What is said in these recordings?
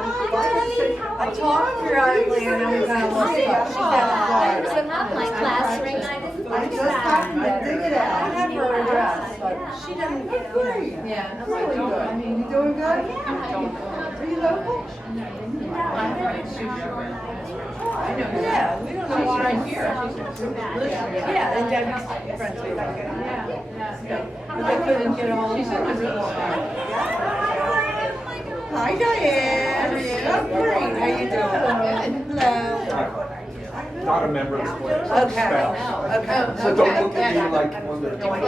I talked periodically and then we kind of lost touch. She's down I have my class ring. I just happened to dig it out. I have her address, but she didn't. Yeah, that's really good. I mean, you doing good? Are you local? Yeah, we don't know why I'm here. Yeah, and Debbie's friends with her. Yeah. But they couldn't get all. Hi, Diane. Oh, great. How you doing? Hello. Not a member of the board. Okay. So don't look at me like one of the. Oh my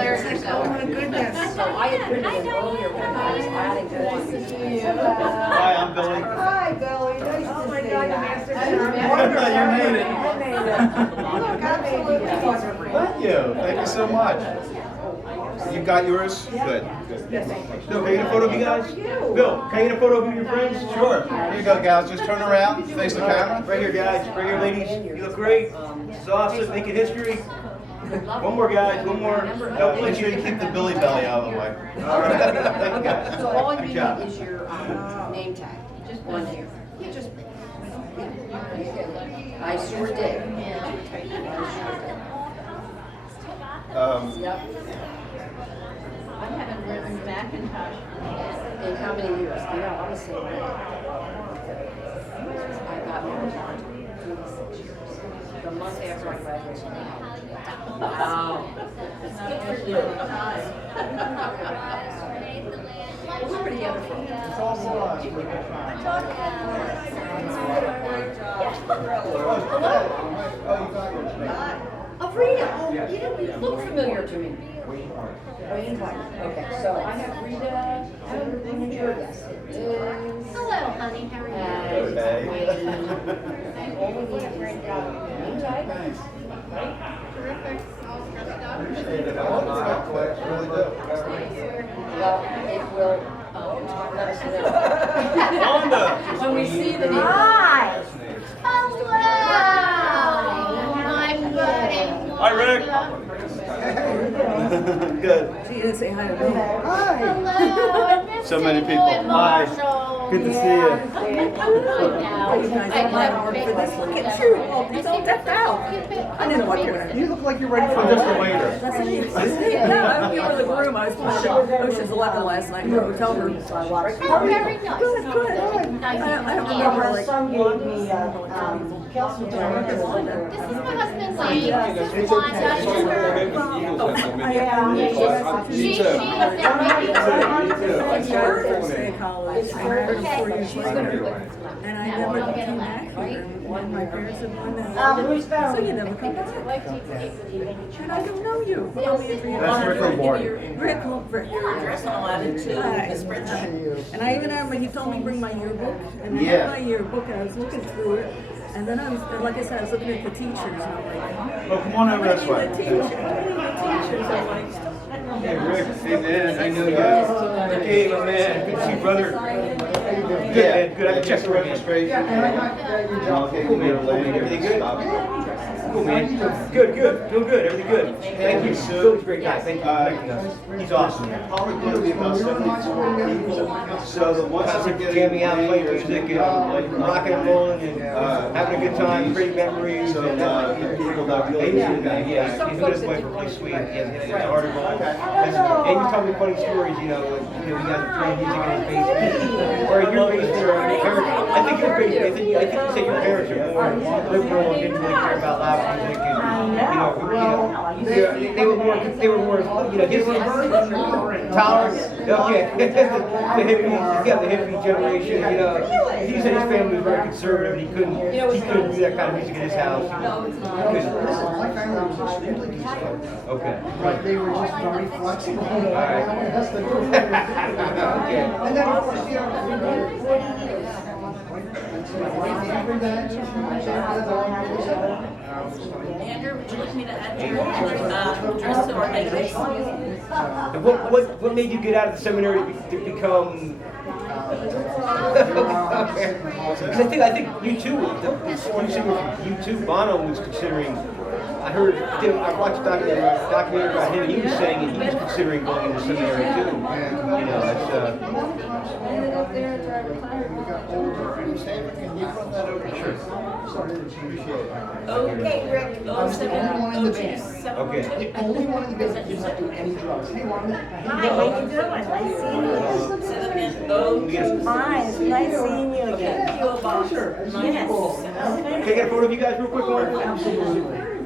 goodness. So I had printed it earlier when I was adding to Hi, I'm Billy. Hi, Billy. Nice to see you. Oh my God, you mastered it. You made it. I made it. Look, absolutely wonderful. Thank you. Thank you so much. You got yours? Good. Yes. Bill, can I get a photo of you guys? Bill, can I get a photo of you and your friends? Sure. Here you go, gals. Just turn around, face the camera. Right here, guys. Right here, ladies. You look great. This is awesome. Making history. One more, guys. One more. No, make sure you keep the Billy belly out of the way. All right. Thank you, guys. So all you Good job. need is your name tag. Just one here. Yeah, just. I sure did. Yep. I haven't written Macintosh. In how many years? You know, I'm the same way. I got married 26 years. The month after I graduated. Wow. Good for you. We were together for a while. It's all salon. Oh, you got yours. Oh, Rita. Oh, you look familiar to me. Wayne White. Okay, so I have Rita. Yes, it is. Hello, honey. How are you? And Hey. Wayne. All we need is name tag. Thanks. Terrific. All dressed up. Appreciate it. I love this guy collection. Really do. Well, it will let us know. Wanda. When we see the name. Hi. Hello. My buddy. Hi, Rick. Good. She didn't say hi to me. Hi. Hello. I missed So many you people. and Hi. Marshall. Good to see you. You guys are my arm for this. Look at you. Oh, it's all decked out. I didn't know what you were. You look like you're ready for just a waiter. That's what you said. No, I don't give her the room. I was watching Ocean's 11 last night in the hotel room. Oh, very nice. Good, good. I don't remember like. Son gave me calcium. This is my husband, Wayne. This is Wanda. She has I started first day of college. I married her 4 years later. And I never came back here. And my parents have won that. So you never come back. And I don't know you. That's Rick O'Bourne. Rick, Rick. Your address on a ladder too. And I even remember he told me to bring my yearbook. And I had my yearbook and I was looking through it. And then I was, like I said, I was looking at the teachers and I'm like, Well, come on over this way. the teachers. I'm like, Hey, Rick. Hey, man. I know you. Hey, my man. Good to see you, brother. Good, man. Good. I can check the registration. Okay, cool, man. Everything good? Cool, man. Good, good. Doing good. Everything good. Thank you. Billy's a great guy. Thank you for connecting us. He's awesome. It'll be about 74 people. So the ones that are jamming out, playing music, and rocking and rolling, and having a good time, great memories. So people that really yeah, he's been this way for pretty sweet. He has hard to roll. And he's telling me funny stories, you guys are playing music in his basement. Or in your basement, or your parents. I think your basement, I think you say your parents are more liberal and didn't really care about loud music. And, they were more, his tolerance. Okay. The hippie generation, he said his family was very conservative and he couldn't do that kind of music in his house. My family was extremely conservative. Okay. But they were just very flexible. All right. That's the truth. Okay. And then of course, Andrew, would you like me to add your address to our database? And what made you get out of the seminary to become? I think you too. You too. Bono was considering I heard, I watched a documentary about him, and he was saying that he was considering going into seminary too. You know, that's, Ended up there until I retired. We got older. Can you run that over? Sure. Okay, Rick, I was the only one in the band. Okay. The only one in the band that did not do any drugs. Hey, Wanda. Hi, how you doing? Nice seeing you. Say that again. Oh, Yes. Hi, it's nice seeing you again. P.O. Box. Yes. Can I get a photo of you guys real quick, Warren?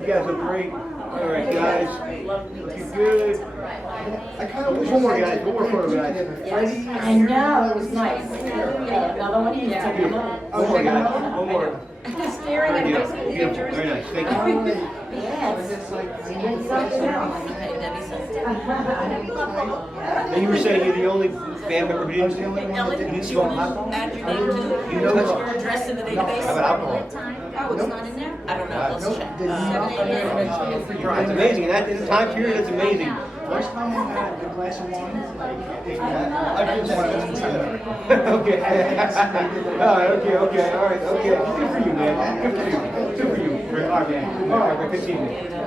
You guys look great. All right, guys. You're good. I kind of wish One more, guys. One more photo, guys. I know, it was nice. Yeah, another one you took him up. One more, guys. One more. Staring at Beautiful. my Beautiful. pictures. Very nice. Thank you. Yes. Something else. Hey, Debbie says. And you were saying you're the only band member who didn't Ellie, you didn't do you smoke want alcohol? to add your name to, You know put what? your address in the How about database? alcohol? Oh, it's not in there? I don't know, let's check. It's amazing. In that time period, it's amazing. First time I had a glass of wine, I just Okay. All right, okay, all right, okay. Good for you, man. Good for you. Good for you. All right, man. All right, continue.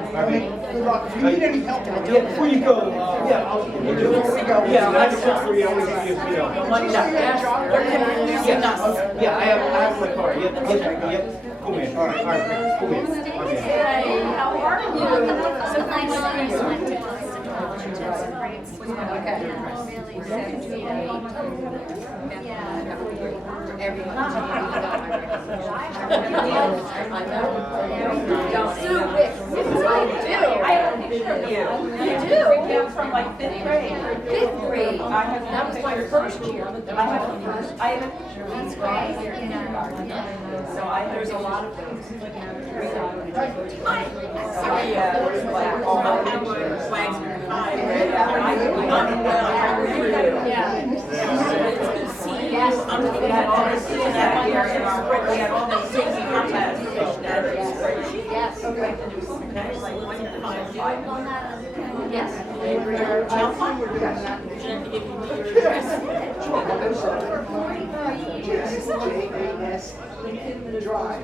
All right. good luck. If you need any help, Yeah, before you go, yeah, I'll have to cook for you. I'll give you, you know. Yeah, I have my car. Yep. Cool, man. All right, cool, man. All right, man. Hey, how are you? So nice to meet you. So, Rick, I have a picture of you. You do? From like fifth grade. Fifth grade. That was my first year. I have a picture. That's great. So there's a lot of things. All my hamburger flags are high. It's good to see you. I'm looking at all this, and that here in our spread, we have all these things in contact information out of the spreadsheet. Yes. Okay, like when you find you. Yes. Your telephone, Jen, to give you your address. Lincoln Drive.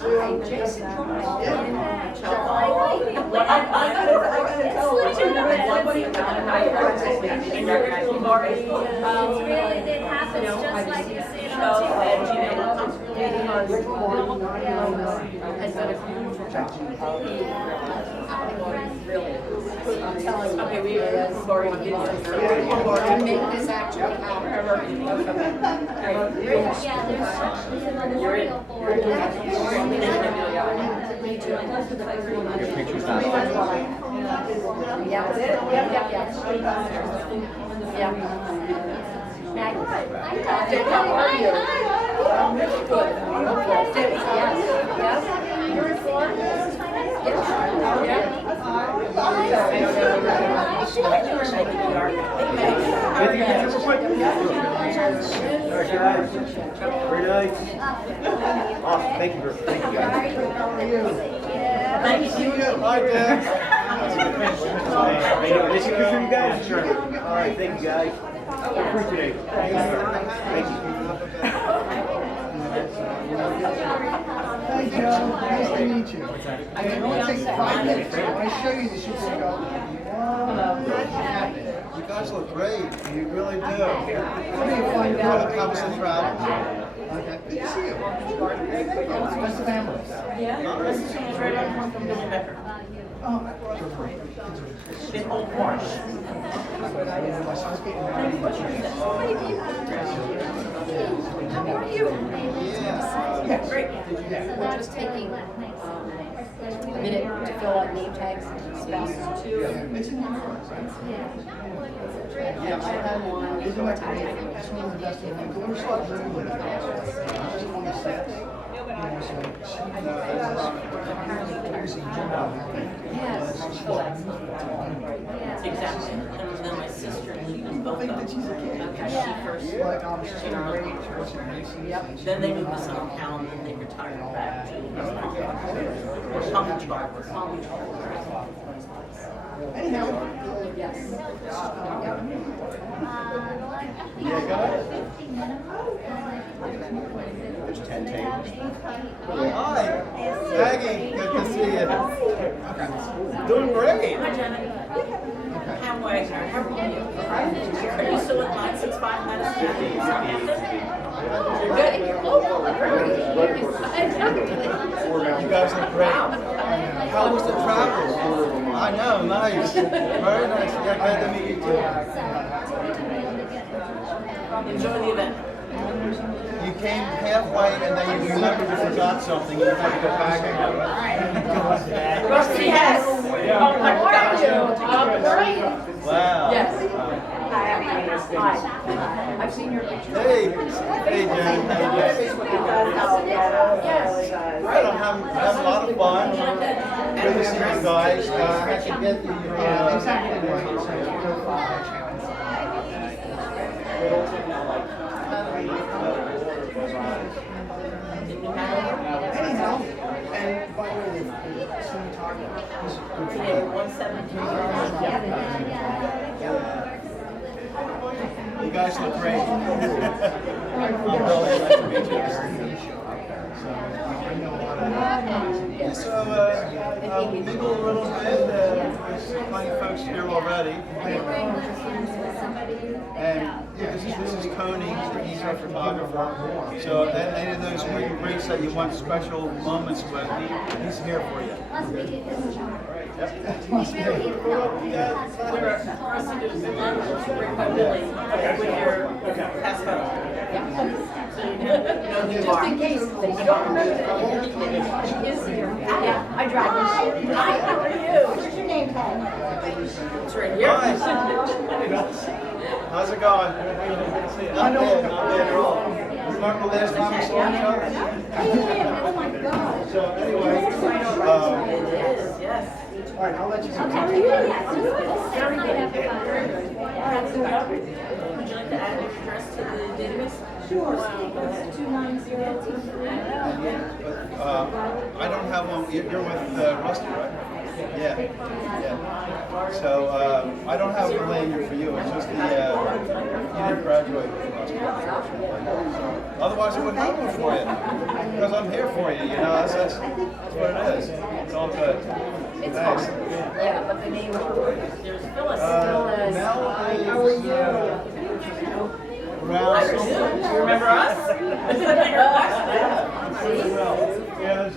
Hi, Jason. It's really, it happens just like you see it on Has done a beautiful job. Really. I'm telling you. Okay, we've already did To make this actually happen. Yeah, there's a memorial board. Your picture's not. Yeah. Debbie, how are you? I'm really good. Debbie, yes. You're in Florida? Very nice. Awesome. Thank you, guys. Thank you. Hi, Dad. Nice to meet you guys. Sure. All right, thank you, guys. Appreciate it. Thank you. Hi, Joe. Nice to meet you. It only takes 5 minutes. When I show you this, you can go. You guys look great. You really do. What do you find What out? a constant travel. Okay. Good to see you. What's the family? She's right on home from Billy Becker. Oh, my brother. In Old Marsh. My son's getting married. How are you? Yeah. Great. We're just taking a minute to fill out name tags and spouses too. It's in New York. Yeah, I have one. It's one of the best of them. We're still living with her. She's on the set. Exactly. And then my sister, she was both of them. She first, then they moved to Southern Cal, and then they retired back to Palm Beach Gardens. Yes. There's 10 tables. Hi, Maggie. Good to see you. Doing great. Hi, Janet. Pam Wagner. How are you? Are you still at 965 Madison Avenue, Southampton? You're good. You guys look great. How was the travel? I know, nice. Very nice. Yeah, glad to meet you too. Enjoy the event. You came halfway and then you remembered you forgot something. You had to go back again. Rusty, yes. Oh my gosh. Wow. Yes. Hi. I've seen your picture. Hey, Jen. Hey, Jen. Yes. Right, I'm having a lot of fun. Good to see you guys. I can get the Anyhow, and by the way, Today, 117. You guys look great. I'm Billy. Nice to meet you. So, mingle a little bit. There's plenty of folks here already. And this is Tony. He's our photographer. So, any of those meet and greets that you want special moments with, he's here for you. Yep. Rusty, do by Billy with your passport. So you know who you Just are. in case they don't remember that she is here. Yeah, I drive her. Hi, how are you? What's your name, Ted? It's right here. Nice. How's it going? Not bad at all. Remember the last time we saw each other? Oh my God. So anyway, It is, yes. all right, I'll let you go. Very good. Would you like to add your address to the database? Sure. 29023. I don't have one. You're with Rusty, right? Yeah. So I don't have the lanyard for you. It's just the you didn't graduate with Rusty. Otherwise, I wouldn't have one for you because I'm here for you. You know, that's what it is. It's all good. It's Thanks. fun. Yeah, but the name of There's Phyllis. Mel is How are you? around. You remember us? Is that a bigger question? Yeah.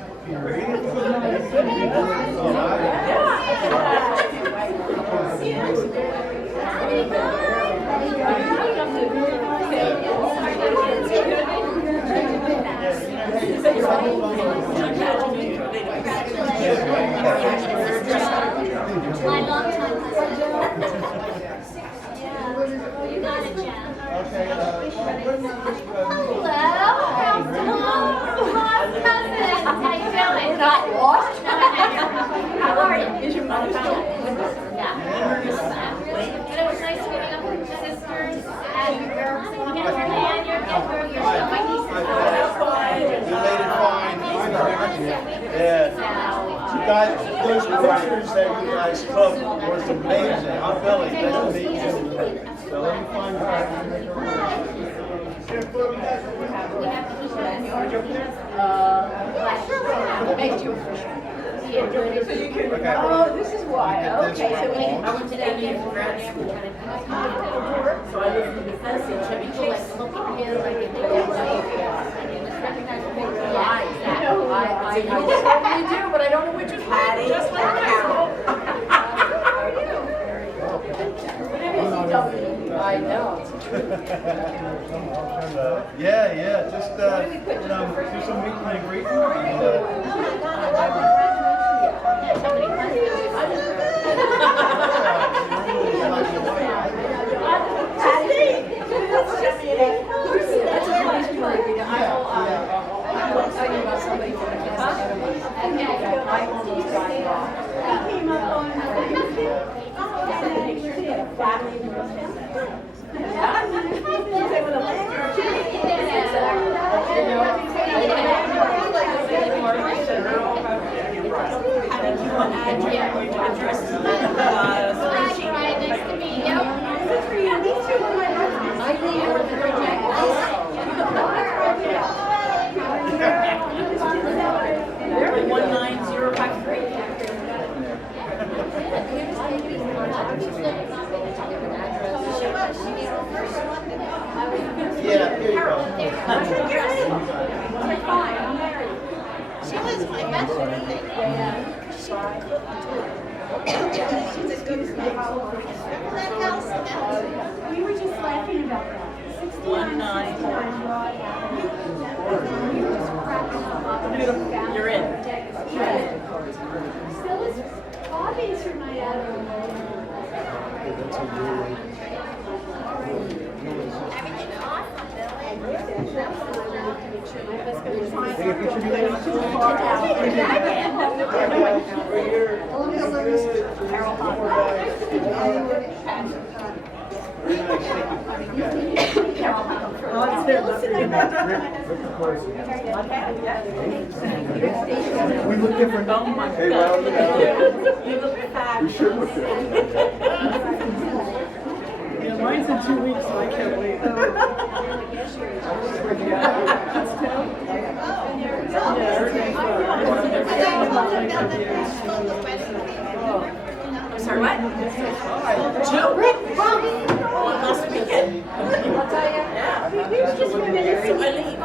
My long time cousin. Yeah, you got it, Jen. Okay. How you doing? Not lost. How are you? Is your mother found? Yeah. It was nice meeting up with sisters and your You made it fine. Yeah. You guys, those pictures that you guys took was amazing. I'm Billy. Nice to meet you. So let me find Make you official. Okay. Oh, this is why. Okay, so we I went to AU for grad school. So I lived in Bethesda, Chevy Chase. I totally do, but I don't know which is Patty. just like that. I know. Yeah. Just do some meet and greet. I'll tell you about somebody from the cast. I almost got it off. Address Yeah, here you go. She was my best friend. That house, we were just laughing about that. 19. You're in. Still is Bobby's her night out. Everything's awesome, We look different. Oh my God. Look at you. You look fabulous. We should look different. Yeah, mine's in 2 weeks, so I can't wait. I'm sorry, what? Two? One last weekend. I'll tell you. Yeah. Just for a minute. So I leave.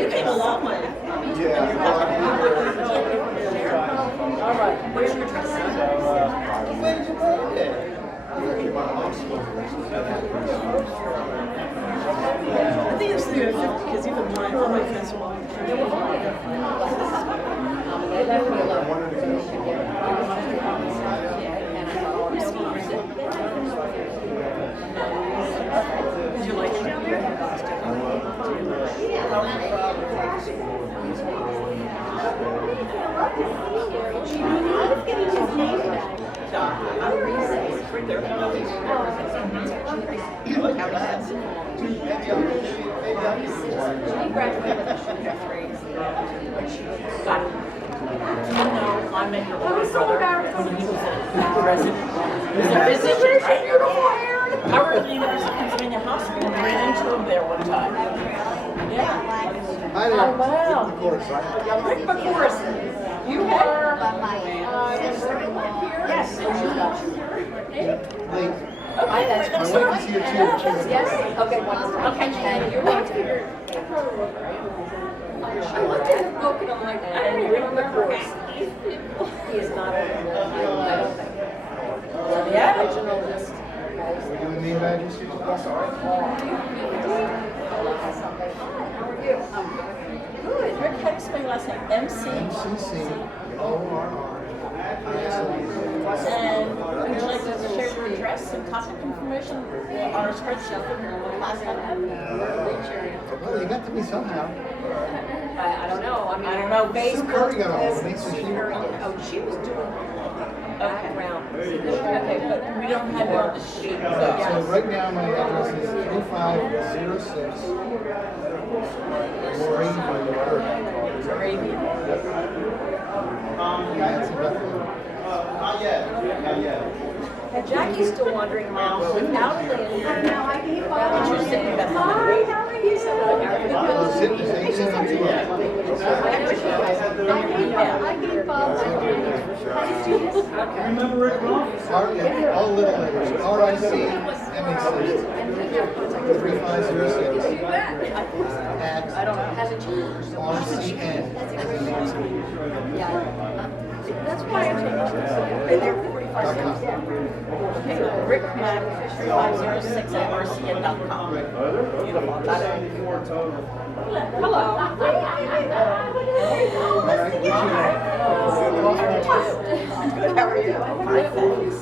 You came a long way. All right. Where's your dress? When did you buy it? I think it's 3 or 50 because even mine, all my friends are mine. They left me alone. Did you like it down there? I met your older brother when he was a resident. He was a physician, right? Howard at the University of Pennsylvania Hospital and ran into him there one time. Yeah. Hi there. Oh, wow. Of course, right? Rick McCourse, you are, yes. Lee. Hi, that's My wife is here too. Yes, okay, wonderful. Okay, and you're going to your. I looked at the book and I'm like, I don't even remember. He is not over there, I don't think. Yeah. The original list. We're doing name badges. How are you? Good. Rick, how do you spell your last name? MC. MCCORR. And would you like to share your address and contact information on our spreadsheet for your class? Well, you got to me somehow. I don't know, I mean. I don't know. Sue Curry got a hold of me, so Sue she. Curry did. Oh, she was doing background. Okay, but we don't have it on the sheet. So right now my address is 3506 Moreland. That's in Bethlehem. Not yet, not yet. And Jackie's still wandering around without a lanyard. But you're sitting in Bethlehem. Well, the zip is 872. Remember Rick Ross? All little letters. RICMAC 3506 at Hasn't changed. RCN. Yeah. That's why I'm been there for 45 years. Okay, so Rick Mack, 3506 at rcn.com. Beautiful, got it. Hello. Good, how are you? Fine, thanks.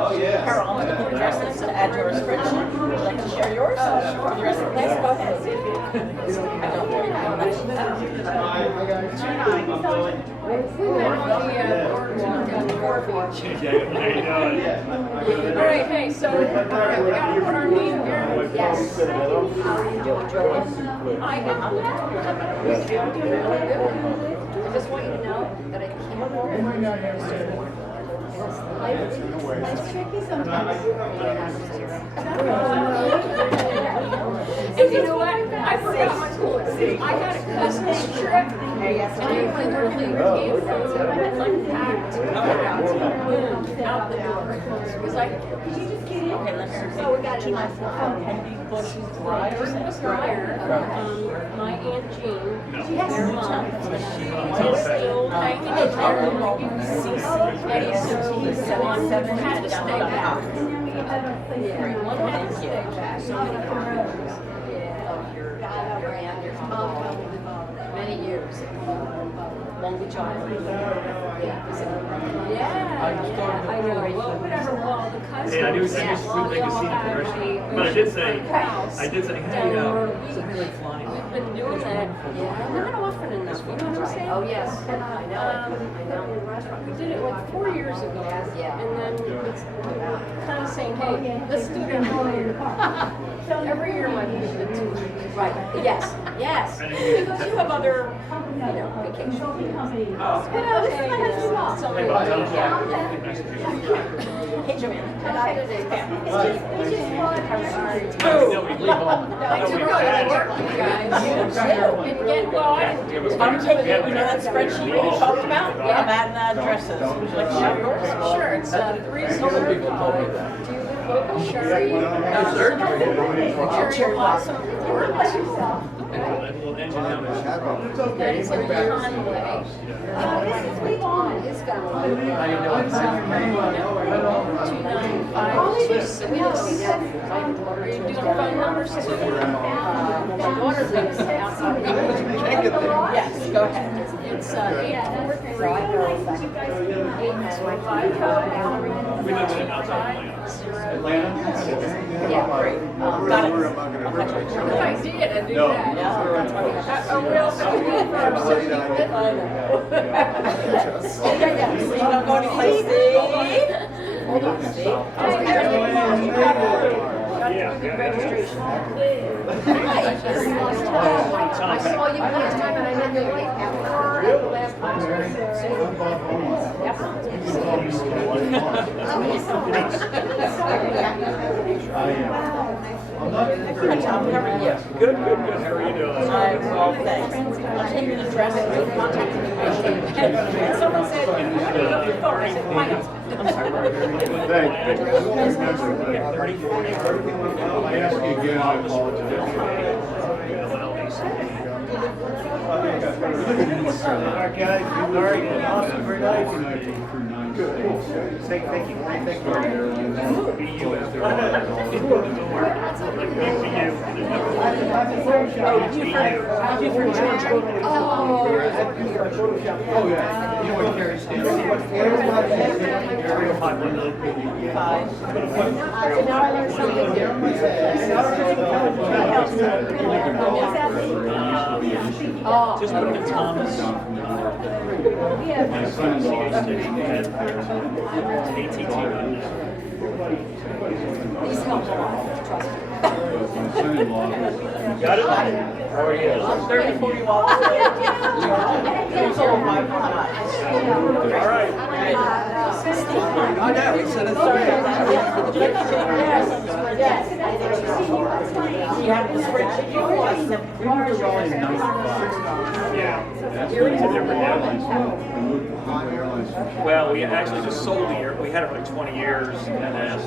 Oh, yeah. Carol, I'm going to put addresses to add to our spreadsheet. Would you like to share yours? Sure. Address and place, go ahead. I don't know. All right, hey, so we got to put our name here. Yes. How are you doing, Joey? I just want you to know that I can't. It's tricky sometimes. And you know what? I forgot my coolest. I had a custom trip, and I literally came from like packed. out the door. Because I, okay, let's so we got to my Henry Bush's dryer. My Aunt Jean, Yes. their mom, is still hanging in there. One had to stay back. Yeah, one had to stay back. Many years. Long Beach Island. Yeah, I know. Well, whatever. Well, the cousins. Yeah, I knew we make a scene commercial. But I did say, hey, We've been doing that. Not often enough. You know what I'm saying? Oh, yes. I know. We did it like 4 years ago. Yeah. And then it's kind of saying, hey, let's do it every year. Every year might be good too. Right, yes, yes. Because you have other, vacations. Hey, Joanne. I'm taking, you know that spreadsheet we talked about? Yeah. I'm adding addresses. Would you like to share yours? Sure, it's 3 people told me that. Do you live local, Sherry? Cherry Blossom. That is in Conway. It's gonna be. How you doing? 29526. Are you doing phone numbers too? My daughter lives outside. Yes, go ahead. It's 843 we live in an outside Atlanta. Yeah, great. Got it. I'll catch you. If I did, I'd do No. that. Yeah. A real city for our city. I know. Steve, don't go anyplace, Steve. Hold on, Steve. Yeah. I saw you last time and I met your wife after the last concert. Hi, Tom. How are you? Good. How are you doing? I'm well, thanks. I'm taking the address and contacting you. And someone said, you have the phone. I said, why not? I'm sorry. I ask you again, I apologize. All right, guys. All right. Awesome. Very nice. Thank you. You for George. Oh, yeah. You know what Carrie stands for? So now I learned something Oh. Just put it in Thomas. My son-in-law. These help a lot, trust me. My son-in-law. Got it? How are you? I'm 30, 40 walks away. It's all my eyes. All right. I know, he said it's sorry. Yes. You have the spreadsheet you want. Yeah. That's what it's a different airlines. Well, we actually just sold the we had it for like 20 years, and then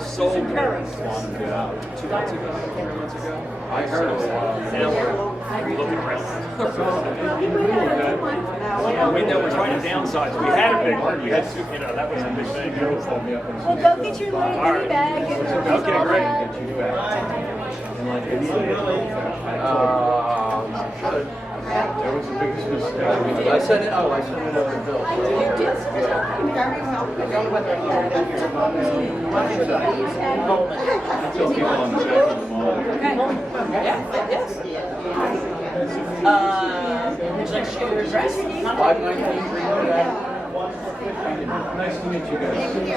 sold 2 months ago, 3 months ago. I heard of it. Now we're looking around. We're trying to downsize. We had a big one. We had, that was a big thing. Well, go get your little goodie bag. Okay, great. That was the biggest mistake. I sent it over to Bill. You did. Very well. I tell people on the back of the mall. Yes. Would you like to share your address? 5933. Nice to meet you guys. Thank you.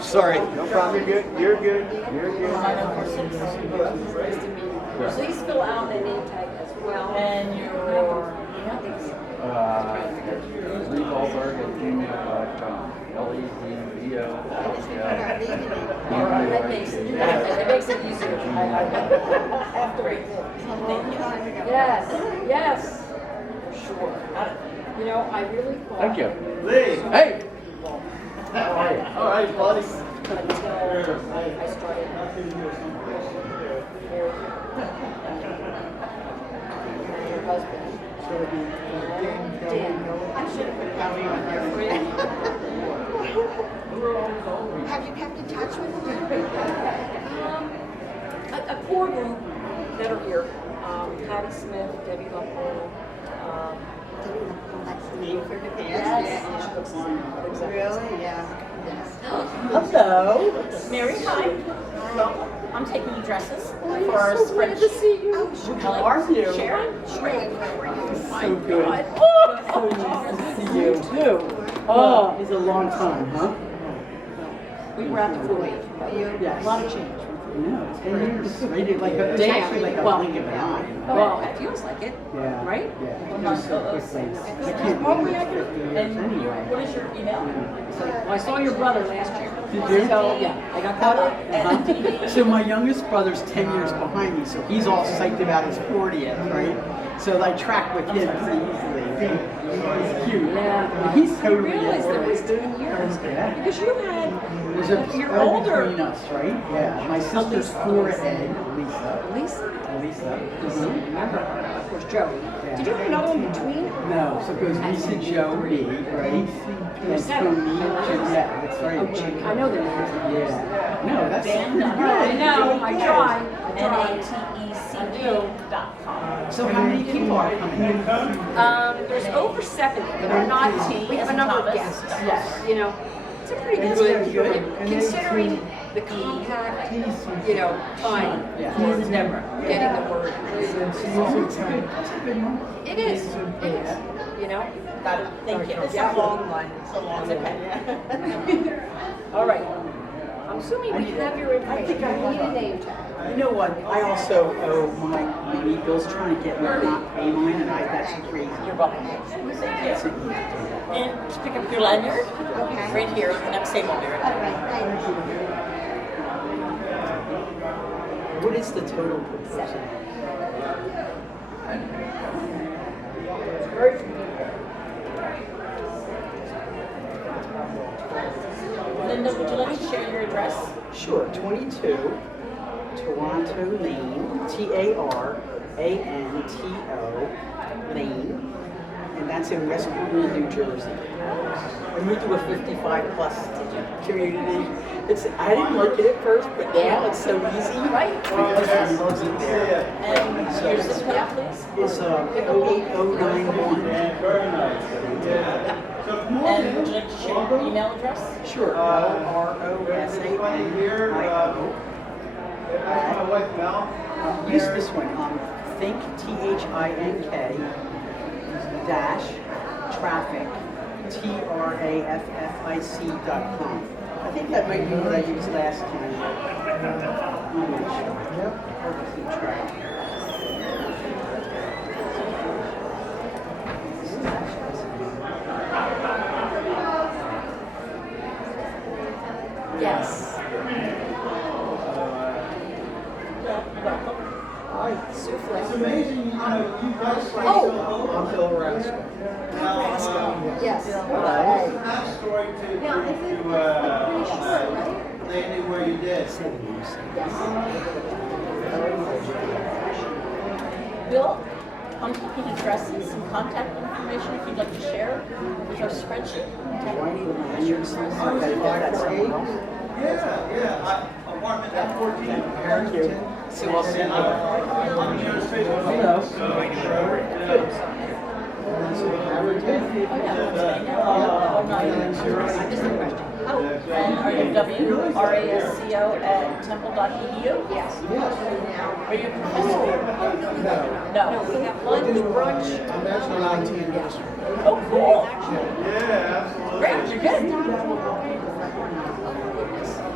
Sorry. No problem. You're good. You're good. Please fill out an intake as well. And your Leegoldberg@gmail.com. LEEVO. That makes it easier. after Yes, yes, for sure. You know, I really thought. Thank you. Lee. Hey! All right, buddy. Until I started married her husband. Dan, I should have put Kelly on there for you. Have you kept in touch with them? A core group that are here. Patty Smith, Debbie Lupple, Name for the yes, and she looks Really? Yeah. Yes. Hello. Mary, hi. Welcome. I'm taking you dresses for our spreadsheet. to see you. Oh, sure. How are you? Sharon? Great. How are you? So good. So nice to see you too. Oh, it's a long time, huh? We were out the 48. Yes. A lot of change. No, 10 years. Really, like a, it's actually like a blink of an eye. Well, it feels like it, Yeah. right? Yeah. It goes so quickly. I can't What believe we it's have to- 50 years And anyway. what is your email? Well, I saw your brother last year. Did you? So, yeah, I got caught up. So my youngest brother's 10 years behind me, so he's all psyched about his 40th, right? So I track with him pretty easily. He's cute. Yeah. And he's I totally realized there was 10 40. years. Yeah. Because you had, There's a you're oh, older. between us, right? Yeah. My sister's 4 ahead, Lisa. Lisa? Lisa. Remember her, of course, Joey. Yeah. Did you have another one between? No, so it goes Lisa, Joe, me, right? And Tony, Jim, yeah, that's right. Oh, Jim, I know their names. Yeah. No, that's Dan. pretty good. I know, I try. NATEC.com. So how many people are coming? There's over 70, but they're not, we have a number of guests. Yes. You know, it's a pretty good schedule, considering the compact, you know, time, Yeah. He's a Deborah. getting the word. That's a good one. It is, you know? Got it. Thank you. It's a long line. It's a long It's okay. All right. I'm assuming we have your information. I need a name tag. You know what? I also owe my bills trying to get me to not pay mine, and that's crazy. You're welcome. Thank you. And just pick up your lanyard. Okay. Right here. The next table will be right All there. right, thank you. What is the total per person? Linda, would you like to share your address? Sure, 22 Toronto Lane, Taranto Lane, and that's in West Moreland, New Jersey. And we do a 55+ community. I didn't like it at first, but now it's so easy. Right. Because he loves it there. And your zip code, please? It's 08091. Very nice. And would you like to share your email address? Sure, Here, LROSAIO. my wife Mel. Use this one, think, THINK, dash, traffic, TRAFFIC.com. I think that might be what I used last time. I'm not sure. Hard to keep track. Yes. It's Souffle. amazing, you know, you guys play Oh. so old. I'm Phil Rascal. Yes. What's the backstory to landing where you did? Bill, I'm taking addresses and contact information if you'd like to share with our spreadsheet. Yeah, apartment at 14. Thank you. So I'll send you. I'm here to say Hello. And are you WRASCO@temple.edu? Yes. Are you a professor? No. We have lunch, brunch. I'm actually on team ministry. Oh, cool. Yeah, absolutely. Great, you're good.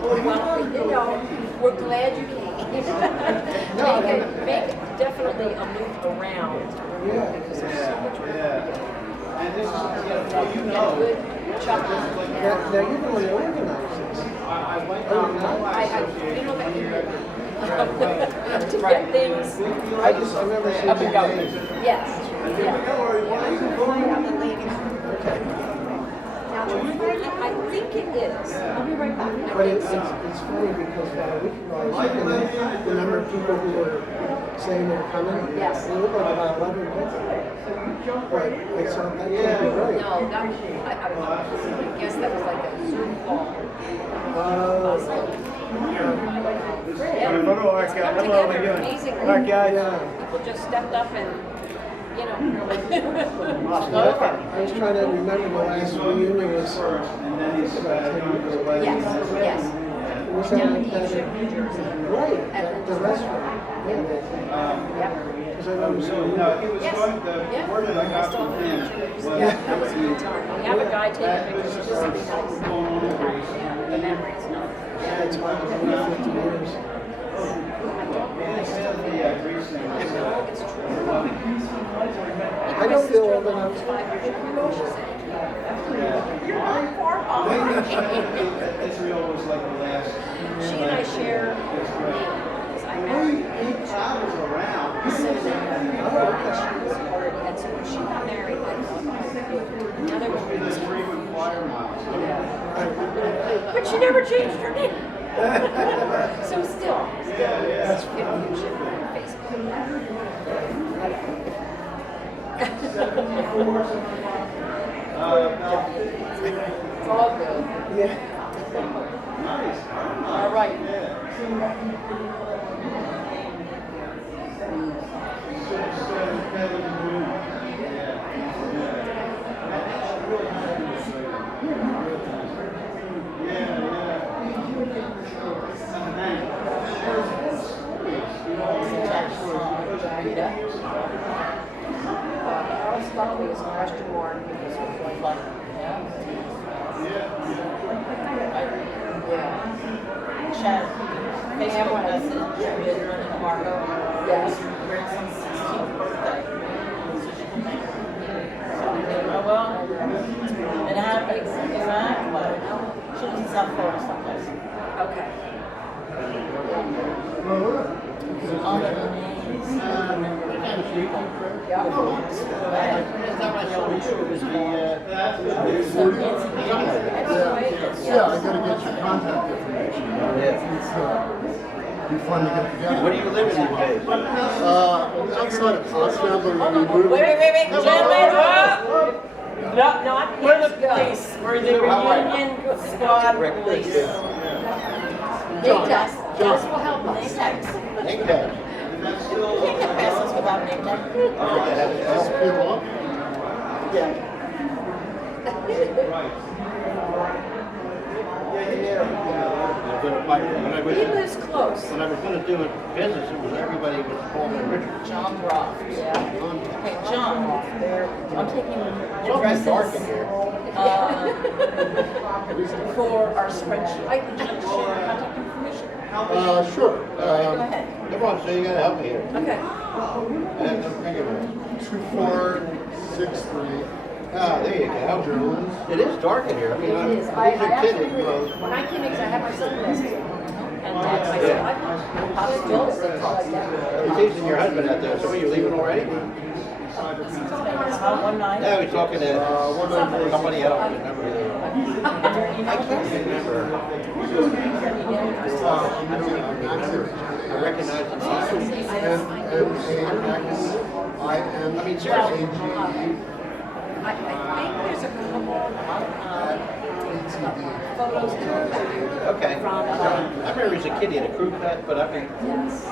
Well, you know, we're glad you came. Make definitely a move around. Because there's so much work. Yeah. And this is, you Get know, good chocolate. Now you're the one that organizes this. I went You know that you to get things I remember seeing up and going. Yes. Now, I think it is. I'll be right back. But it's funny because about a week ago, I was looking at the number of people who were saying they were coming. Yes. And it looked like about 11 people. But I saw that can't be right. No, that was, I guess that was like a Zoom call. Hello, Art guy. Come Hello, how you together doing? amazingly. Art guy. People just stepped up and, you know. I was trying to remember the last reunion was about 10 years ago. Yes, yes. Was that like that? Right, at the restaurant. Yep. Because I remember seeing No, he was Yes. going, the Yeah. word that I got Still from have him pictures. was. Yeah, that was a good time. We have a guy taking pictures, it's just really nice. The memories, no. Yeah, it's about 50 years. It's true. I don't feel old enough. Israel was like the last. She and I share a name because I met her. He travels around. So she was already, and so when she got married, now they're going to be this Frequent flyer miles. but she never changed her name. So still, that's confusion on Facebook. It's all good. Yeah. All right. Aristotle is a question mark because we're going like, Chad, Facebook message, we had running a Margot. Yes. Her grandson's 16th birthday. So she can make it. So I said, oh, well, it happens. Exactly. She lives in South Florida someplace. Okay. All the names. Yeah, I gotta get your contact information. It's be fun to get together. Where do you live these days? Outside of Potsdam, but we moved. Wait, gentlemen, No, not we're the police. We're the reunion squad police. Name test. This will help us. Name tags. Name tag. You can't get past this without name tag. Just people up. He lives close. When I was going to do a business, it was everybody was calling me Richard. John Roth. Yeah. Okay, John. I'm taking It's dark in here. for our spreadsheet. I can share contact information. Sure. Go ahead. Come on, so you got to help me here. Okay. I have no finger with 2463. Ah, there you go. It is dark in here. I mean, It is. I actually, when I came in, because I had my sunglasses on. And I said, I'm still like that. You're teasing your husband out there. So are you leaving already? One night. No, he's talking to somebody else. I can't remember. I recognize the name. I mean, seriously. I think there's a couple photos in there. Okay. I remember as a kid he had a crew cut, but I mean,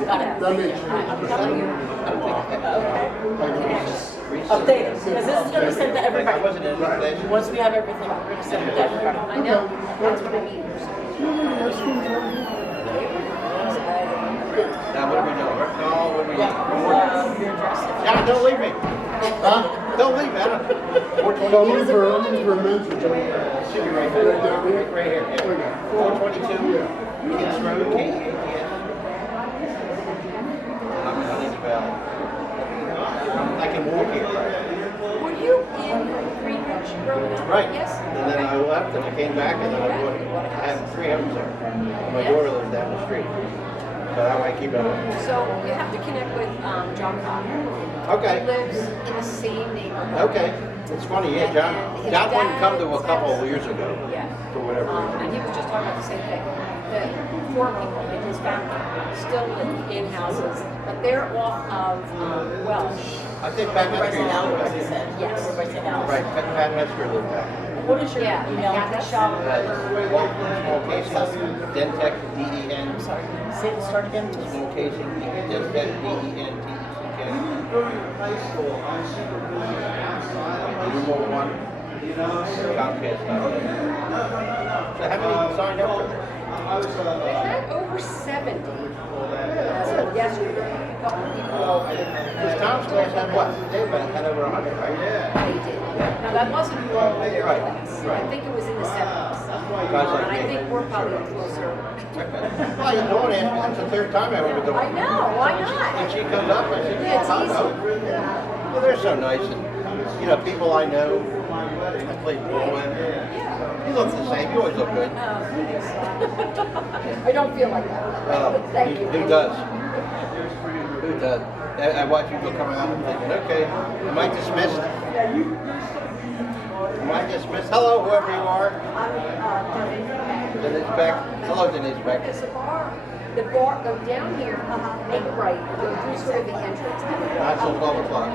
Got it. That makes I don't think Update it, because this is going to be sent to I everybody. wasn't in it. Once we have everything, we're going to send it to everybody. I know, that's what I mean. Now, what are we doing? No, what are we doing? Your address. Yeah, don't leave me. Don't leave me. I don't. Coming for mention. Should be right there. Right here. Yeah. 422 Kids Road, K-E-A-T-S. I'm in Huntington Valley. I can walk here. Were you in Greenwich growing up? Right. Yes. And then I left and I came back and then I had 3 homes there. My daughter lives down the street. So that way keep it. So you have to connect with John Cobb. Okay. He lives in the same neighborhood. Okay. It's funny, yeah, John wouldn't come to a couple of years ago. Yeah. For whatever reason. And he was just talking about the same thing. That 4 people in his family still live in houses, but they're off of Welsh. I think Pat Everybody's Metzger in lived Alice, back he here. said. Yes. Everybody's in Alice. Right, Pat Metzger lived back here. What is your Yeah, email Catholic address? shop. Small casing, Dentec, D-E-N. I'm sorry, say the start again. Small casing, Dentec, D-E-N-T-E-C-K. Number 1, Comcast. So how many signed up for this? We had over 70 yesterday. A couple people. Because Tom's class had what? They had over 100, right? They did. Now that wasn't all of their Right, class. right. I think it was in the 70s. Guys like And I me. think we're probably closer. Well, you don't ask me. That's the third time I went with the I know, why When not? she comes up, I said, Yeah, it's well, hello. Well, they're so nice, and you know, people I know. I played ball with. You look the same. You always look good. I don't feel like that. Thank you. Who does? Who does? I watch you go come around and thinking, okay, am I dismissed? Am I dismissed? Hello, whoever you are. Denise Beck. Hello, Denise Beck. The bar, go down here, make a right, go through sort of the entrance. Not till 12 o'clock.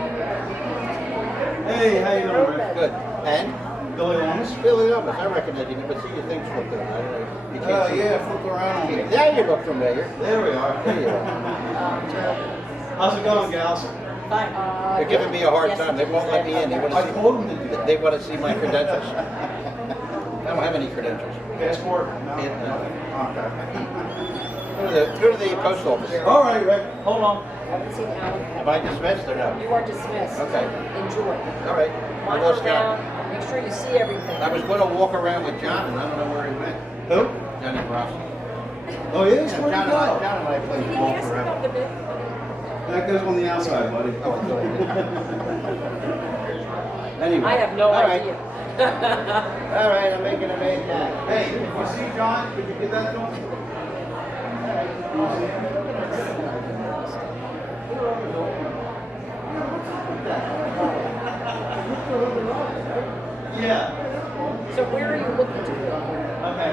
Hey, how you doing, Rick? Good. And? Billy Lomas? Billy Lomas. I recognize you, but see your things flipped around. I don't know. You can't see. Yeah, flip around. There you look familiar. There we are. There you are. How's it going, gals? They're giving me a hard time. They won't let me in. They want to I told them to do that. They want to see my credentials. I don't have any credentials. Passport? Go to the post office. All right, Rick. Hold on. Haven't seen Alan. Am I dismissed or no? You are dismissed. Okay. Enjoy. All right. I Walk lost count. around, make sure you see everything. I was going to walk around with John, and I don't know where he went. Who? Johnny Rossi. Oh, yeah? Yeah, Where'd he John go? and I played Did he ball ask forever. about the bid? That goes on the outside, buddy. Oh, it's good. Anyway. I have no all right. idea. All right, I'm making a main tag. Hey, if you see John, could you get that to him? Yeah. So where are you looking to go? Okay.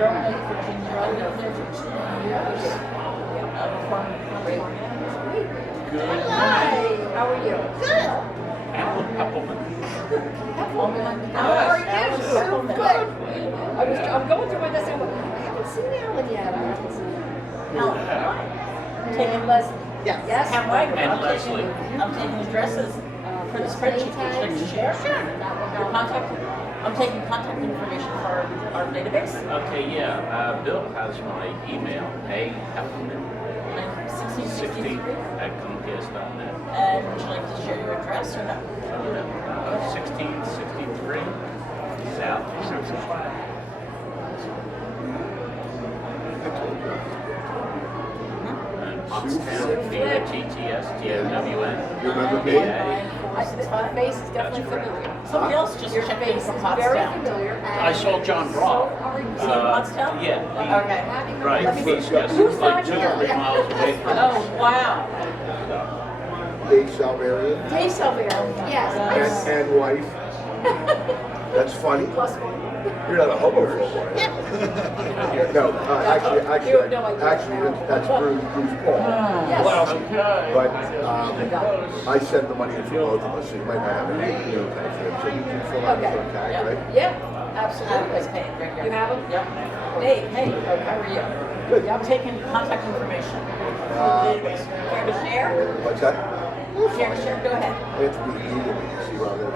Hi, how are you? Good. How are you? So good. I'm going through my list and I haven't seen Alan yet. I haven't seen Alan. Taking Leslie. Yeah. Yes. Pam Wagner. And Leslie. I'm taking addresses for the spreadsheet. Would you like to share? Sure. Your contact. I'm taking contact information for our database. Okay, yeah. Bill has my email, a.Heffelman16 at Comcast.net. And would you like to share your address or not? 1663 South Central Drive. Pottstown, P-O-T-T-S-T-O-W-N. You remember me? My face is definitely familiar. Somebody else just Your checked in face from is very Pottstown. familiar. I saw John Brock. See you in Pottstown? Yeah. Okay. Right, Let me he's see. just Who's like not 2 or 3 here? miles away from us. Oh, wow. Dave Salveria Dave Silveira, yes. and wife. That's funny. Plus one. You're not a homo for one. No, You have no idea. actually, that's Bruce Paul. Yes. Okay. But I send the money in for both of us, so you might not have any tag for him. So you can fill out Okay. the tag, right? Yeah, Always absolutely. paid right here. You have them? Yep. Dave, hey, how are you? Good. I'm taking contact information. Database. Care to share? What's that? Care to share? Go ahead. It's me, you see where I live.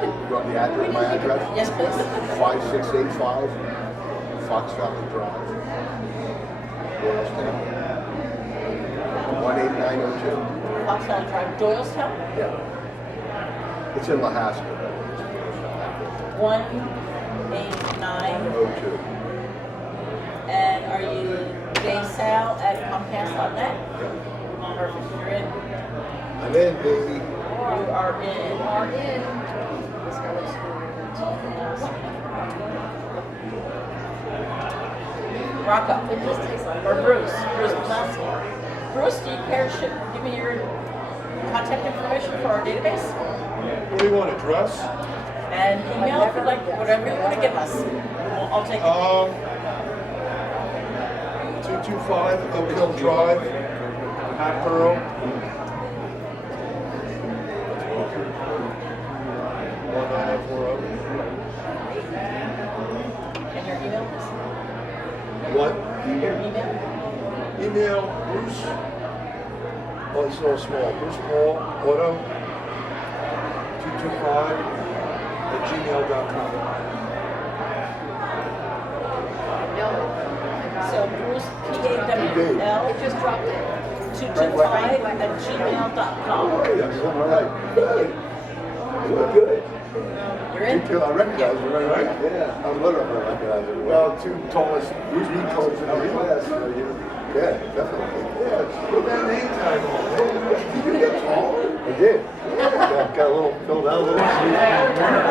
You want the address, my address? Yes, please. 5685 Fox Valley Drive. Doylestown. 18902. Foxville Drive, Doylestown? Yeah. It's in Lahaska, but it's 189. 02. And are you daysal@comcast.net? Perfect. You're in. I'm in, baby. You are in. You are in. This guy looks familiar. Rocco. It just takes a Or Bruce. Bruce Pulaski. Bruce, do you care to give me your contact information for our database? What do you want, address? And email, if you like, whatever you want to give us. I'll take it. 225 Oak Hill Drive, Hatboro. 19040. And your email, please? What? Your email? Email Bruce. Oh, it's so small. Bruce Paul Auto 225 @gmail.com. So Bruce, P-A-W-L, It just dropped it. 225 @gmail.com. That's all right. You look good. You're in? I recognize you right away. Yeah, I was wondering if I recognize you. Well, two tallest, usually tallest in our class. Yeah, definitely. Yeah, Put that name tag on. did you get tall? I did. Got a little filled out there.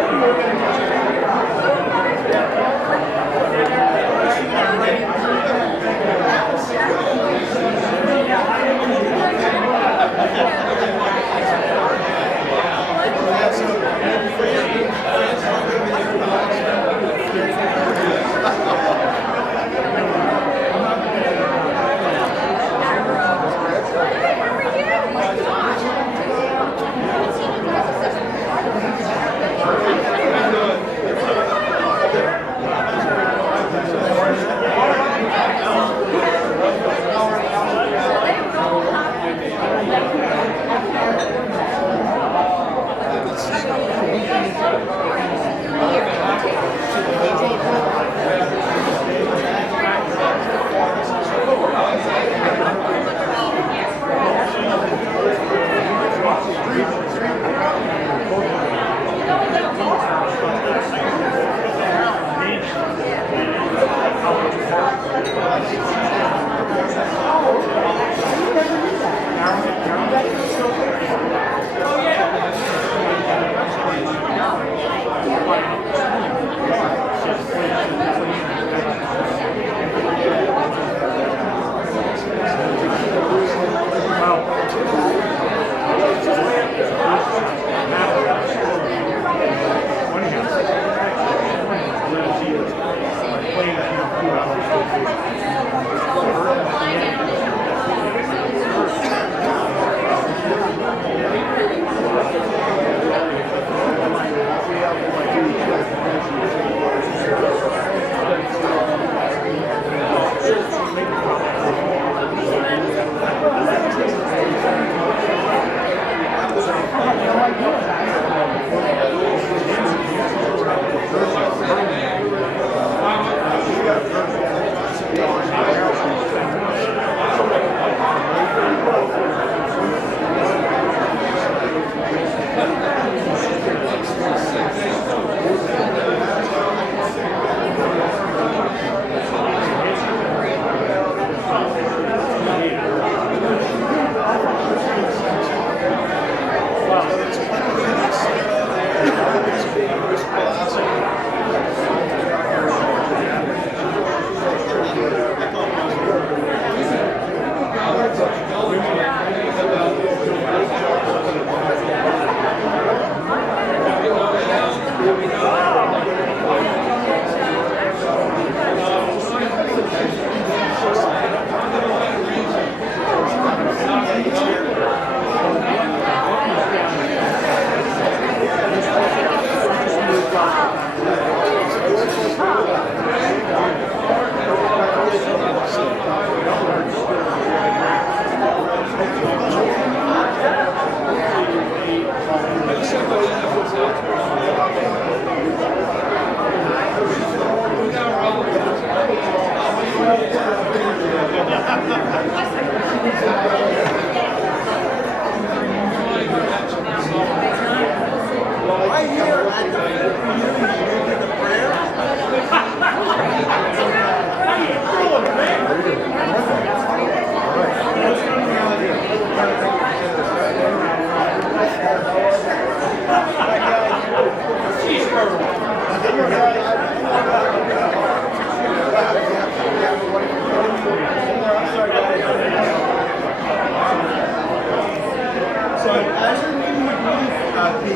Tony's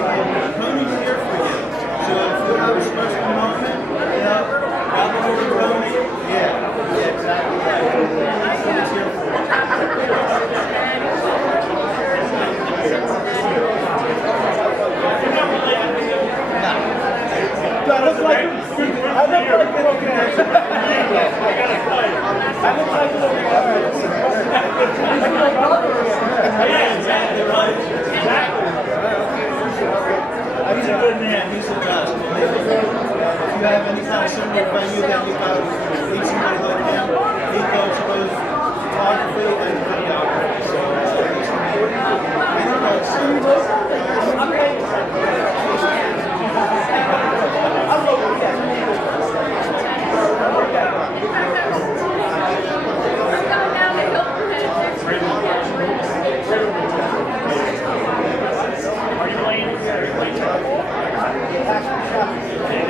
here for you. So if you have a special moment, grab a hold of Tony. Yeah, exactly. Tony's here for you. Do I look like okay. I look like a little guy. I look like a little guy. Yeah, exactly right. Exactly. He's a good man. He's the best. If you have any kind of similar venue that you got, need somebody like him, he goes to those photography and videography. So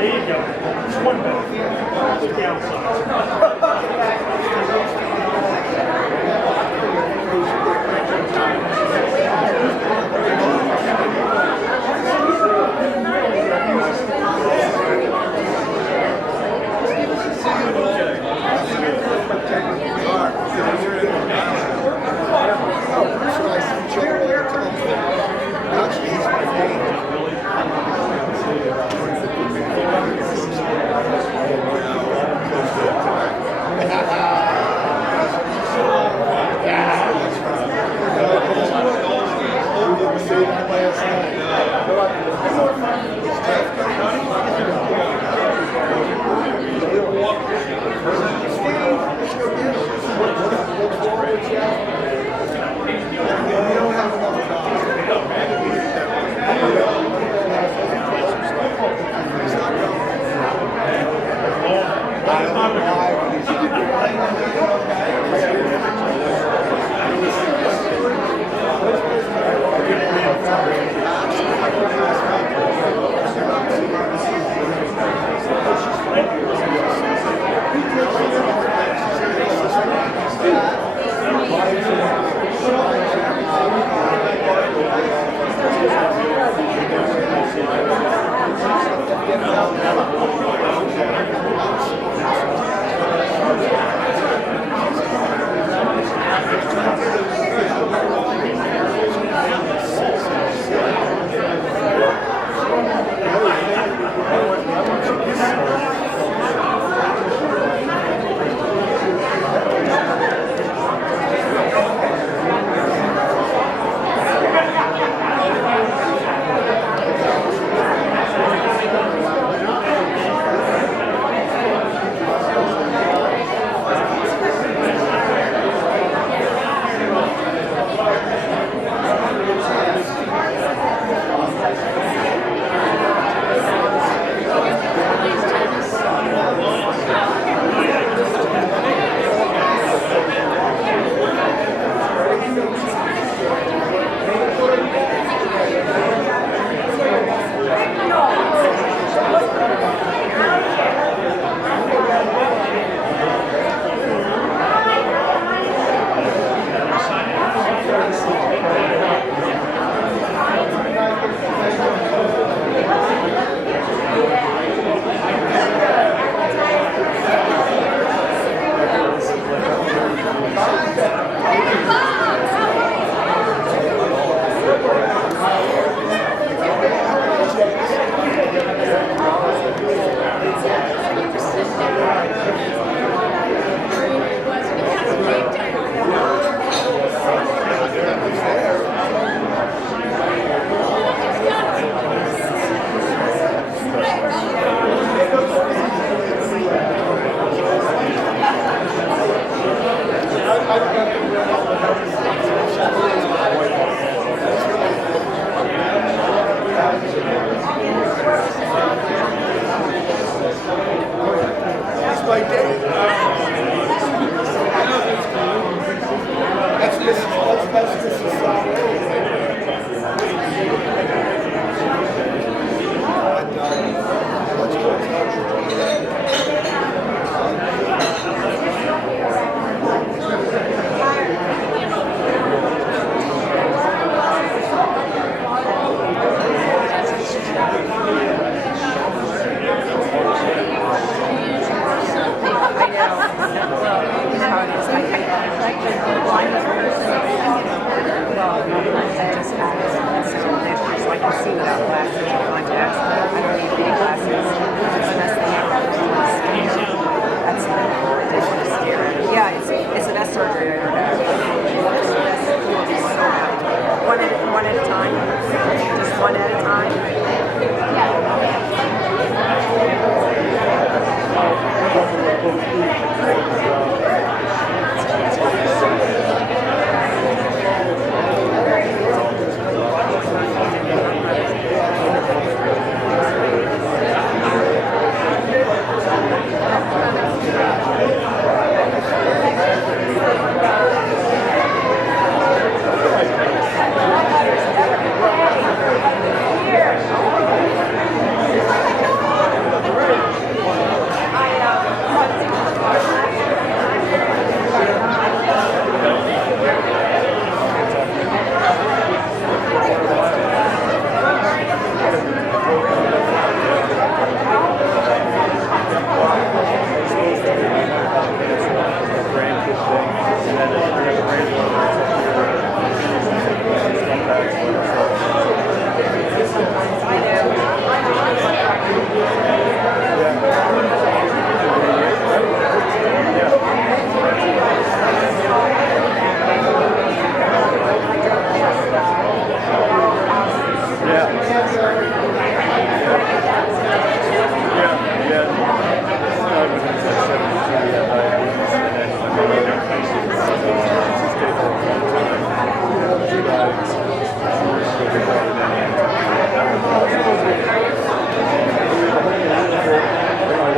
There you go. Just one minute. Look downside.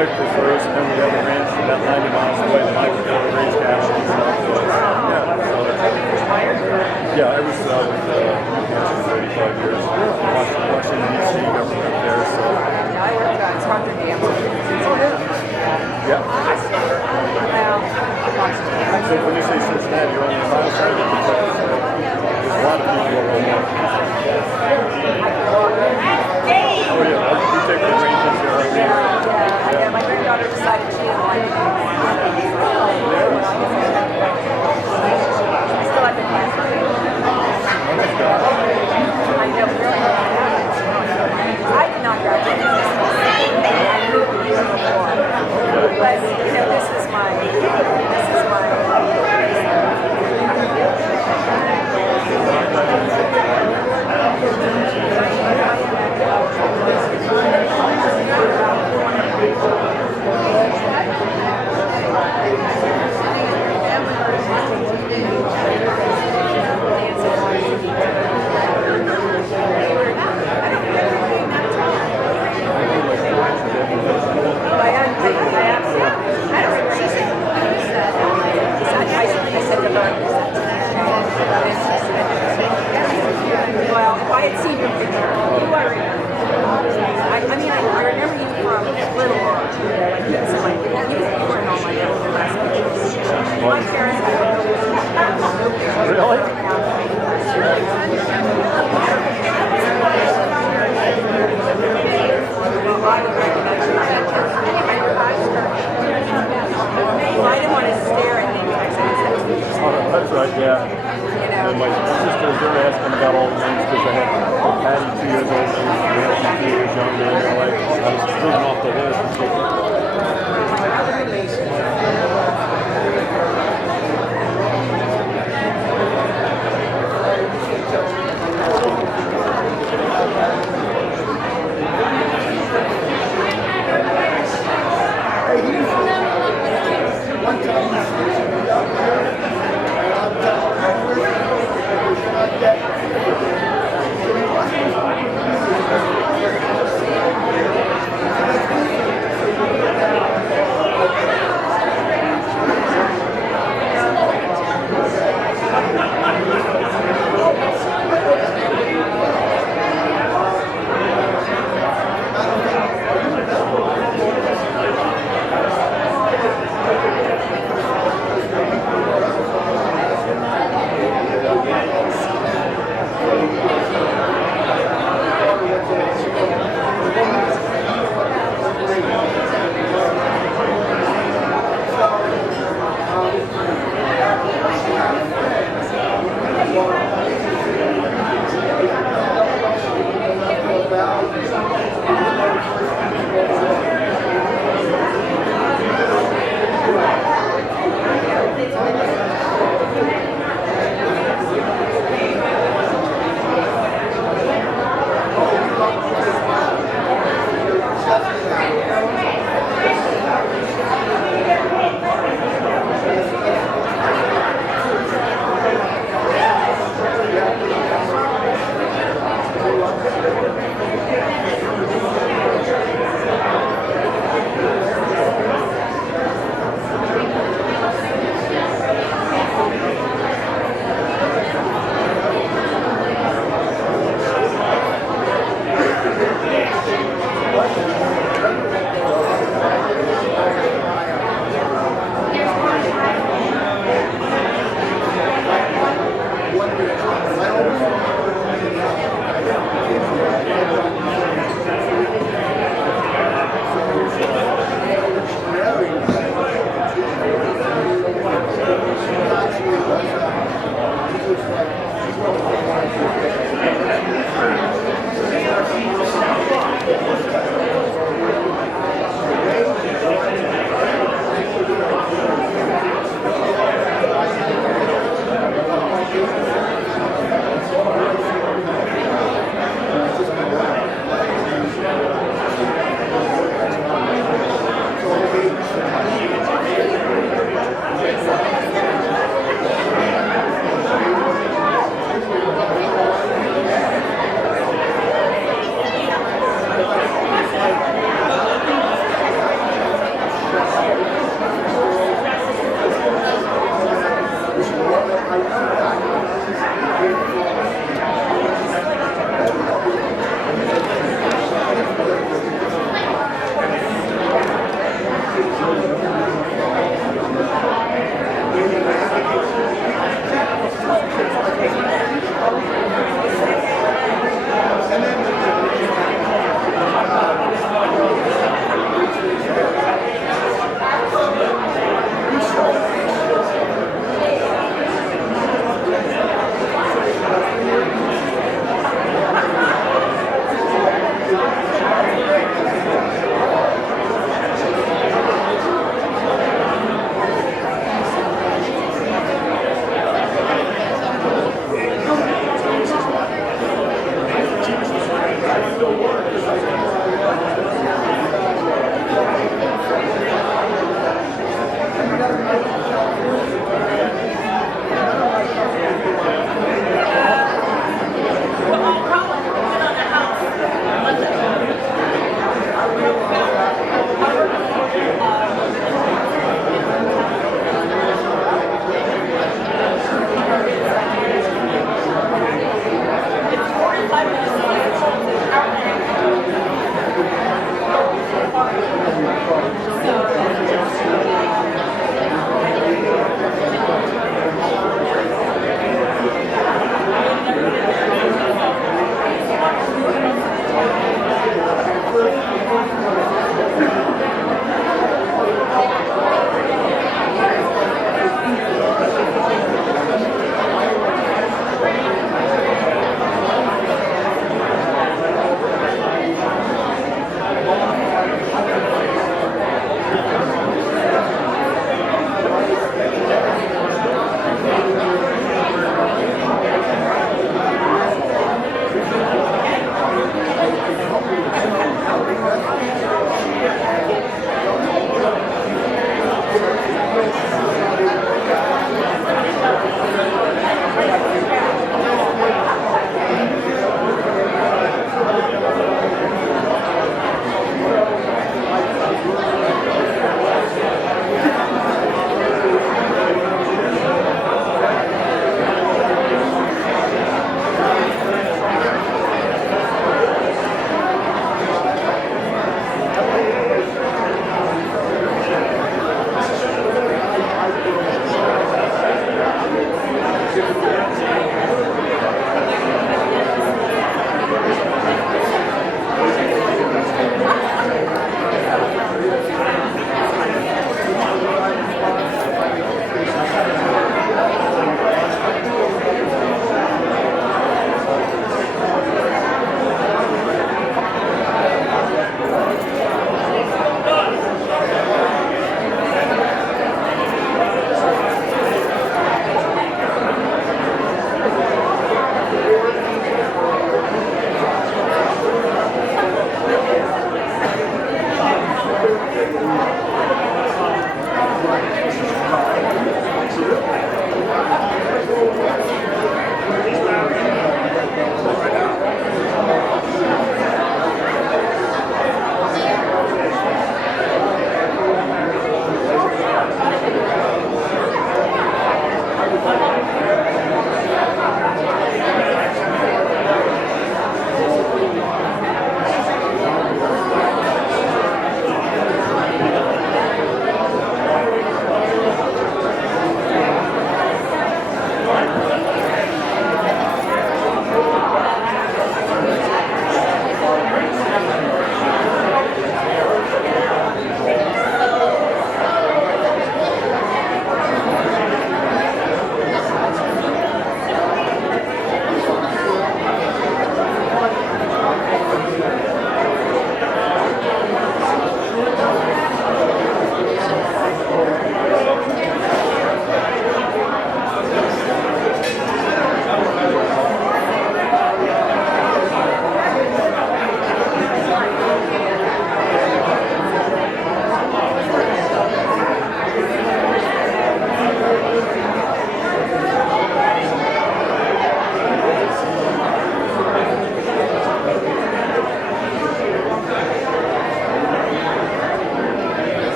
Prefers, and then we have a ranch about 90 miles away that I can go and raise cattle and stuff. So, yeah, I was with New Hampshire for 35 years, Washington D.C. government there. So. Yeah, I worked on Procter & Gamble. Yeah. So when you say Cincinnati, you're on the Ohio side of it, because there's a lot of people over on that. Oh yeah, we take the ranges there. Yeah, my granddaughter decided she didn't like it. I still have to plan for it. I know, really. I did not graduate. I moved the year before. But, you know, this is my well, if I had seen your picture, who do I remember? I remember you from Little Rock. Like, you was like, you were in all my little lessons. My parents had no pictures. Really? I would recognize you. I didn't want to stare at me because I was Oh, that's right, yeah. And my sisters, they were asking about all the names because I had Patty 2 years old, and Nancy 2 years younger, and they're like, I was moving off the list.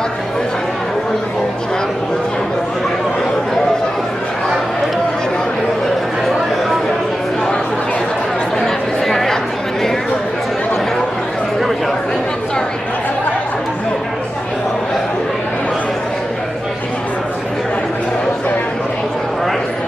Here we go. I'm sorry. All right.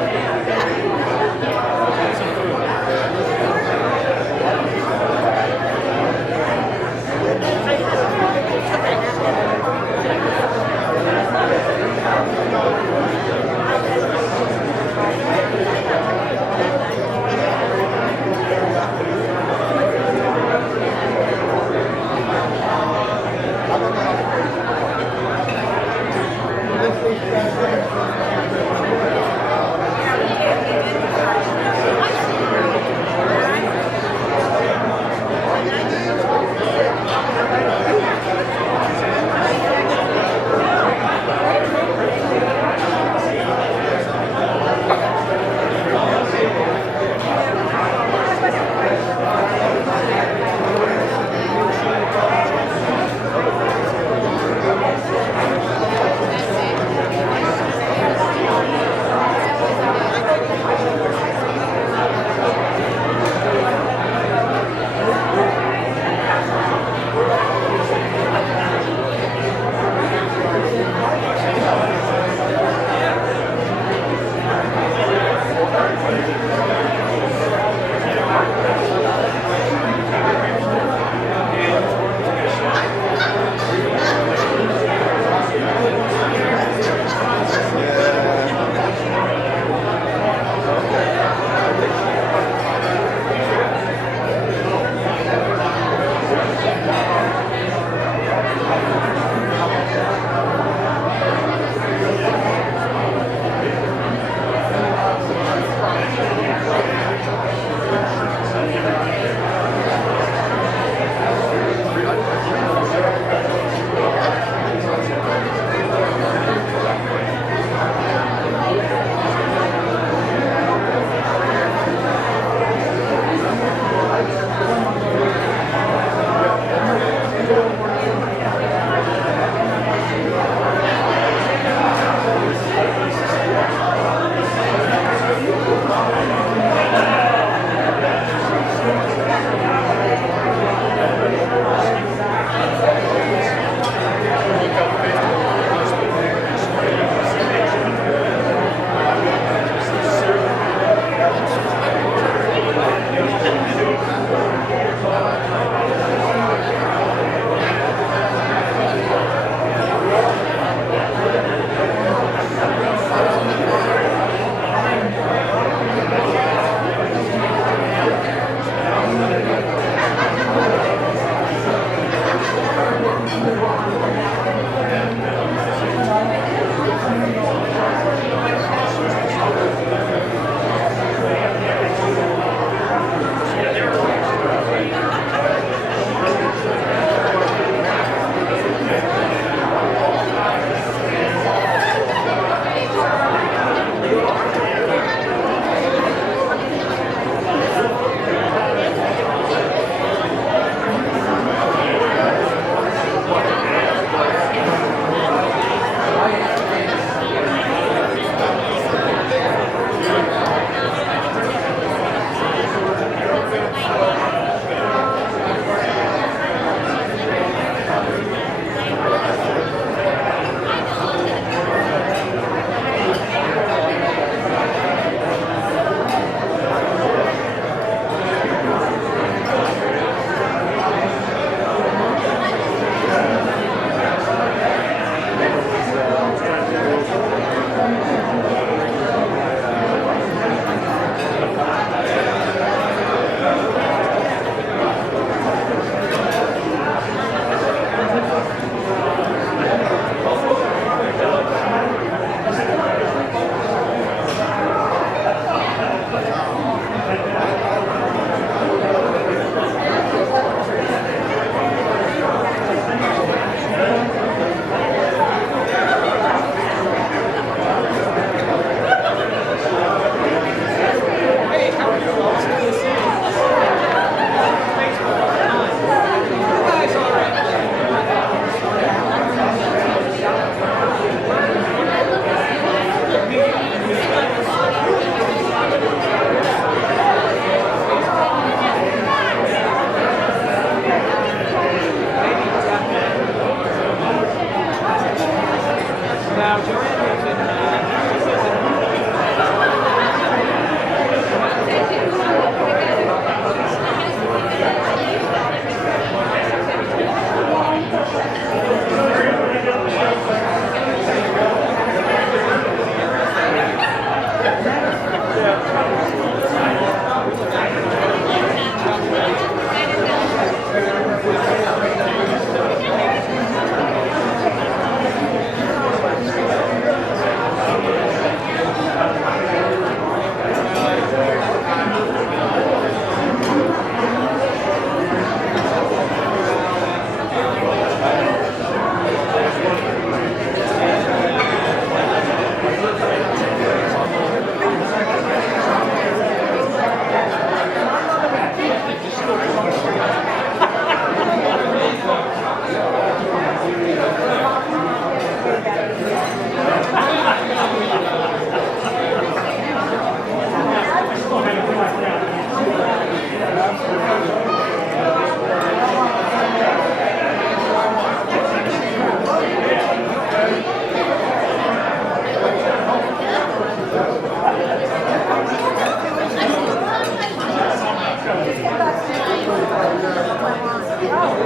Yeah.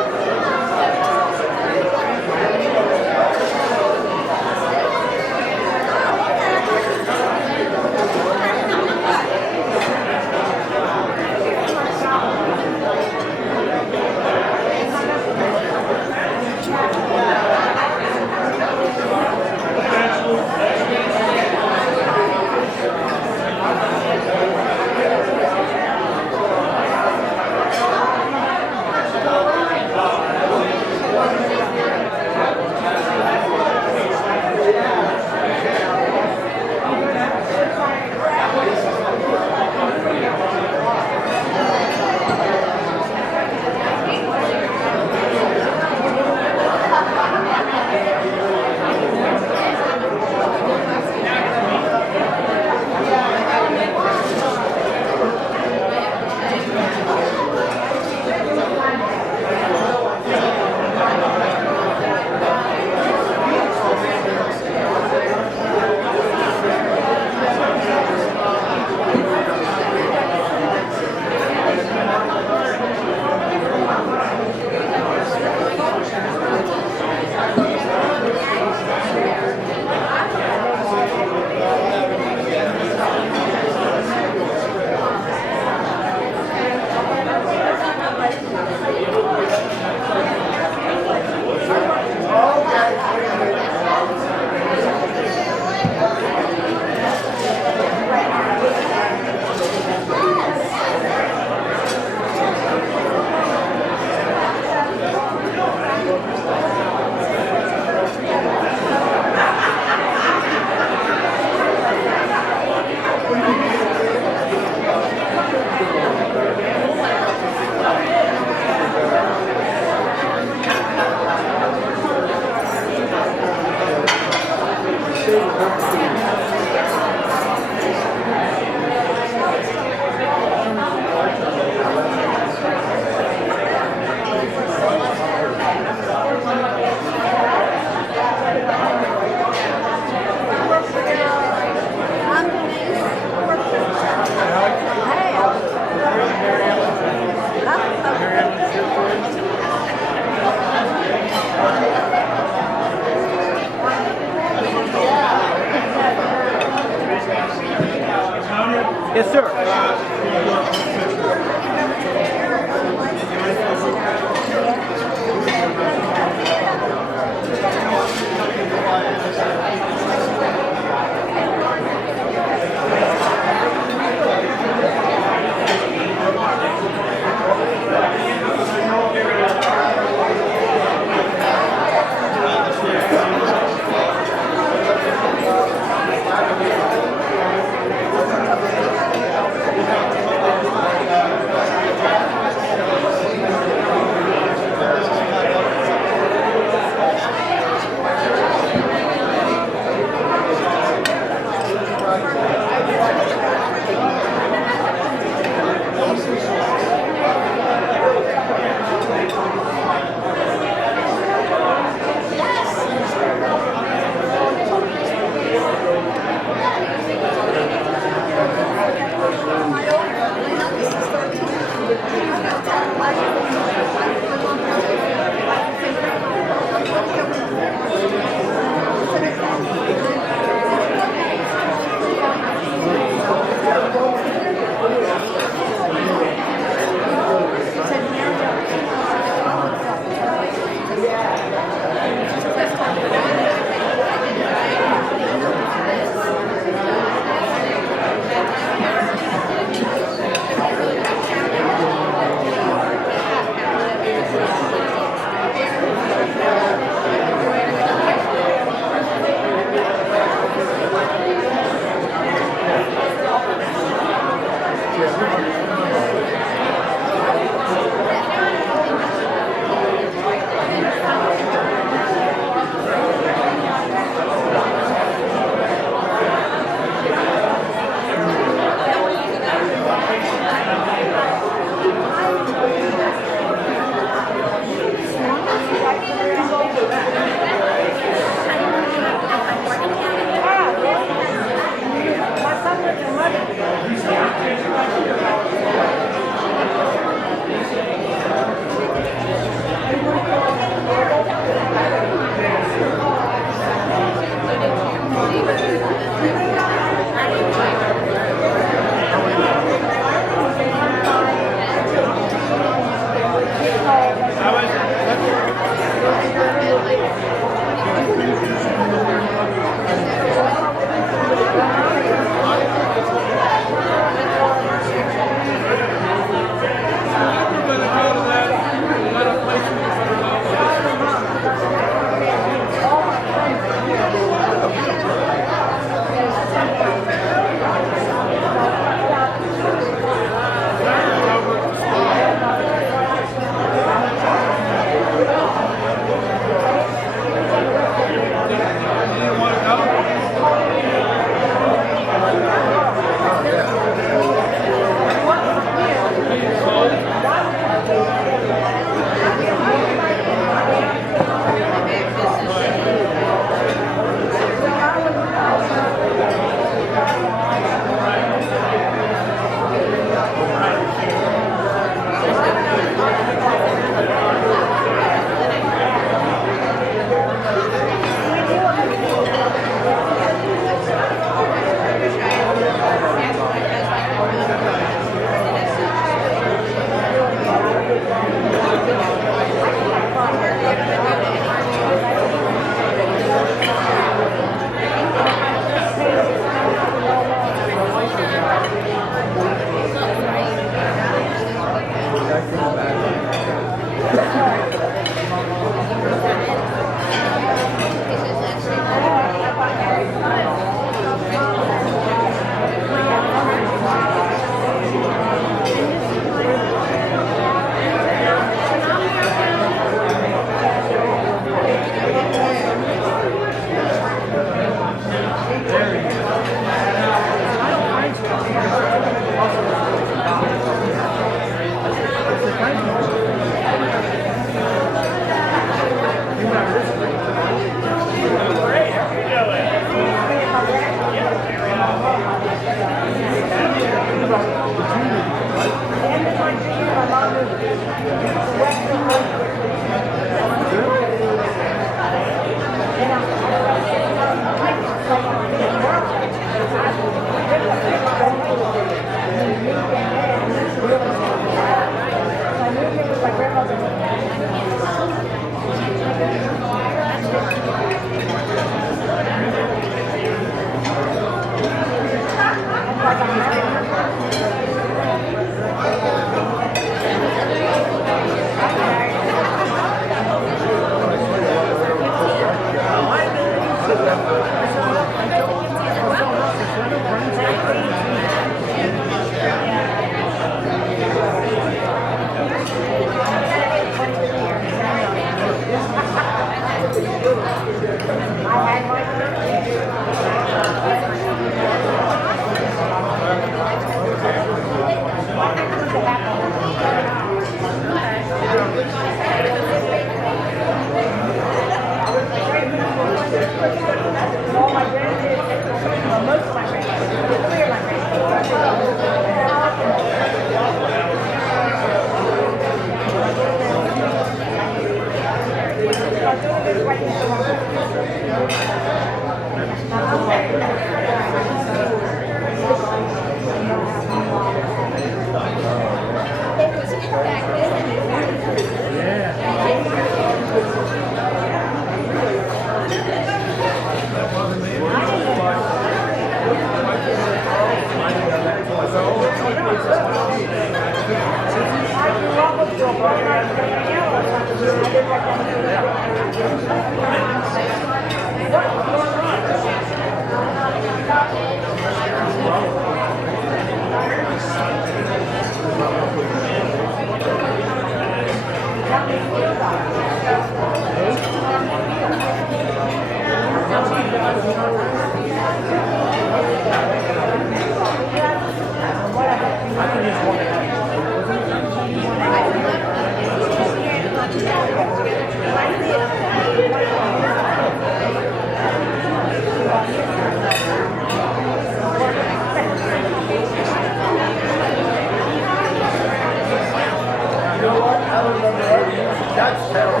That's terrible.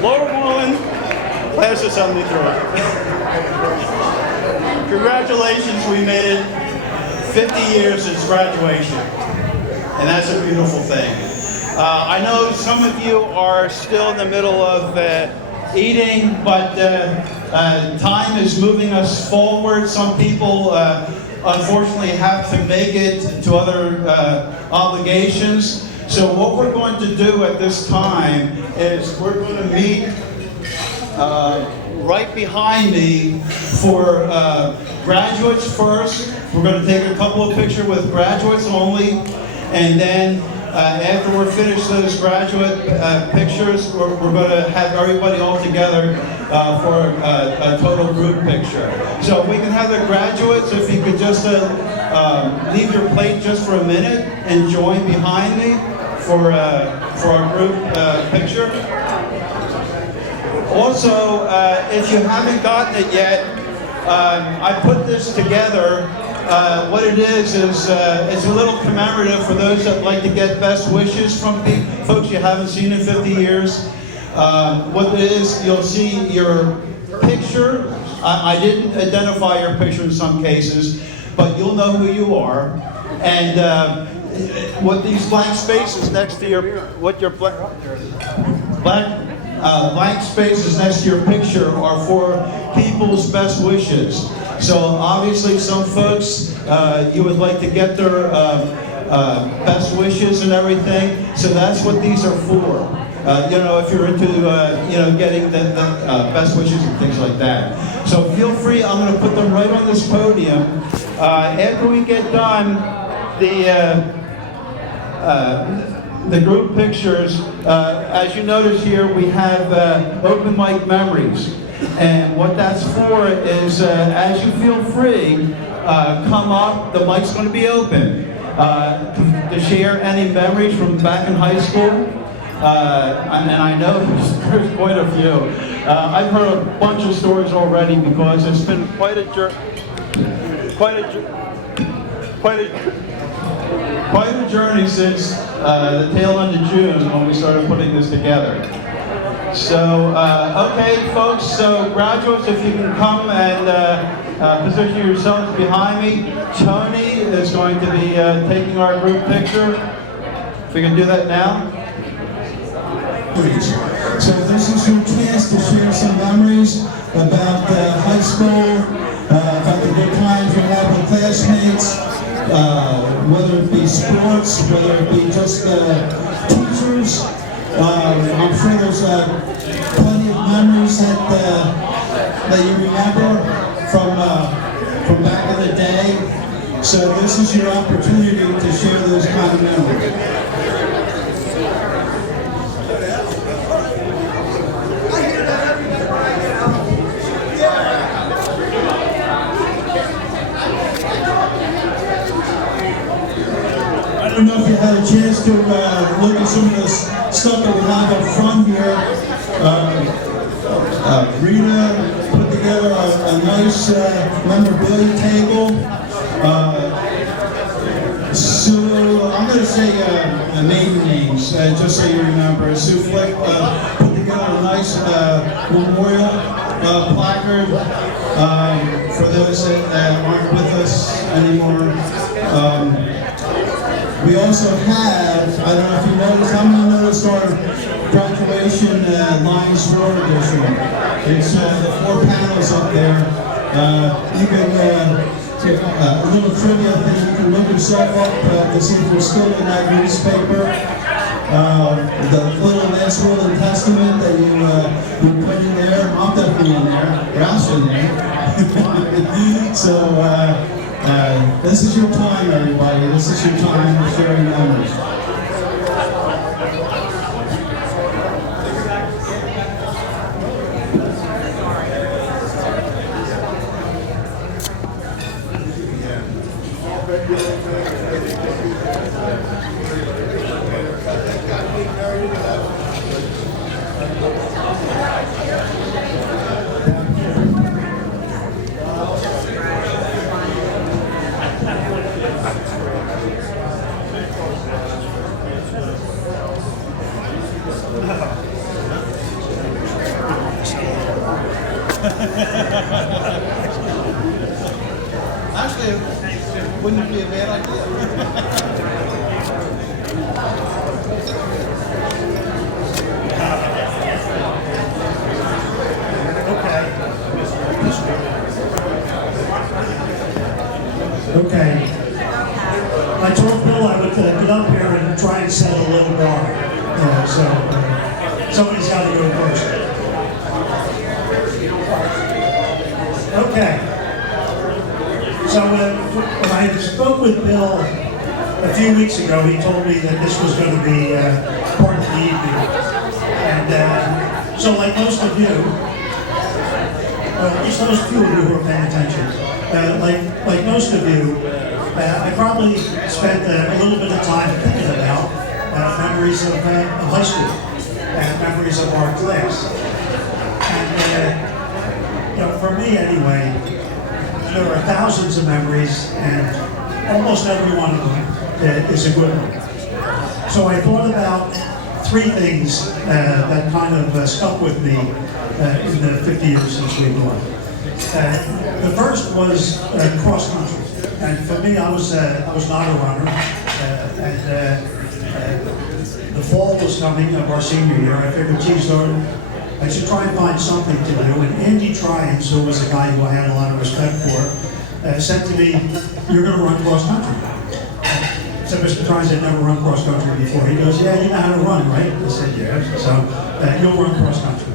Lower Moreland, class of 73. Congratulations, we made it 50 years since graduation, and that's a beautiful thing. I know some of you are still in the middle of eating, but time is moving us forward. Some people unfortunately have to make it to other obligations. So what we're going to do at this time is we're going to meet right behind me for graduates first. We're going to take a couple of pictures with graduates only, and then after we're finished those graduate pictures, we're going to have everybody all together for a total group picture. So if we can have the graduates, if you could just leave your plate just for a minute and join behind me for our group picture. Also, if you haven't gotten it yet, I put this together. What it is it's a little commemorative for those that like to get best wishes from folks you haven't seen in 50 years. What it is, you'll see your picture. I didn't identify your picture in some cases, but you'll know who you are. And what these blank spaces next to your, blank spaces next to your picture are for people's best wishes. So obviously some folks, you would like to get their best wishes and everything. So that's what these are for. You know, if you're into, you know, getting the best wishes and things like that. So feel free, I'm going to put them right on this podium. After we get done, the group pictures, as you notice here, we have open mic memories. And what that's for is, as you feel free, come up. The mic's going to be open to share any memories from back in high school. And I know there's quite a few. I've heard a bunch of stories already because it's been quite a journey since the tail end of June when we started putting this together. So, okay, folks, so graduates, if you can come and position yourselves behind me. Tony is going to be taking our group picture. If we can do that now. So this is your chance to share some memories about high school, about the good times you had with classmates, whether it be sports, whether it be just teachers. I'm sure there's plenty of memories that you remember from back in the day. So this is your opportunity to share those kind of memories. I don't know if you had a chance to look at some of the stuff that we have up front here. Rita put together a nice memorabilia table. Sue, I'm going to say maiden names, just so you remember. Sue Flick put together a nice memorial placard for those that aren't with us anymore. We also have, I don't know if you noticed, how many noticed our graduation Lions 4 edition? It's the 4 panels up there. You can, a little trivia thing, you can look yourself up to see if we're still in that newspaper. The little last will and testament that you put in there, I'm definitely in there, Ralph's in there. So, this is your time, everybody. This is your time for sharing memories. Actually, it wouldn't be a bad idea. Okay. I told Bill I would get up here and try and set a little bar. So somebody's got to go first. Okay. So when I spoke with Bill a few weeks ago, he told me that this was going to be part of the evening. And so like most of you, at least those few of you who are paying attention, like most of you, I probably spent a little bit of time thinking about memories of high school and memories of our class. And for me anyway, there are thousands of memories, and almost every one of them is a good one. So I thought about 3 things that kind of stuck with me in the 50 years since we've gone. The first was cross country, and for me, I was not a runner, and the fall was coming of our senior year. I figured, geez, I should try and find something to do. And Andy Tryans, who was a guy who I had a lot of respect for, said to me, "You're going to run cross country." I said, "Mr. Tryans, I'd never run cross country before." He goes, "Yeah, you know how to run, right?" I said, "Yes." So you'll run cross country.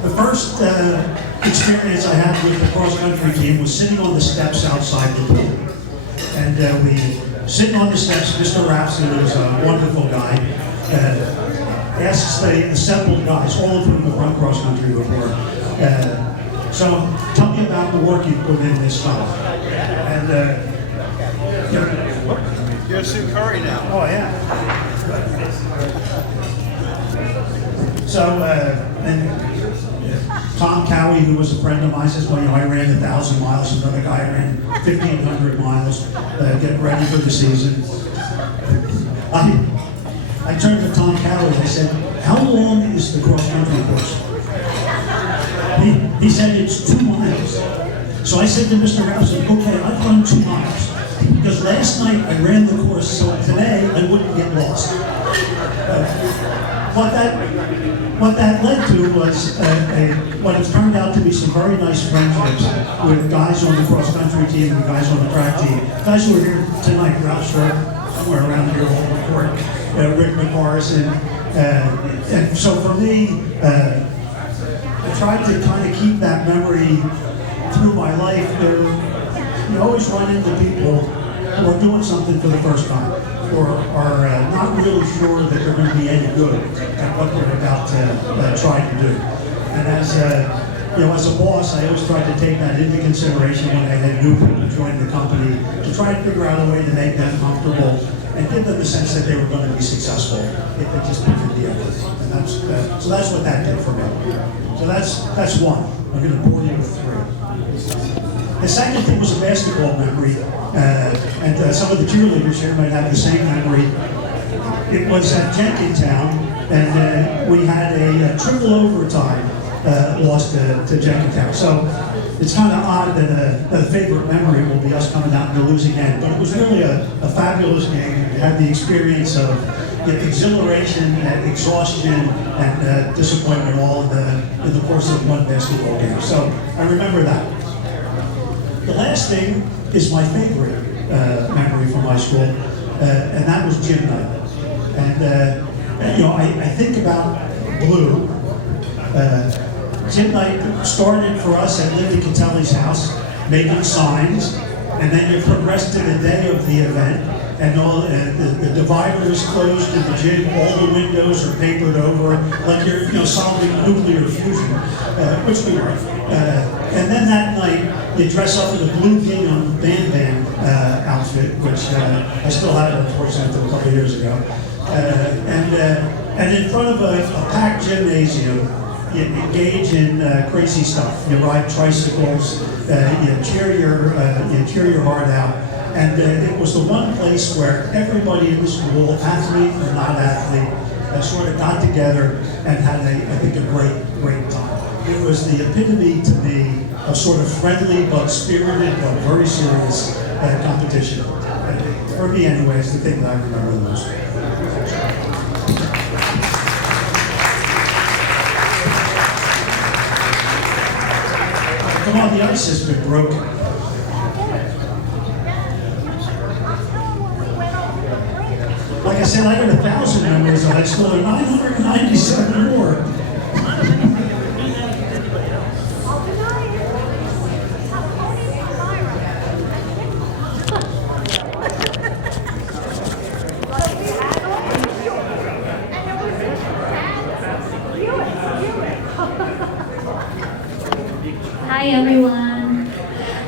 The first experience I had with the cross country team was sitting on the steps outside the pool. And we sitting on the steps, Mr. Rapson, who was a wonderful guy, asks the assembled guys, all of whom have run cross country before, So tell me about the work you put in this time. And You're Sue Curry now. oh yeah. So and Tom Cowie, who was a friend of mine, says, well, I ran 1,000 miles. Another guy ran 1,500 miles, getting ready for the season. I turned to Tom Cowie and I said, how long is the cross-country course? He said it's 2 miles. So I said to Mr. Rouse, okay, I've run 2 miles. Because last night I ran the course, so today I wouldn't get lost. What that led to was what has turned out to be some very nice friendships with guys on the cross-country team and guys on the track team. Guys who are here tonight, Ralph Short, somewhere around here, Holden Court, Rick McMorrison. And so for me, I tried to kind of keep that memory through my life. You always run into people who are doing something for the first time, or are not really sure that they're going to be any good at what they're about to try to do. And as as a boss, I always tried to take that into consideration when I had new people join the company, to try and figure out a way to make them comfortable and give them the sense that they were going to be successful if they just put in the effort. And so that's what that did for me. So that's one. I'm going to bore you with 3. The second thing was a basketball memory, and some of the cheerleaders here might have the same memory. It was at Jenkintown, and we had a triple overtime loss to Jenkintown. So it's kind of odd that a favorite memory will be us coming out in the losing end, but it was really a fabulous game. We had the experience of exhilaration and exhaustion and disappointment all in the course of one basketball game. So I remember that. The last thing is my favorite memory from high school, and that was gym night. And I think about Blue. Gym night started for us at Linda Catelli's house, making signs, and then it progressed to the day of the event, and all the dividers closed in the gym, all the windows are papered over, like you're solving nuclear fusion, which we were. And then that night, you dress up in a blue gingham Band outfit, which I still have, unfortunately, until a couple of years ago. And in front of a packed gymnasium, you engage in crazy stuff. You ride tricycles, you cheer your heart out. And it was the one place where everybody in the school, athlete or not athlete, sort of got together and had, I think, a great time. It was the epitome to me of sort of friendly but spirited but very serious competition. For me, anyway, it's the thing that I remember the most. Come on, the ice has been broken. Like I said, I got 1,000 memories of high school. There are 997 more. Hi everyone.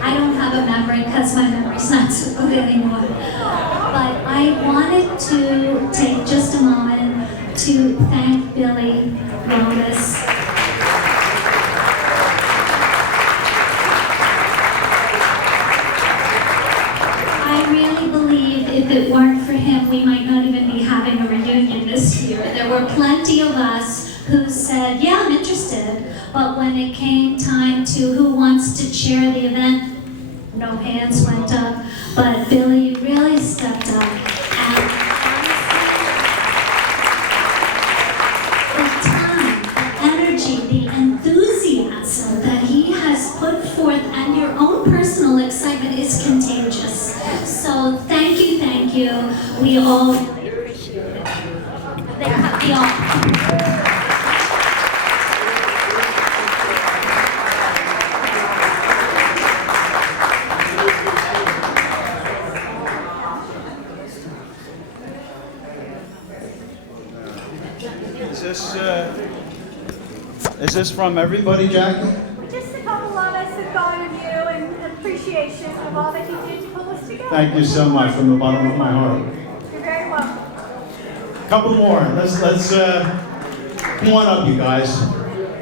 I don't have a memory because my memory's not so good anymore. But I wanted to take just a moment to thank Billy Lotus. I really believe if it weren't for him, we might not even be having a reunion this year. There were plenty of us who said, yeah, I'm interested, but when it came time to who wants to chair the event, no hands went up, but Billy really stepped up. And the time, the energy, the enthusiasm that he has put forth, and your own personal excitement is contagious. So thank you, thank you. We all really appreciate it. We all. Is this from everybody, Jackie? Just a couple of appreciation of all that you did to pull us together. Thank you so much from the bottom of my heart. You're very welcome. Couple more. Let's come on up, you guys.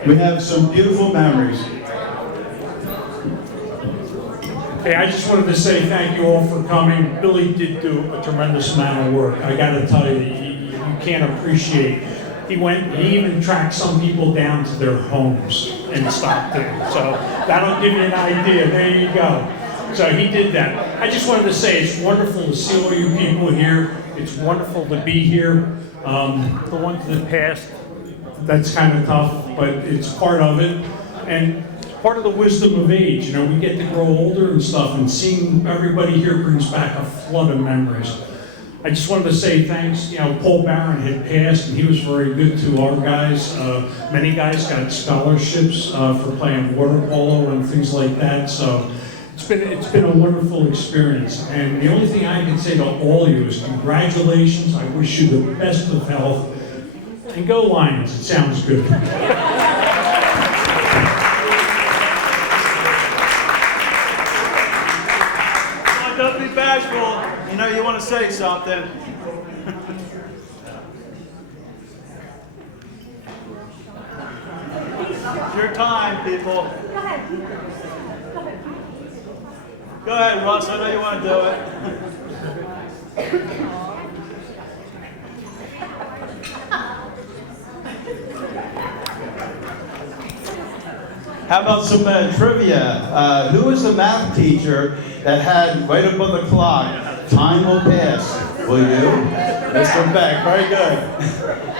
We have some beautiful memories. Hey, I just wanted to say thank you all for coming. Billy did do a tremendous amount of work. I got to tell you, you can't appreciate. He even tracked some people down to their homes in Stockton. So that'll give you an idea. There you go. So he did that. I just wanted to say it's wonderful to see all you people here. It's wonderful to be here. The ones that passed, that's kind of tough, but it's part of it. And part of the wisdom of age, you know, we get to grow older and stuff, and seeing everybody here brings back a flood of memories. I just wanted to say thanks. You know, Paul Barron had passed, and he was very good to our guys. Many guys got scholarships for playing water polo and things like that. So it's been a wonderful experience. And the only thing I can say to all of you is congratulations. I wish you the best of health. And go Lions. It sounds good. Don't be bashful. You know you want to say something. It's your time, people. Go ahead. Go ahead, Russ. I know you want to do it. How about some trivia? Who was the math teacher that had right above the clock, time will pass? Will you? Mr. Beck, very good.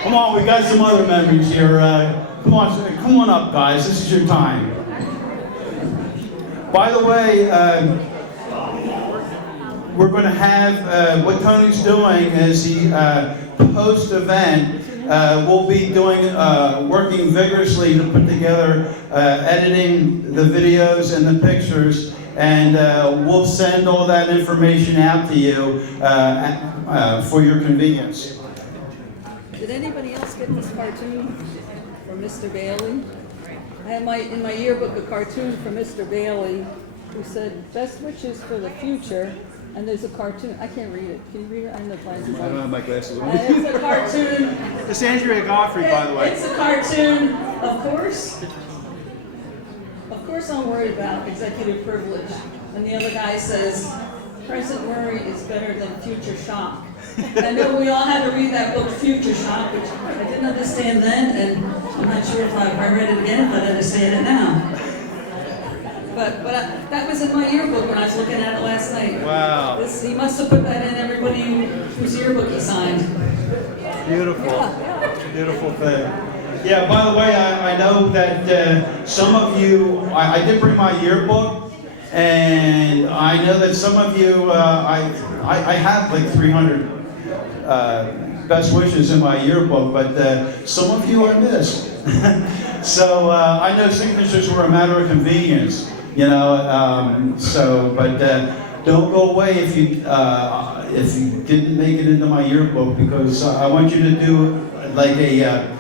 Come on, we got some other memories here. Come on up, guys. This is your time. By the way, we're going to have, what Tony's doing is he, post-event, we'll be doing, working vigorously to put together, editing the videos and the pictures, and we'll send all that information out to you for your convenience. Did anybody else get this cartoon from Mr. Bailey? I had in my yearbook a cartoon from Mr. Bailey who said, "Best wishes for the future." And there's a cartoon. I can't read it. Can you read it? I'm the glasses on. I don't have my glasses on. It's a cartoon. It's Andrea Godfrey, by the way. It's a cartoon, of course. Of course I'm worried about executive privilege. And the other guy says, present worry is better than future shock. I know we all had to read that book, Future Shock, which I didn't understand then, and I'm not sure if I read it again, but I understand it now. But that was in my yearbook when I was looking at it last night. Wow. He must have put that in everybody whose yearbook he signed. Beautiful. Yeah. Beautiful thing. Yeah, by the way, I know that some of you, I did bring my yearbook, and I know that some of you, I have like 300 best wishes in my yearbook, but some of you I missed. So I know signatures were a matter of convenience, you know. But don't go away if you didn't make it into my yearbook, because I want you to do like a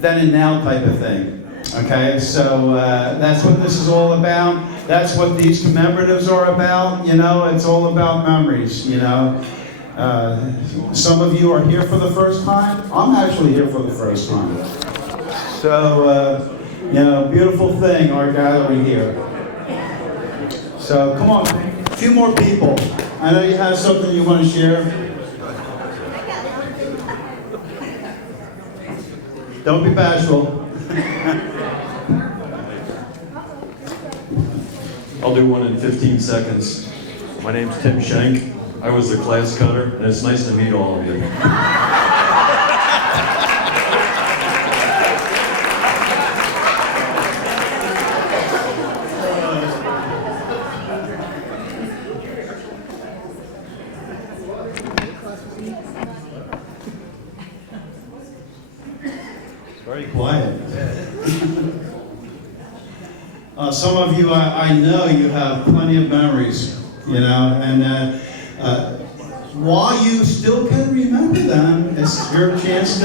then and now type of thing. Okay, so that's what this is all about. That's what these commemoratives are about. You know, it's all about memories. You know. Some of you are here for the first time. I'm actually here for the first time. So, you know, beautiful thing, our gathering here. So, come on, a few more people. I know you have something you want to share. Don't be bashful. I'll do one in 15 seconds. My name's Tim Schenk. I was the class cutter, and it's nice to meet all of you. Very quiet. Some of you, I know you have plenty of memories, you know, and while you still can remember them, it's your chance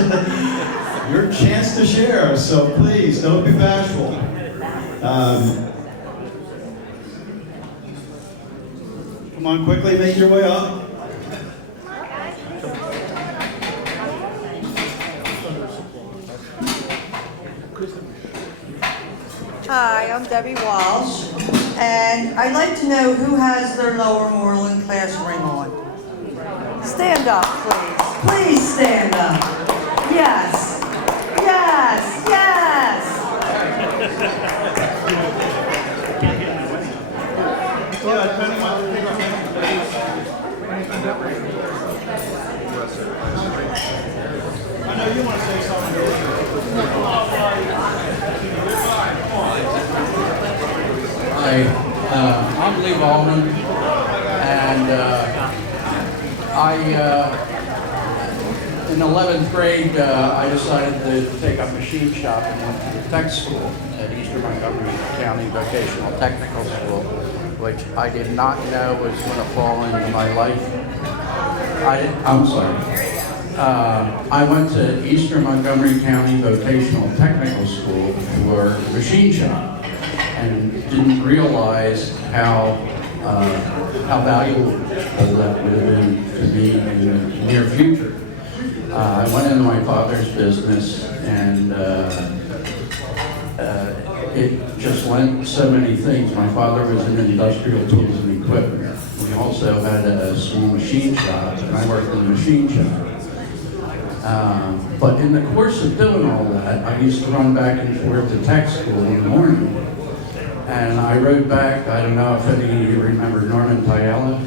to share. So please, don't be bashful. Come on, quickly make your way up. Hi, I'm Debbie Walsh, and I'd like to know who has their Lower Moreland class ring on. Stand up, please. Please stand up. Yes. Yes. Yes. I know you want to say something. Hi, I'm Lee Baldwin, and in 11th grade, I decided to take up machine shop and went to the tech school at Eastern Montgomery County Vocational Technical School, which I did not know was going to fall into my life. I'm sorry. I went to Eastern Montgomery County Vocational Technical School for machine shop and didn't realize how valuable that would have been to me in the near future. I went into my father's business, and it just lent so many things. My father was in industrial tools and equipment. We also had a small machine shop, and I worked in the machine shop. But in the course of doing all that, I used to run back and forth to tech school in the morning. And I rode back, I don't know if any of you remember Norman Tayala.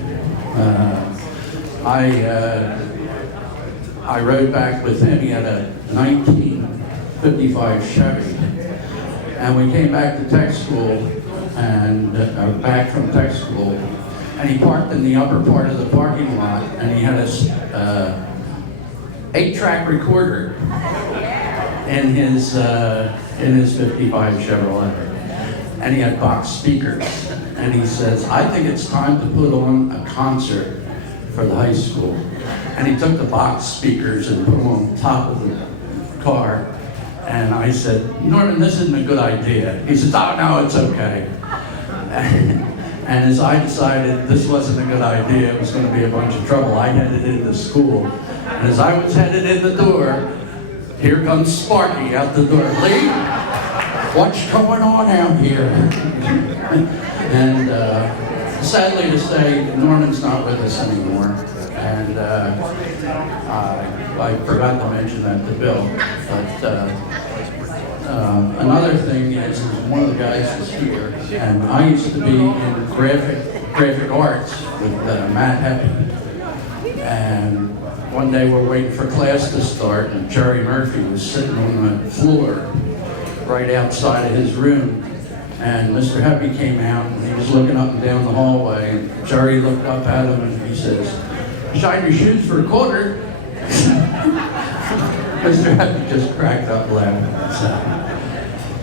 I rode back with him. He had a 1955 Chevy. And we came back to tech school, and back from tech school, and he parked in the upper part of the parking lot, and he had a 8-track recorder in his 55 Chevrolet. And he had box speakers. And he says, I think it's time to put on a concert for the high school. And he took the box speakers and put them on top of the car. And I said, Norman, this isn't a good idea. He said, oh, no, it's okay. And as I decided this wasn't a good idea, it was going to be a bunch of trouble, I headed into school. And as I was headed in the door, here comes Sparky out the door. Lee, what's going on out here? And sadly to say, Norman's not with us anymore. And I forgot to mention that to Bill. But another thing is one of the guys is here, and I used to be in graphic arts with Matt Heppy. And one day we're waiting for class to start, and Jerry Murphy was sitting on the floor right outside of his room. And Mr. Heppy came out, and he was looking up and down the hallway, and Jerry looked up at him and he says, shine your shoes for a quarter. Mr. Heppy just cracked up laughing. So,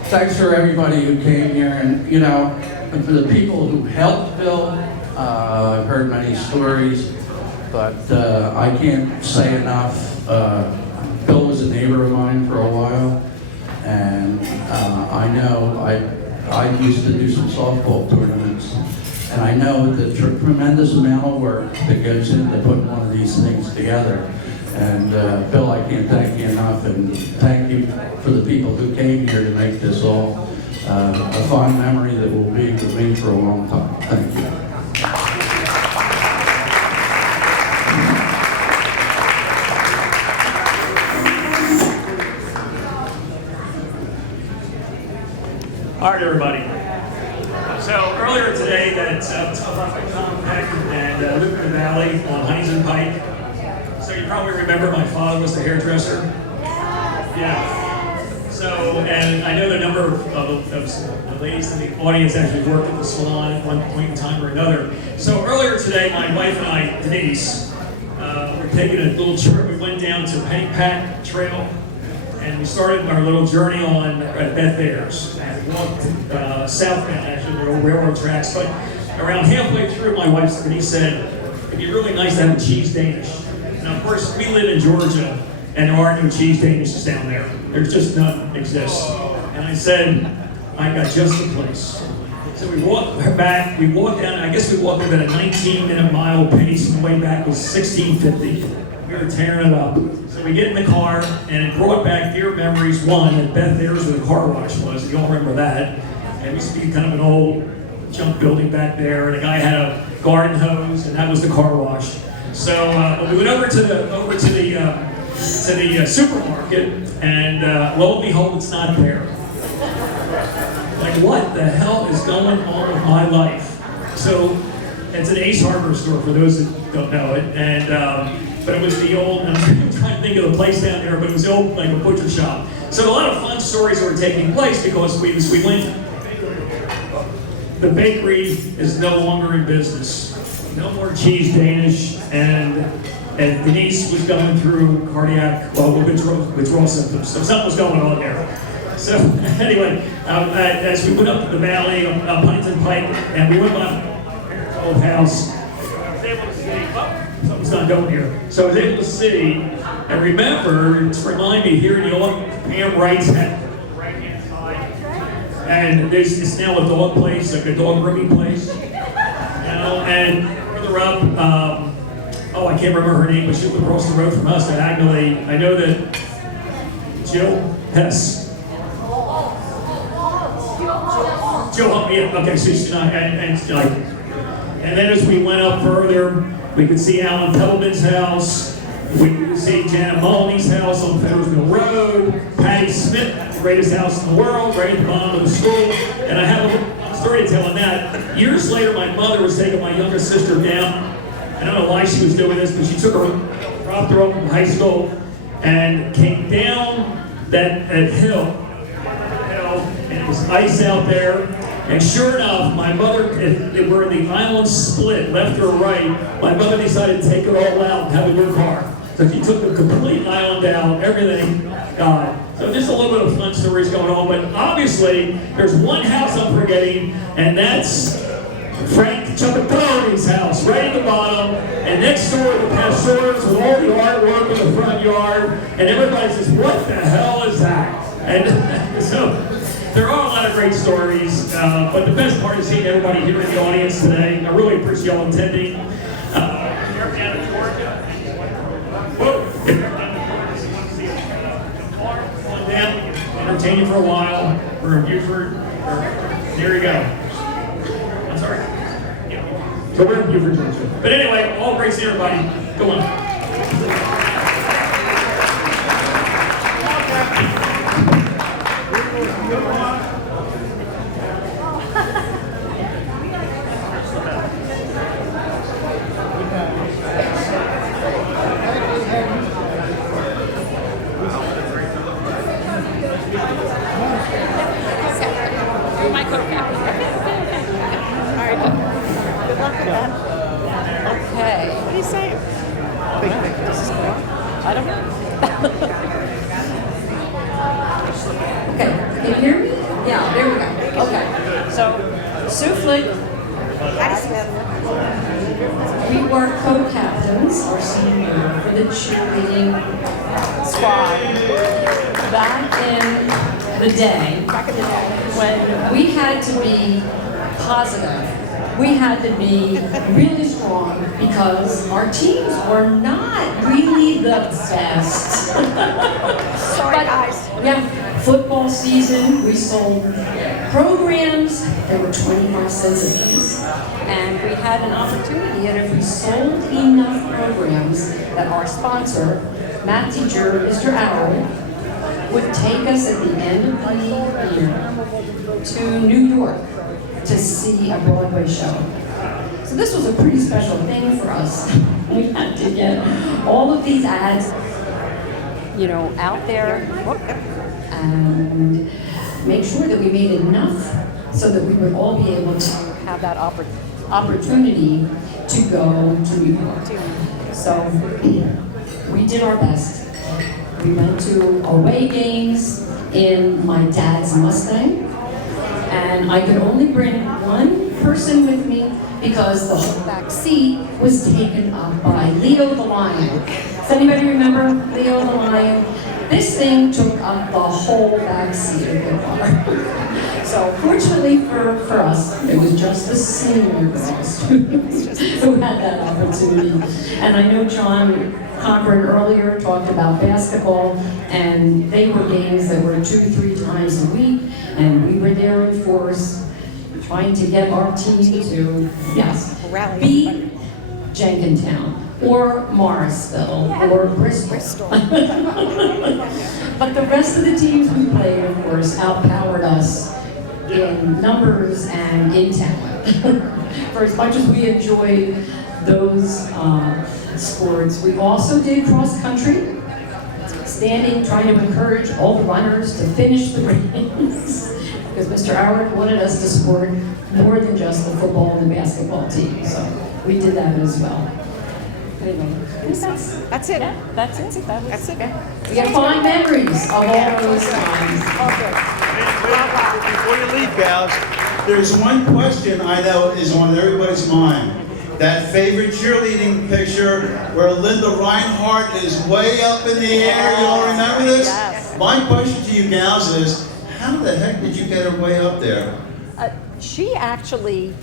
thanks for everybody who came here, and you know, and for the people who helped Bill. I've heard many stories, but I can't say enough. Bill was a neighbor of mine for a while, and I know I used to do some softball tournaments, and I know the tremendous amount of work that goes into putting one of these things together. And Bill, I can't thank you enough, and thank you for the people who came here to make this all a fond memory that will be with me for a long time. Thank you. All right, everybody. So earlier today, that Tom Peck and Lucas Valley on Huntington Pike. So you probably remember my father was the hairdresser. Yeah. So, and I know the number of the ladies in the audience actually worked at the salon at one point in time or another. So earlier today, my wife and I, Denise, were taking a little trip. We went down to Pennypack Trail, and we started our little journey on Beth Ayres. And we walked southbound, actually, there were railroad tracks. But around halfway through, my wife Denise said, it'd be really nice to have a cheese Danish. Now, of course, we live in Georgia, and there are no cheese Danishes down there. There's just none exist. And I said, I got just the place. So we walked back, we walked down, I guess we walked about a 19-minute mile pace, and the way back was 1650. We were tearing it up. So we get in the car, and it brought back dear memories. One, at Beth, there's where the car wash was, if you don't remember that. And it used to be kind of an old junk building back there, and a guy had a garden hose, and that was the car wash. So we went over to the supermarket, and lo and behold, it's not there. Like, what the hell is going on with my life? So it's an Ace Hardware store for those that don't know it, and but it was the old. I'm trying to think of the place down there, but it was the old like a butcher shop. So a lot of fun stories were taking place because we went. The bakery is no longer in business. No more cheese Danish, and Denise was going through cardiac withdrawal symptoms. So something was going on there. So anyway, as we went up the valley of Huntington Pike, and we went by my old house, I was able to see, something's not going here. So I was able to see, and remember, to remind me, here in the old Pam Wright's had the right-hand side, and it's now a dog place, like a dog grooming place, and further up, oh, I can't remember her name, but she lived across the road from us diagonally. I know that Jill Hess. Jill helped me. Okay, so she's not, and then as we went up further, we could see Alan Pebbleman's house. We could see Janet Moloney's house on Federal Mill Road. Patty Smith, the greatest house in the world, right at the bottom of the school. And I have a story to tell on that. Years later, my mother was taking my younger sister down. I don't know why she was doing this, but she took her, dropped her off from high school, and came down that hill, and it was ice out there. And sure enough, my mother, where the island split, left or right, my mother decided to take it all out and have a new car. So she took the complete island out, everything. So just a little bit of fun stories going on, but obviously there's one house I'm forgetting, and that's Frank Chuckatoni's house, right at the bottom, and next door the Pastors with all the artwork in the front yard, and everybody says, what the hell is that? And so there are a lot of great stories, but the best part is seeing everybody here in the audience today. I really appreciate y'all attending. Entertain you for a while. We're in Buford. There you go. I'm sorry. So we're in Buford, Georgia. But anyway, all great seeing everybody. Go on. We were co-captains our senior year for the cheerleading squad back in the day when we had to be positive. We had to be really strong because our teams were not really the best. Sorry, guys. Yeah, football season, we sold programs. They were 25 cents a piece. And we had an opportunity, and if we sold enough programs, that our sponsor, math teacher, Mr. Arrow, would take us at the end of the year to New York to see a Broadway show. So this was a pretty special thing for us. We had to get all of these ads, you know, out there and make sure that we made enough so that we would all be able to have that opportunity to go to New York. So we did our best. We went to away games in my dad's Mustang, and I could only bring one person with me because the whole back seat was taken up by Leo the Lion. Does anybody remember Leo the Lion? This thing took up the whole back seat of the car. So So fortunately for us, it was just the senior girls who had that opportunity. And I know John Cochran earlier talked about basketball, and they were games that were 2-3 times a week, and we were there in force, trying to get our team to, yes, beat Jenkintown, or Morrisville, or Bristol. But the rest of the teams we played, of course, outpowered us in numbers and in talent. For as much as we enjoyed those sports, we also did cross country, trying to encourage all the runners to finish the race, because Mr. Howard wanted us to support more than just the football and the basketball team, so we did that as well. Anyway, That's it. Yeah, that's it. That's it. We have fond memories of all those times. Before you leave, gals, there's one question I know is on everybody's mind. That favorite cheerleading picture where Linda Reinhardt is way up in the air. You all remember this? Yes. My question to you gals is, how the heck did you get her way up there? She actually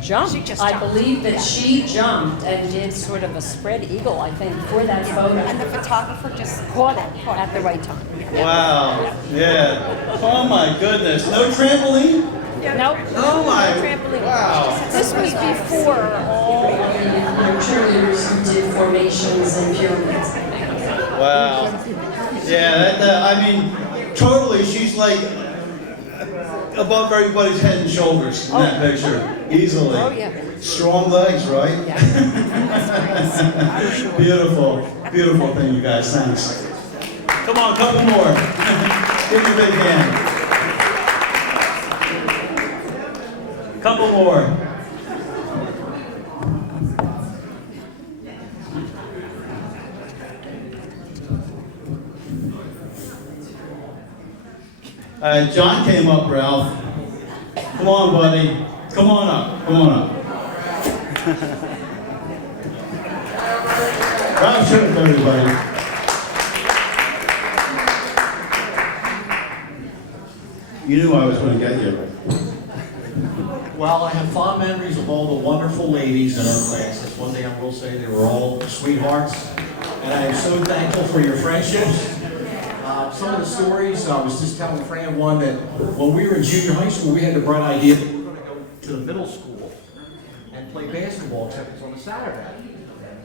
jumped. I believe that she jumped and did sort of a spread eagle, I think, for that photo. And the photographer just caught it at the right time. Wow. Yeah. Oh my goodness. No trampoline? Nope. Oh my. No trampoline. Wow. This was before all the cheerleaders who did formations and pyramids. Wow. Yeah, I mean, totally, she's like above everybody's head and shoulders in that picture. Easily. Oh, yeah. Strong legs, right? Yeah. Beautiful. Beautiful thing, you guys. Thanks. Come on, a couple more. Give me a big hand. Couple more. John came up, Ralph. Come on, buddy. Come on up. Come on up. Ralph, show it to everybody. You knew I was going to get you. Well, I have fond memories of all the wonderful ladies in our class. That's one thing I will say. They were all sweethearts. And I am so thankful for your friendships. Some of the stories, I was just telling Fran one that when we were in junior high school, we had the bright idea that we were going to go to the middle school and play basketball, except it was on a Saturday.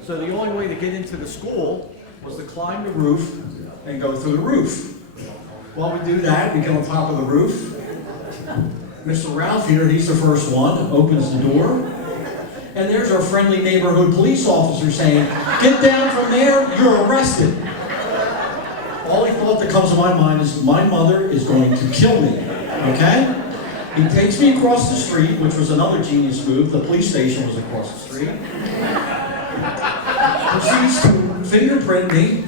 So the only way to get into the school was to climb the roof and go through the roof. While we do that, we get on top of the roof. Mr. Ralph here, he's the first one, opens the door. And there's our friendly neighborhood police officer saying, "Get down from there, you're arrested." All he thought that comes to my mind is, my mother is going to kill me, okay? He takes me across the street, which was another genius move. The police station was across the street. Proceeds to fingerprint me,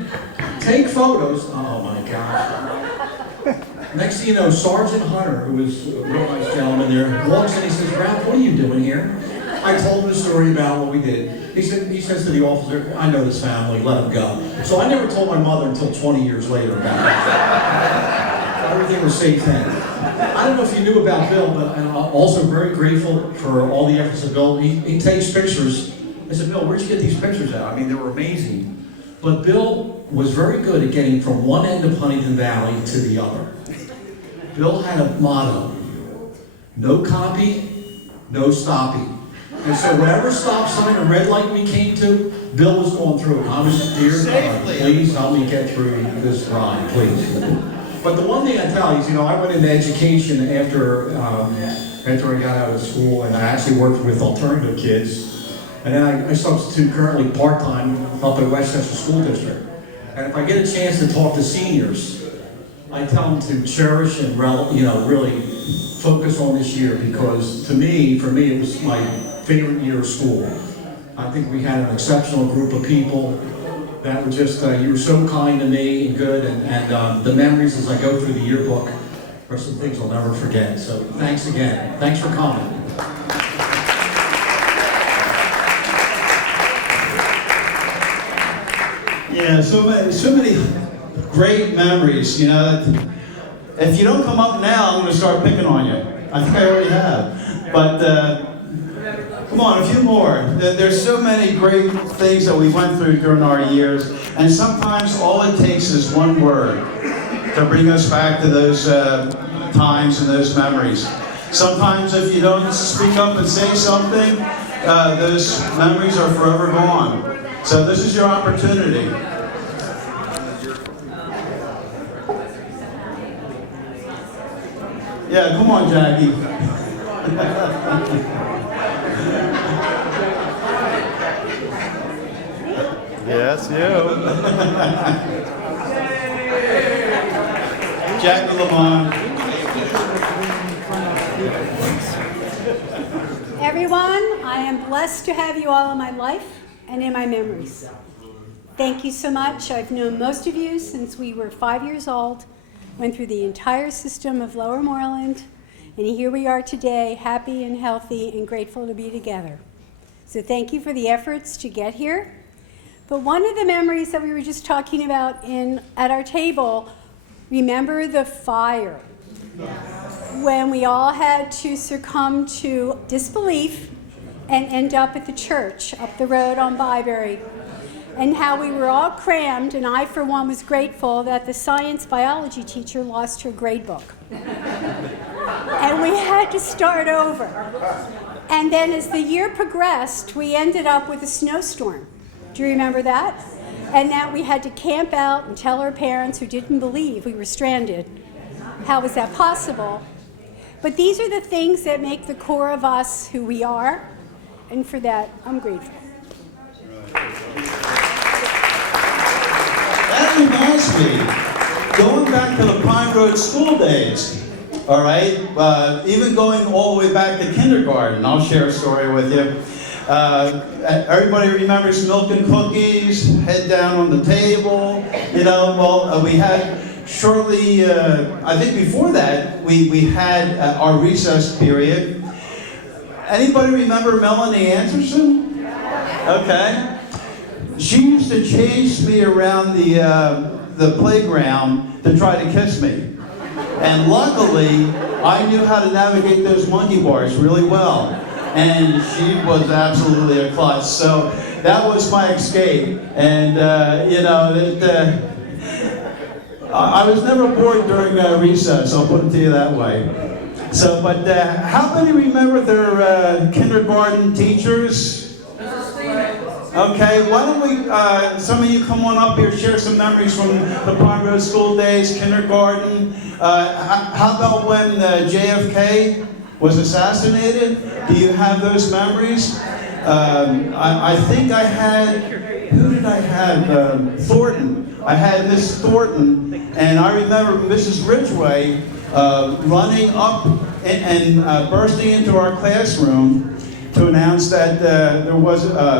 take photos. Oh my God. Next thing you know, Sergeant Hunter, who was a real nice gentleman there, walks in and he says, "Ralph, what are you doing here?" I told him the story about what we did. He says to the officer, "I know this family, let him go." So I never told my mother until 20 years later about it. Everything was safe then. I don't know if you knew about Bill, but I'm also very grateful for all the efforts of Bill. He takes pictures. I said, "Bill, where'd you get these pictures at?" I mean, they were amazing. But Bill was very good at getting from one end of Huntington Valley to the other. Bill had a motto: no copy, no stopping. And so whatever stop sign or red light we came to, Bill was going through it. I was, "Dear God, please help me get through this ride, please." But the one thing I tell you is, I went into education after I got out of school, and I actually worked with alternative kids. And then I substitute currently part-time up at Westchester School District. And if I get a chance to talk to seniors, I tell them to cherish and really focus on this year, because for me, it was my favorite year of school. I think we had an exceptional group of people that were just, you were so kind to me and good, and the memories as I go through the yearbook are some things I'll never forget. So thanks again. Thanks for coming. Yeah, so many great memories, If you don't come up now, I'm going to start picking on you. I think I already have. But come on, a few more. There's so many great things that we went through during our years, and sometimes all it takes is one word to bring us back to those times and those memories. Sometimes if you don't speak up and say something, those memories are forever gone. So this is your opportunity. Yeah, come on, Jackie. Yes, you. Jackie Lamont. Everyone, I am blessed to have you all in my life and in my memories. Thank you so much. I've known most of you since we were 5 years old, went through the entire system of Lower Moreland, and here we are today, happy and healthy and grateful to be together. So thank you for the efforts to get here. But one of the memories that we were just talking about at our table, remember the fire? When we all had to succumb to disbelief and end up at the church up the road on Byberry, and how we were all crammed, and I for one was grateful that the science biology teacher lost her grade book. And we had to start over. And then as the year progressed, we ended up with a snowstorm. Do you remember that? And that we had to camp out and tell our parents who didn't believe we were stranded. How was that possible? But these are the things that make the core of us who we are, and for that, I'm grateful. That reminds me, going back to the Pine Road school days, all right? Even going all the way back to kindergarten, I'll share a story with you. Everybody remembers milk and cookies, head down on the table, you know, well, we had shortly, I think before that, we had our recess period. Anybody remember Melanie Anderson? Okay. She used to chase me around the playground to try to kiss me. And luckily, I knew how to navigate those monkey bars really well. And she was absolutely a klutz. So that was my escape. And, you know, I was never bored during recess, I'll put it to you that way. So, but how many remember their kindergarten teachers? Okay, why don't we, some of you come on up here, share some memories from the Pine Road school days, kindergarten. How about when JFK was assassinated? Do you have those memories? I think I had, who did I have? Thornton. I had Miss Thornton, and I remember Mrs. Ridgway running up and bursting into our classroom to announce that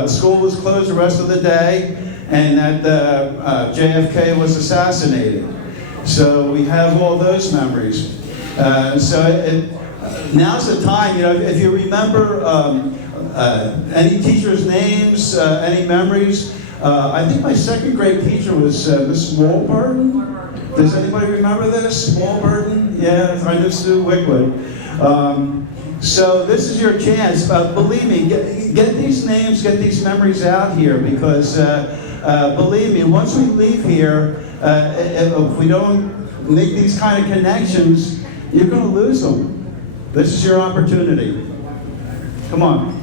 school was closed the rest of the day, and that JFK was assassinated. So we have all those memories. Now's the time, you know, if you remember any teachers' names, any memories. I think my second grade teacher was Miss Walburton. Does anybody remember this? Walburton? Yeah, I knew Sue Wickwood. So this is your chance. Believe me, get these names, get these memories out here, because believe me, once we leave here, if we don't make these kind of connections, you're going to lose them. This is your opportunity. Come on.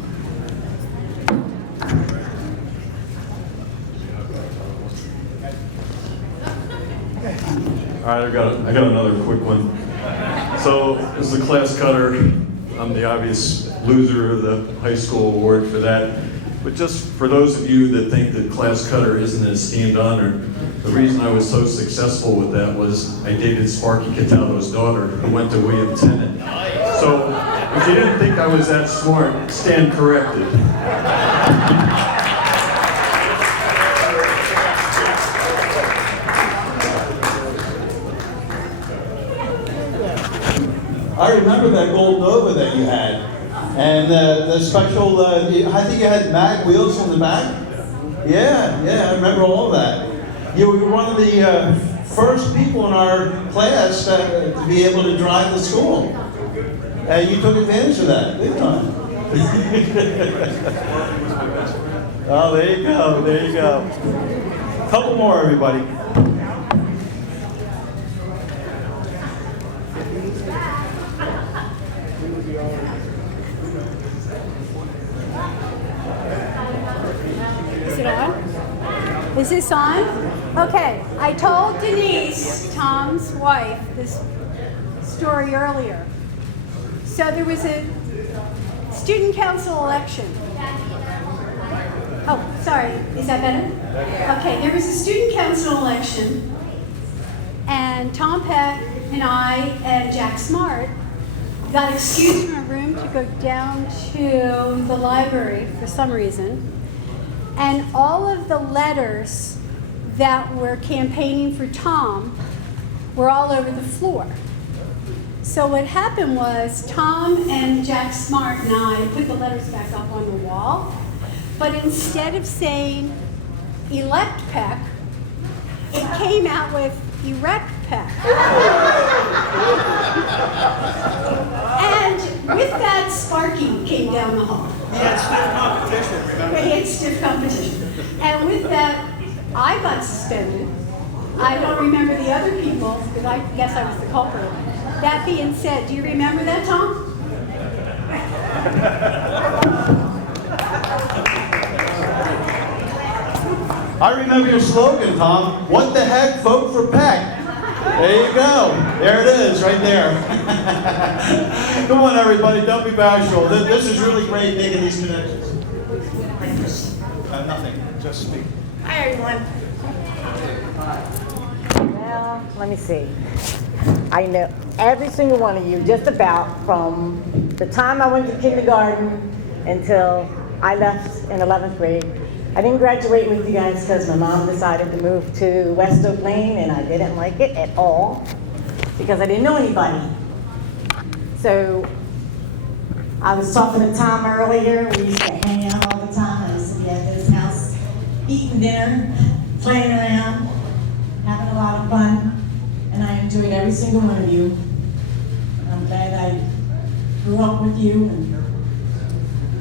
All right, I got another quick one. So, as the class cutter, I'm the obvious loser of the high school award for that. But just for those of you that think that class cutter isn't an esteemed honor, the reason I was so successful with that was I dated Sparky Cataldo's daughter, who went to William Tennant. So, if you didn't think I was that smart, stand corrected. I remember that gold Nova that you had, and the special, I think you had mag wheels on the back? Yeah, I remember all that. You were one of the first people in our class to be able to drive to school. And you took advantage of that, big time. Oh, there you go, there you go. Couple more, everybody. Is it on? Is this on? Okay, I told Denise, Tom's wife, this story earlier. So there was a student council election. Oh, sorry, is that better? Okay, there was a student council election, and Tom Peck and I and Jack Smart got excused from a room to go down to the library for some reason. And all of the letters that were campaigning for Tom were all over the floor. So what happened was Tom and Jack Smart and I put the letters back up on the wall, but instead of saying elect Peck, it came out with erect Peck. And with that, Sparky came down the hall. He had stiff competition, remember? He had stiff competition. And with that, I got suspended. I don't remember the other people, because I guess I was the culprit. That being said, do you remember that, Tom? I remember your slogan, Tom. What the heck, vote for Peck. There you go. There it is, right there. Come on, everybody, don't be bashful. This is really great making these connections. Nothing, just speak. Hi, everyone. Well, let me see. I know every single one of you, just about from the time I went to kindergarten until I left in 11th grade. I didn't graduate with you guys because my mom decided to move to West Oak Lane, and I didn't like it at all because I didn't know anybody. So I was talking to Tom earlier. We used to hang out all the time. I used to be at his house eating dinner, playing around, having a lot of fun, and I enjoyed every single one of you. I'm glad I grew up with you, and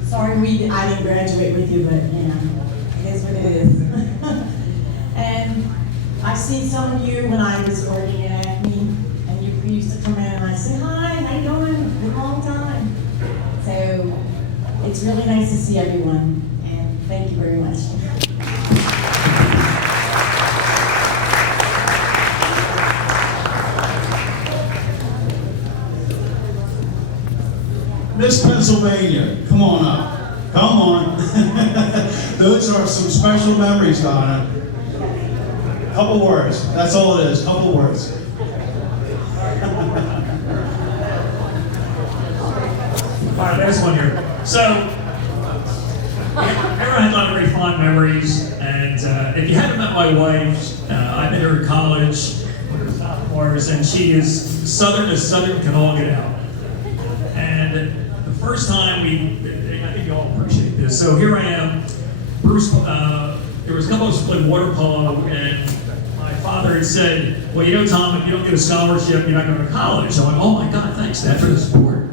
sorry I didn't graduate with you, but you know, it is what it is. And I've seen some of you when I was working at Acme, and you used to come in and I say, hi, how you doing? Been a long time. So it's really nice to see everyone, and thank you very much. Miss Pennsylvania, come on up. Come on. Those are some special memories, Donna. Couple words. That's all it is. Couple words. All right, there's one here. So, everyone had a lot of very fond memories, and if you haven't met my wife, I met her in college, we were sophomores, and she is Southern as Southern can all get out. And the first time I think you all appreciate this. So here I am, Bruce, there was a couple of us playing water polo, and my father had said, well, you know, Tom, if you don't get a scholarship, you're not going to college. I went, oh my God, thanks, Dad, for the support.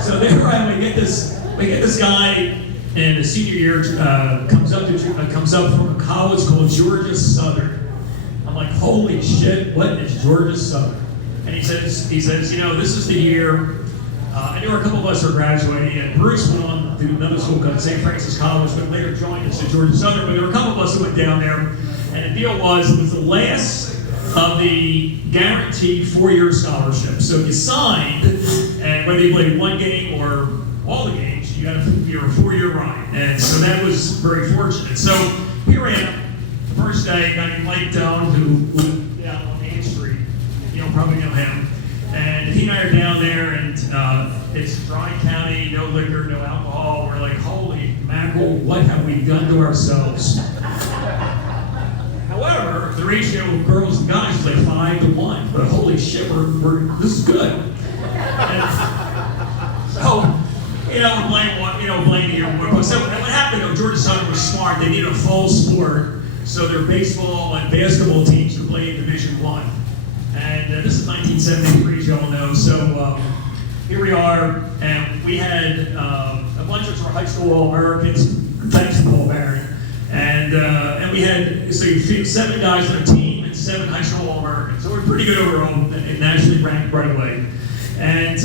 So there I am, we get this guy in his senior year, comes up from a college called Georgia Southern. I'm like, holy shit, what is Georgia Southern? And he says, you know, this is the year. I knew a couple of us were graduating, and Bruce went on to another school called St. Francis College, but later joined us at Georgia Southern. But there were a couple of us who went down there, and the deal was, it was the last of the guaranteed 4-year scholarships. So if you signed, and whether you played one game or all the games, you got your 4-year ride. And so that was very fortunate. So here I am, the first day, a guy named Mike Doan, who lived down on Main Street. You know, probably know him. And he and I are down there, and it's dry county, no liquor, no alcohol. We're like, holy mackerel, what have we done to ourselves? However, the ratio of girls and guys is like 5-to-1. But holy shit, this is good. And so, blame here. So what happened? Georgia Southern was smart. They needed a full sport, so their baseball and basketball teams would play in Division I. And this is 1973, as you all know. So here we are, and we had a bunch of our high school All-Americans, thanks to Paul Barry, and we had 7 guys on our team and 7 high school All-Americans. So we're pretty good overall, nationally ranked right away. And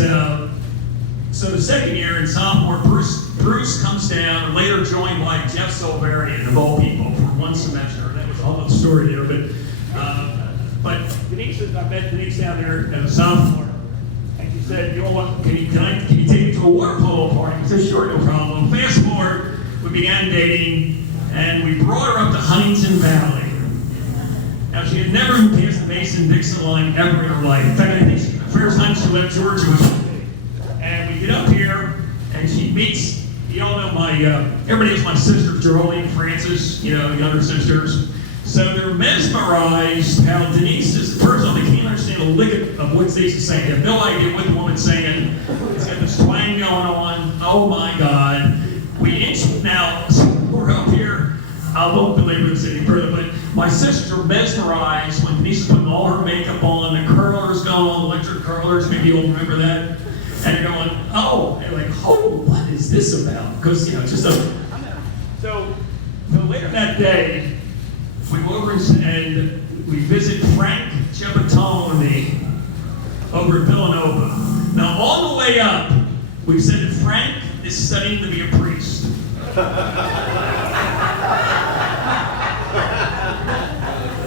so the second year in sophomore, Bruce comes down, and later joined by Jeff Solberry of all people for 1 semester. That was a whole other story there, but Denise, I met Denise down there as a sophomore, and she said, "You know what? Can you take me to a water polo party?" I said, "Sure, no problem." Fast forward, we began dating, and we brought her up to Huntington Valley. Now, she had never passed the Mason-Dixon line ever in her life. In fact, I think the first time she left Georgia was. And we get up here, and she meets. You all know everybody knows my sister, Geraldine and Frances. You know, younger sisters. So they're mesmerized how Denise is the person. They can't understand a lick of what Denise is saying. They have no idea what the woman's saying. It's got this twang going on. Oh my God. Now, we're up here. I won't belabor this any further, but my sisters are mesmerized when Denise is putting all her makeup on, the curlers going on, electric curlers. Maybe you'll remember that. And they're going, oh, and like, oh, what is this about? Because, you know, it's just a. So later that day, we go over and we visit Frank Ciabattoni over at Villanova. Now, on the way up, we said that Frank is studying to be a priest.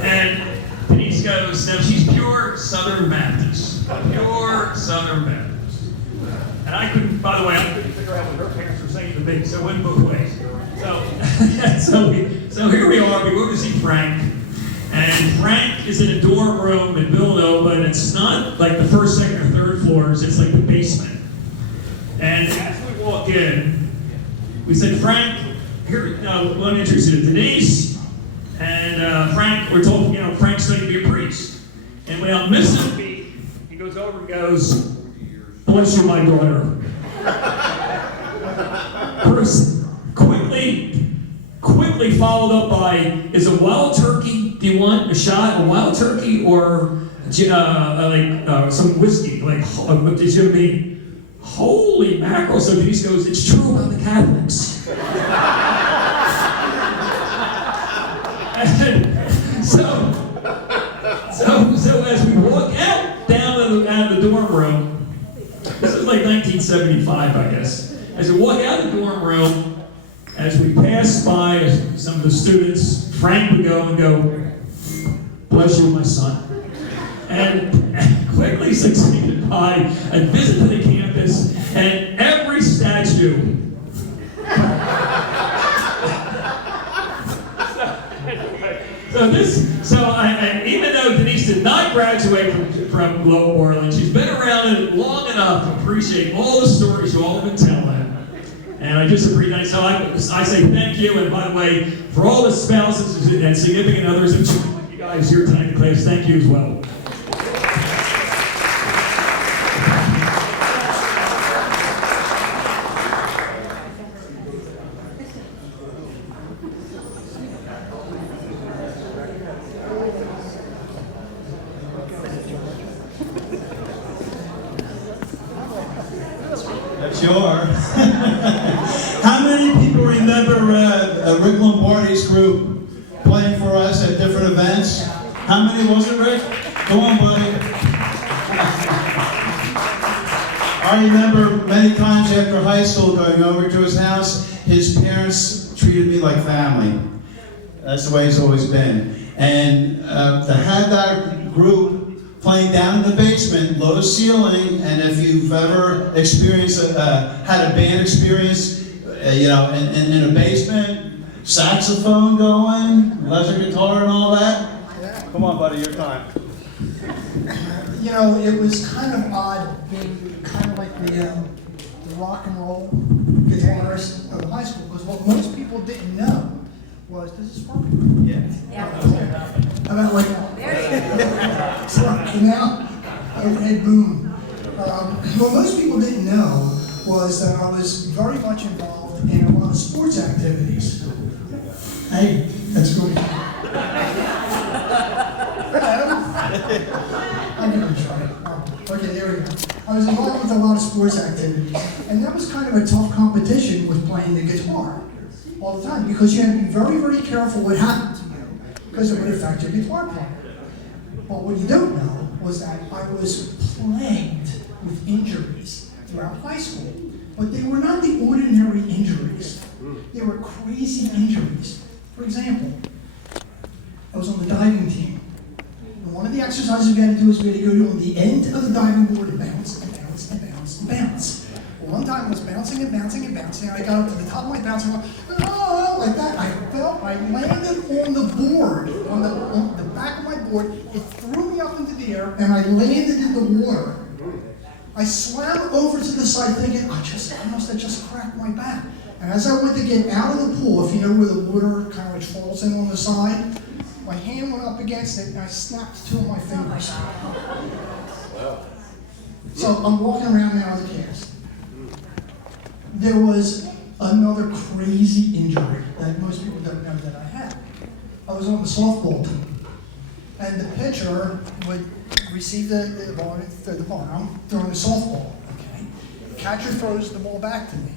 And Denise goes, now she's pure Southern Baptist. Pure Southern Baptist. And I couldn't, by the way, I couldn't figure out what her parents were saying to me, so it went both ways. So here we are, we go to see Frank, and Frank is in a dorm room in Villanova, and it's not like the first, second, or third floors, it's like the basement. And as we walk in, we said, Frank, here, let me introduce you to Denise, and Frank, we're talking, you know, Frank's going to be a priest. And without missing a beat, he goes over and goes, bless you, my daughter. First, quickly followed up by, is a wild turkey, do you want a shot, a wild turkey, or some whiskey? Like, what did you mean? Holy mackerel. So Denise goes, it's true about the Catholics. And so as we walk out out of the dorm room, this is like 1975, I guess. As we walk out of the dorm room, as we pass by some of the students, Frank would go and go, bless you, my son. And quickly succeeded by a visit to the campus, and every statue. Even though Denise did not graduate from Lower Moreland, she's been around it long enough to appreciate all the stories you all have been telling. And I just appreciate it. So I say thank you, and by the way, for all the spouses and significant others who joined you guys here tonight in class, thank you as well. Sure. How many people remember Rick Lombardi's group playing for us at different events? How many was it, Rick? Come on, buddy. I remember many times after high school going over to his house, his parents treated me like family. That's the way it's always been. And to have that group playing down in the basement, low ceiling, and if you've ever experienced, had a band experience, you know, in a basement, saxophone going, electric guitar and all that. Come on, buddy, your time. You know, it was kind of odd being kind of like the rock and roll guitarist of high school, because what most people didn't know was, does this work? Yeah. How about like that? So, now, okay, boom. What most people didn't know was that I was very much involved in a lot of sports activities. Hey, that's good. I'm going to try. Okay, there we go. I was involved with a lot of sports activities, and that was kind of a tough competition with playing the guitar all the time, because you had to be very, very careful what happened to you, because it would affect your guitar playing. But what you don't know was that I was plagued with injuries throughout high school, but they were not the ordinary injuries. They were crazy injuries. For example, I was on the diving team. And one of the exercises we had to do is we had to go to the end of the diving board and bounce and bounce and bounce and bounce. Well, one time I was bouncing and bouncing and bouncing, and I got up to the top of my bounce and I went, oh, like that. I landed on the board, on the back of my board. It threw me up into the air, and I landed in the water. I swam over to the side thinking, I must have just cracked my back. And as I went to get out of the pool, if you know where the water kind of like falls in on the side, my hand went up against it and I snapped 2 of my fingers. So I'm walking around now with a cast. There was another crazy injury that most people don't know that I had. I was on the softball team, and the pitcher would receive the ball and throw the ball. I'm throwing the softball, okay? The catcher throws the ball back to me.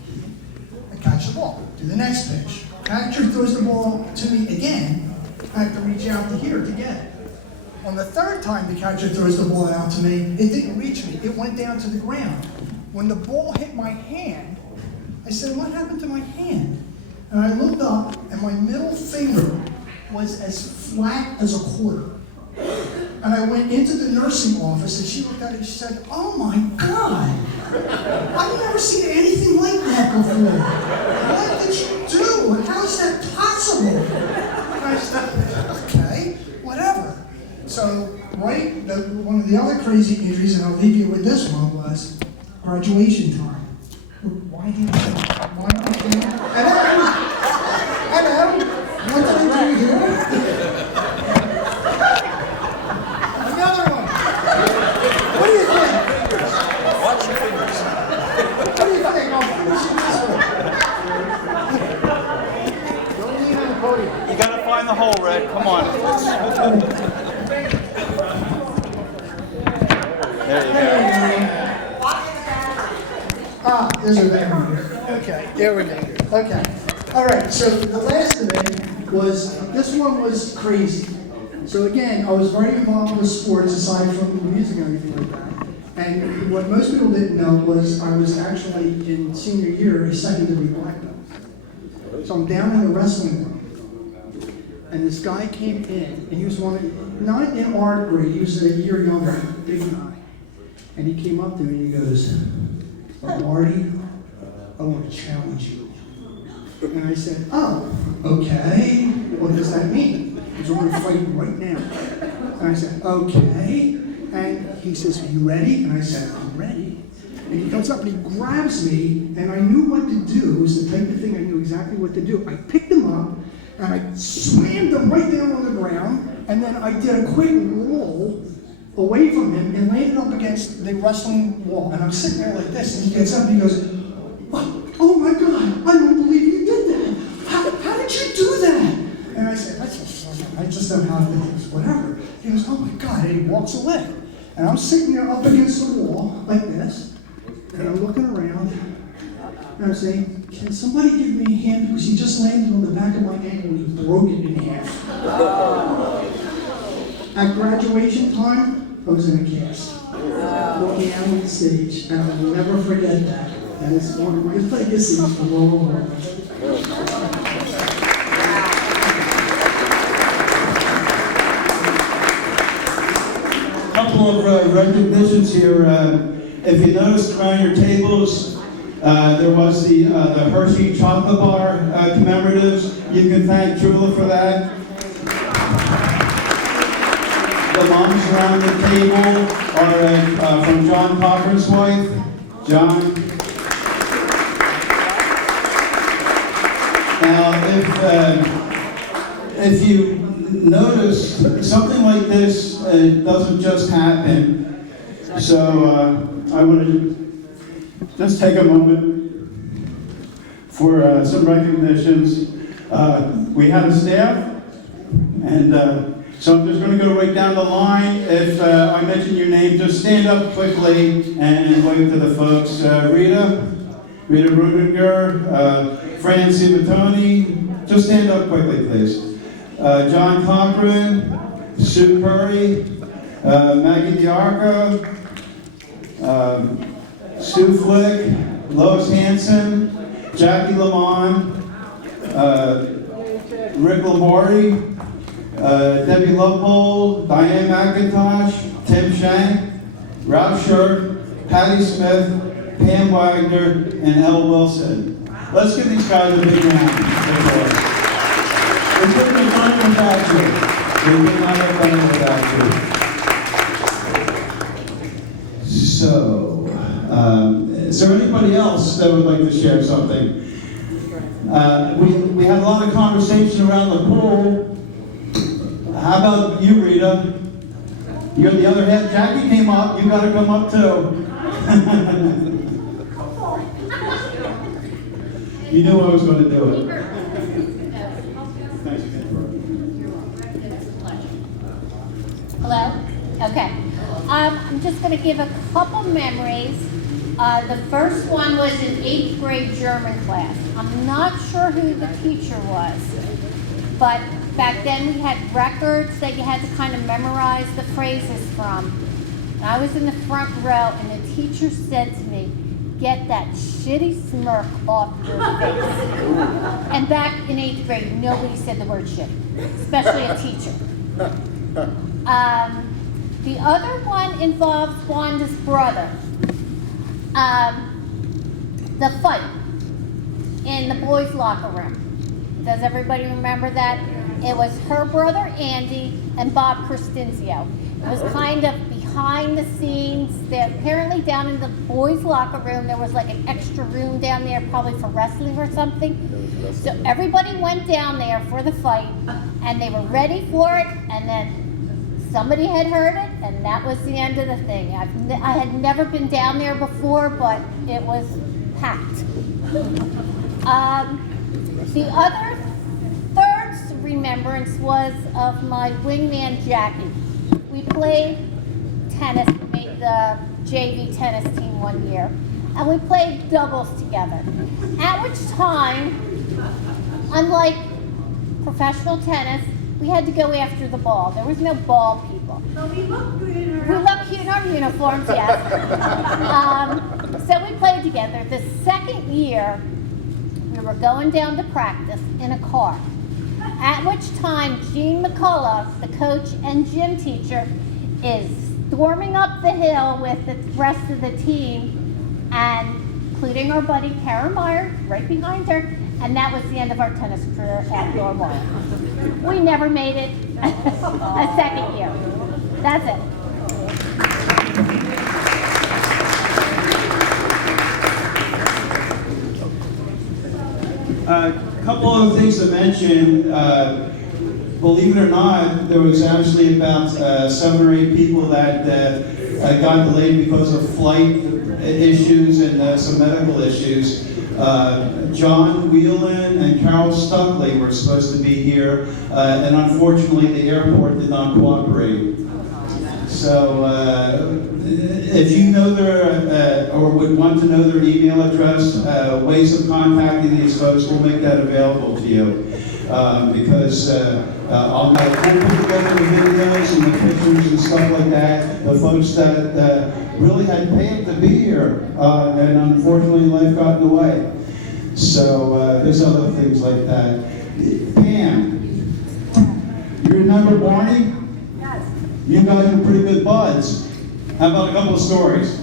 I catch the ball, do the next pitch. Catcher throws the ball to me again. I have to reach out to here to get it. On the third time the catcher throws the ball out to me, it didn't reach me. It went down to the ground. When the ball hit my hand, I said, what happened to my hand? And I looked up, and my middle finger was as flat as a quarter. And I went into the nursing office, and she looked at it and she said, oh my God, I've never seen anything like that before. What did you do? How is that possible? And I said, okay, whatever. So, one of the other crazy injuries, and I'll leave you with this one, was graduation time. Why did you do that? Hello? What did I do here? Another one. What do you think? Watch your fingers. What do you think? I'll finish it this way. Don't lean on the podium. You gotta find the hole, Red. Come on. There you go. There's a there. Okay, there we go. Okay. All right, so the last of it was, this one was crazy. So again, I was very involved with sports aside from the music and everything like that. And what most people didn't know was I was actually in senior year a secondary black belt. So I'm down in the wrestling room. And this guy came in, and he was not in our grade, he was a year younger, big guy. And he came up to me and he goes, Marty, I want to challenge you. And I said, oh, okay. What does that mean? Because we're going to fight right now. And I said, okay. And he says, are you ready? And I said, I'm ready. And he comes up and he grabs me, and I knew what to do. It was the type of thing I knew exactly what to do. I picked him up, and I slammed him right down on the ground, and then I did a quick roll away from him and landed up against the wrestling wall. And I'm sitting there like this, and he gets up and he goes, oh my God, I don't believe you did that. How did you do that? And I said, I just don't know how to do this, whatever. He goes, oh my God, and he walks away. And I'm sitting there up against the wall like this, and I'm looking around, and I'm saying, can somebody give me a hand? Because he just landed on the back of my ankle and he broke it in half. At graduation time, I was in a cast, walking out on the stage, and I will never forget that. And it's one of my legacies from Moreland. A couple of recognitions here. If you noticed around your tables, there was the Hershey chocolate bar commemoratives. You can thank Trula for that. The moms around the table are from John Cocker's wife, John. Now, if you notice, something like this doesn't just happen. So I want to just take a moment for some recognitions. We had a staff, and So I'm just going to go right down the line. If I mention your name, just stand up quickly and wave to the folks. Rita Rudiger, Fran Ciabatoni, just stand up quickly, please. John Cochran, Sue Curry, Maggie Diarca, Sue Flick, Lois Hanson, Jackie Lamont, Rick Labori, Debbie Lovebowl, Diane McIntosh, Tim Shank, Ralph Shirk, Patty Smith, Pam Wagner, and Elle Wilson. Let's give these guys a big round of applause. They couldn't have done it without you. They could not have done it without you. So, is there anybody else that would like to share something? We had a lot of conversation around the pool. How about you, Rita? You're the other half. Jackie came up. You got to come up too. You knew I was going to do it. Thanks again. Hello? Okay. I'm just going to give a couple memories. The first one was in 8th grade German class. I'm not sure who the teacher was, but back then we had records that you had to kind of memorize the phrases from. And I was in the front row and the teacher said to me, "Get that shitty smirk off your face." And back in 8th grade, nobody said the word shit, especially a teacher. The other one involves Wanda's brother. The fight in the boys' locker room. Does everybody remember that? It was her brother Andy and Bob Crestinzio. It was kind of behind the scenes. Apparently down in the boys' locker room, there was like an extra room down there, probably for wrestling or something. So everybody went down there for the fight, and they were ready for it, and then somebody had heard it, and that was the end of the thing. I had never been down there before, but it was packed. The other third remembrance was of my wingman, Jackie. We played tennis. We made the JV tennis team one year, and we played doubles together. At which time, unlike professional tennis, we had to go after the ball. There was no ball people. So we looked good in We looked cute in our uniforms, yes. So we played together. The second year, we were going down to practice in a car. At which time, Gene McCullough, the coach and gym teacher, is storming up the hill with the rest of the team, and including our buddy Karen Meyer, right behind her, and that was the end of our tennis career at Moreland. We never made it a second year. That's it. A couple of things to mention. Believe it or not, there was actually about 7 or 8 people that got delayed because of flight issues and some medical issues. John Whelan and Carol Stuckley were supposed to be here, and unfortunately the airport did not cooperate. So if you know their, or would want to know their email address, ways of contacting these folks, we'll make that available to you. Because we'll put together the videos and the pictures and stuff like that, the folks that really had paid to be here, and unfortunately life got in the way. So there's other things like that. Pam, you remember Barney? Yes. You guys are pretty good buds. How about a couple of stories?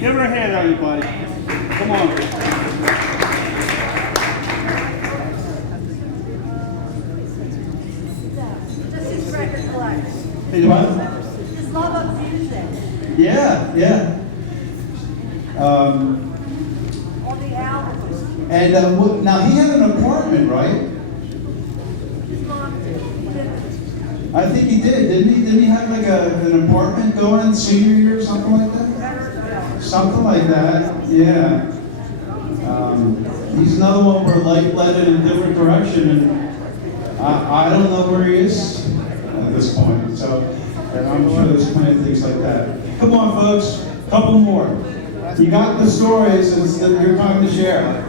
Give her a hand, everybody. Come on. This is record collection. Hey, what? His love of music. Yeah, yeah. All the albums. And now he had an apartment, right? His mom did. I think he did, didn't he? Didn't he have like an apartment going in senior year or something like that? Something like that, yeah. He's another one where life led in a different direction, and I don't know where he is at this point, so and I'm sure there's plenty of things like that. Come on, folks, couple more. You got the stories, it's your time to share.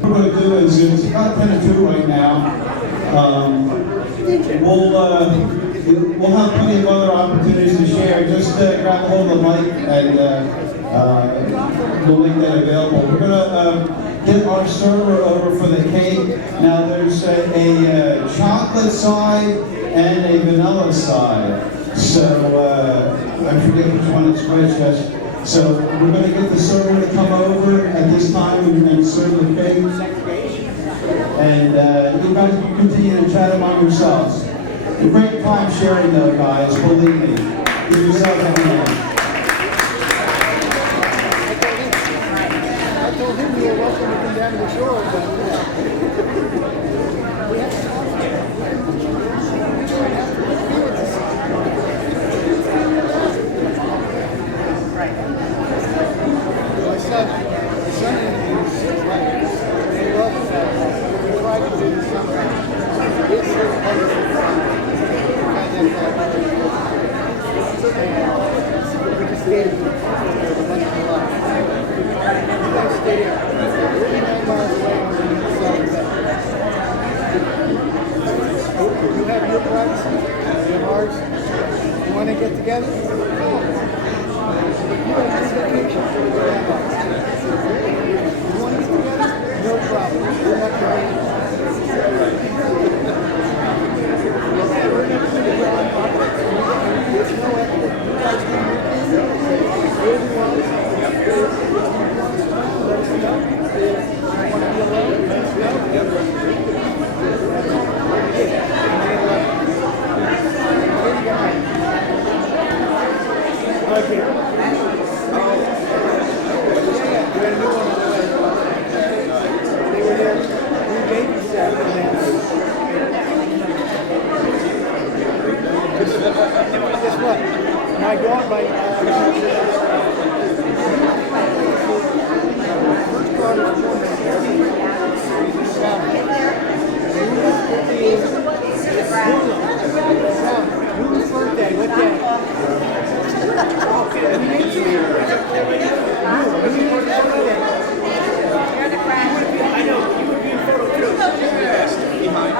What we're going to do is, it's about 10 to 2 right now. We'll have plenty of other opportunities to share. Just grab hold of the mic and we'll make that available. We're going to get our server over for the cake. Now there's a chocolate side and a vanilla side. So I forget which one is which. So we're going to get the server to come over at this time and serve the cake. And you guys can continue to chat among yourselves. A great time sharing though, guys, believe me. Give yourself a hand. I told him you were welcome to come down to the shore, but my son and his wife, they love that. We try to do something. This is we just stayed a bunch of love. You guys stay here. We're 9 miles away on the southern bay. You have your privacy, you have ours. You want to get together? You have this vacation. You want to get together? No problem. We're not going. We're not going to get on project. There's no effort. You guys can everyone, let us know. If you want to be alone, let us know. Okay. Yeah, we had a new one on the way. They were there. We babysat for them. Guess what? My dog, first daughter was born in Whose birthday? What day? Okay, me too. I know, you would be in photo too. Behind.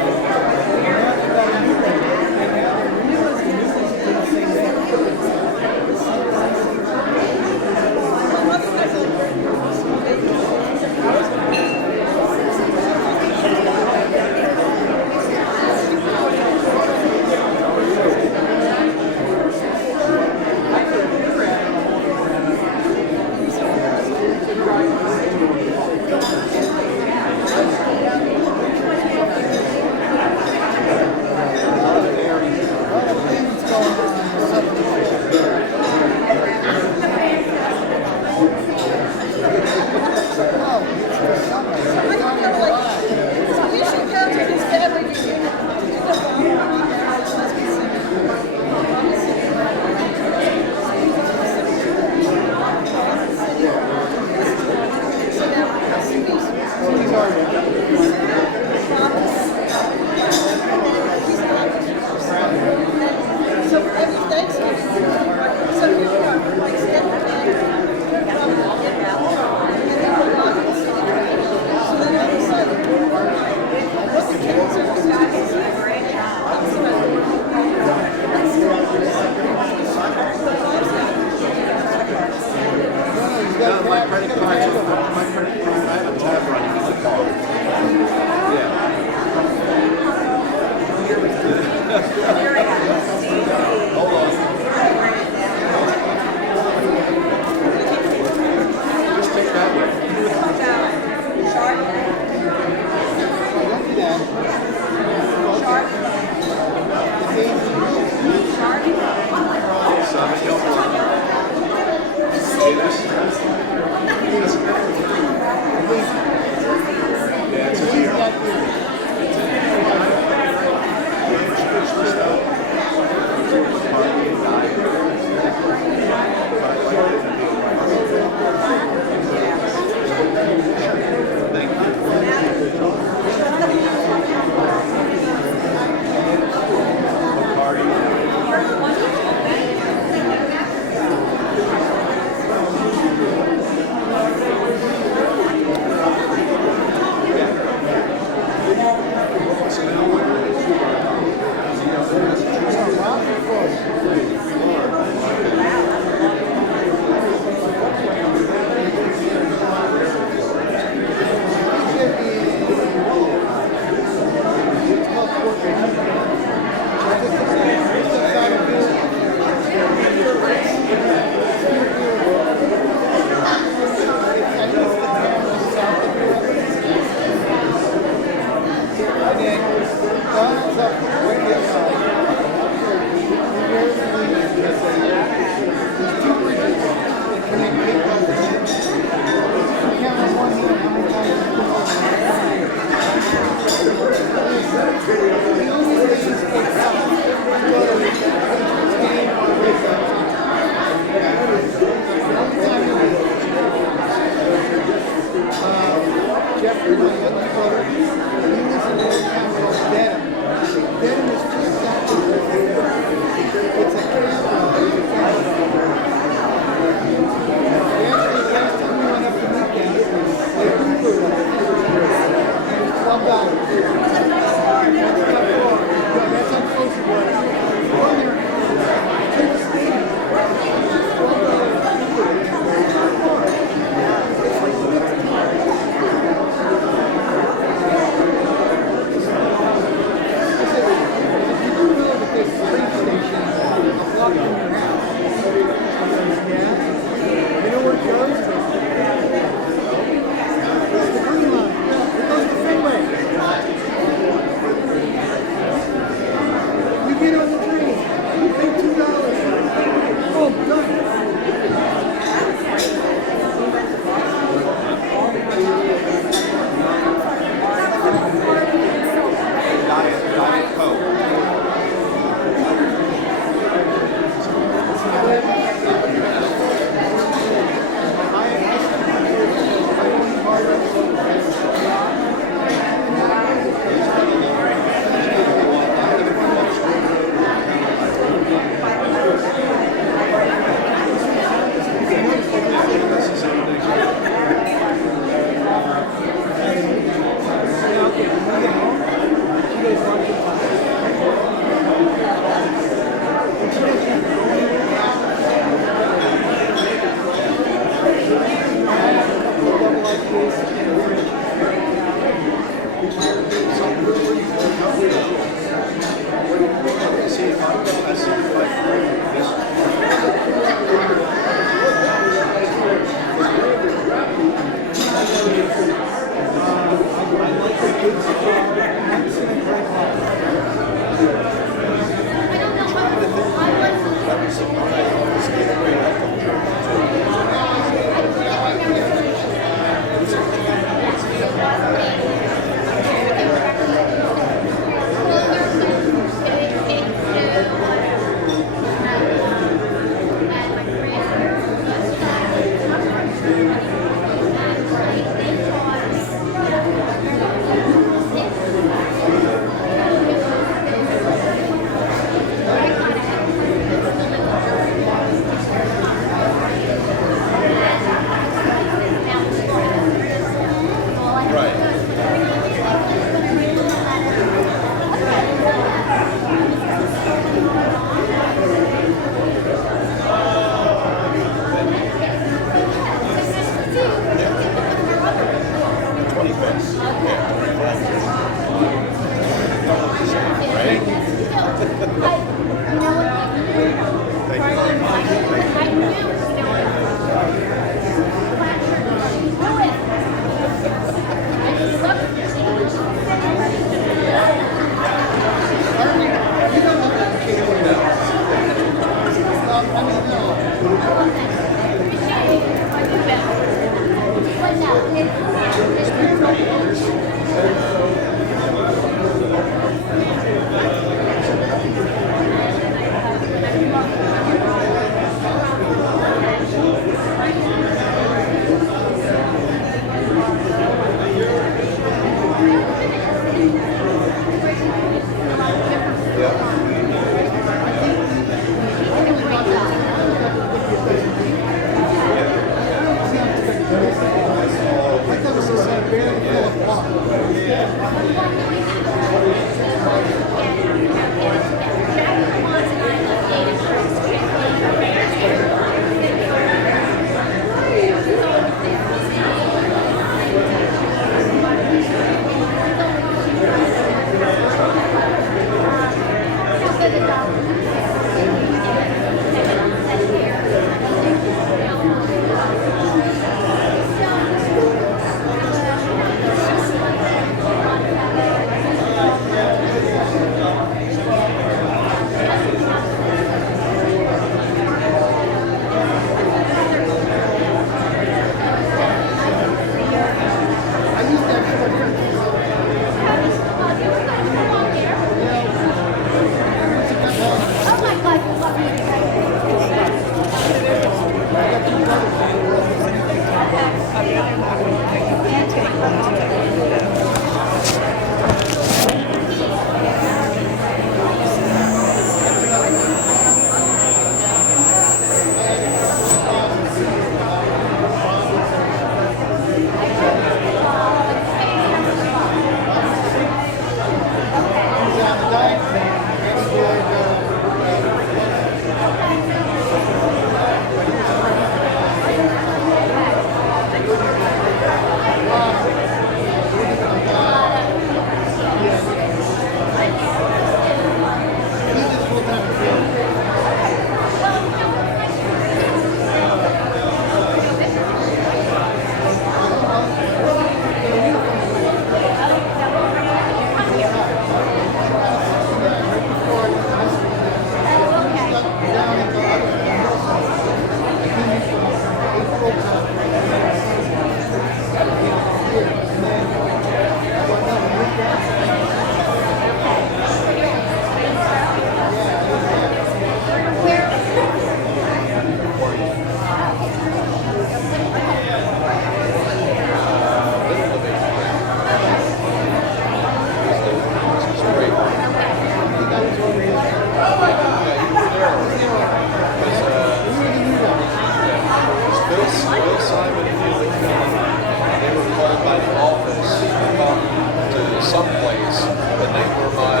someplace, and they were my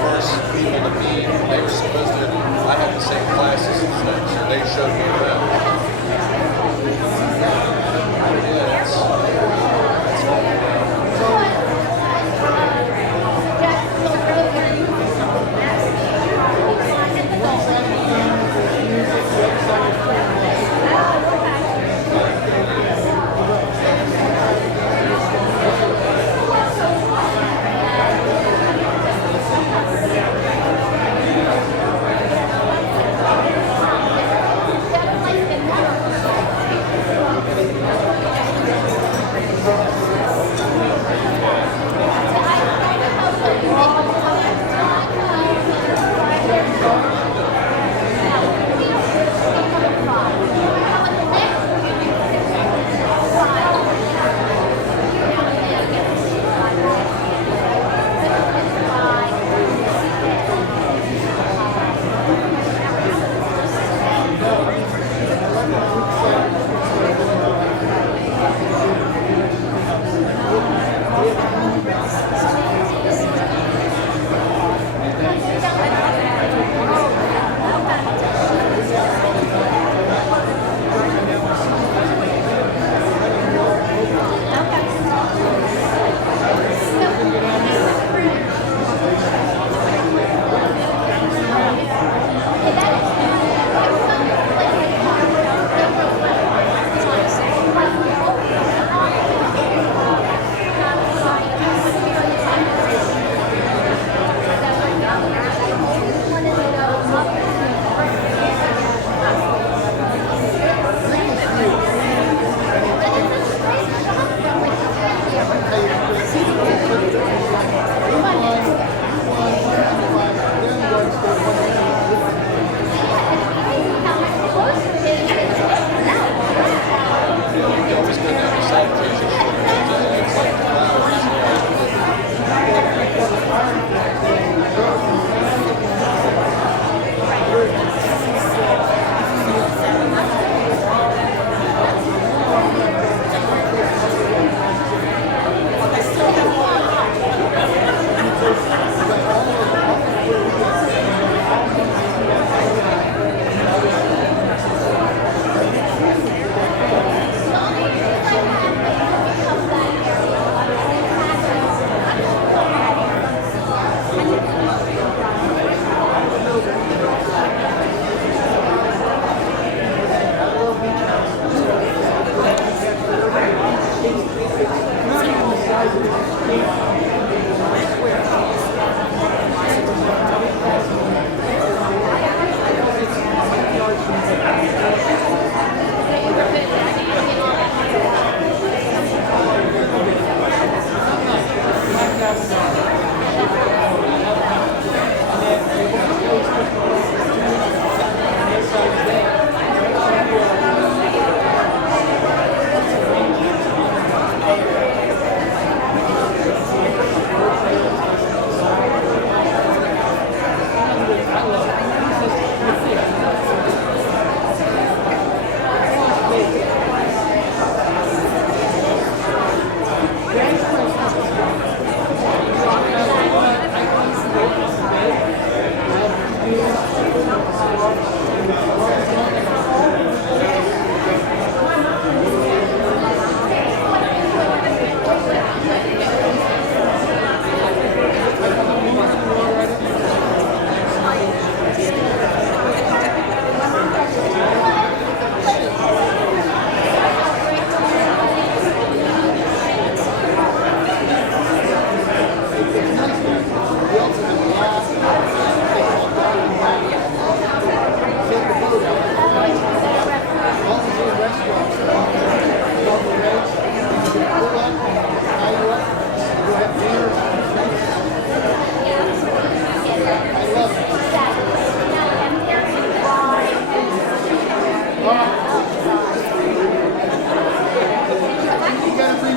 first people to meet. They were supposed to, I had the same classes as them, so they showed me around.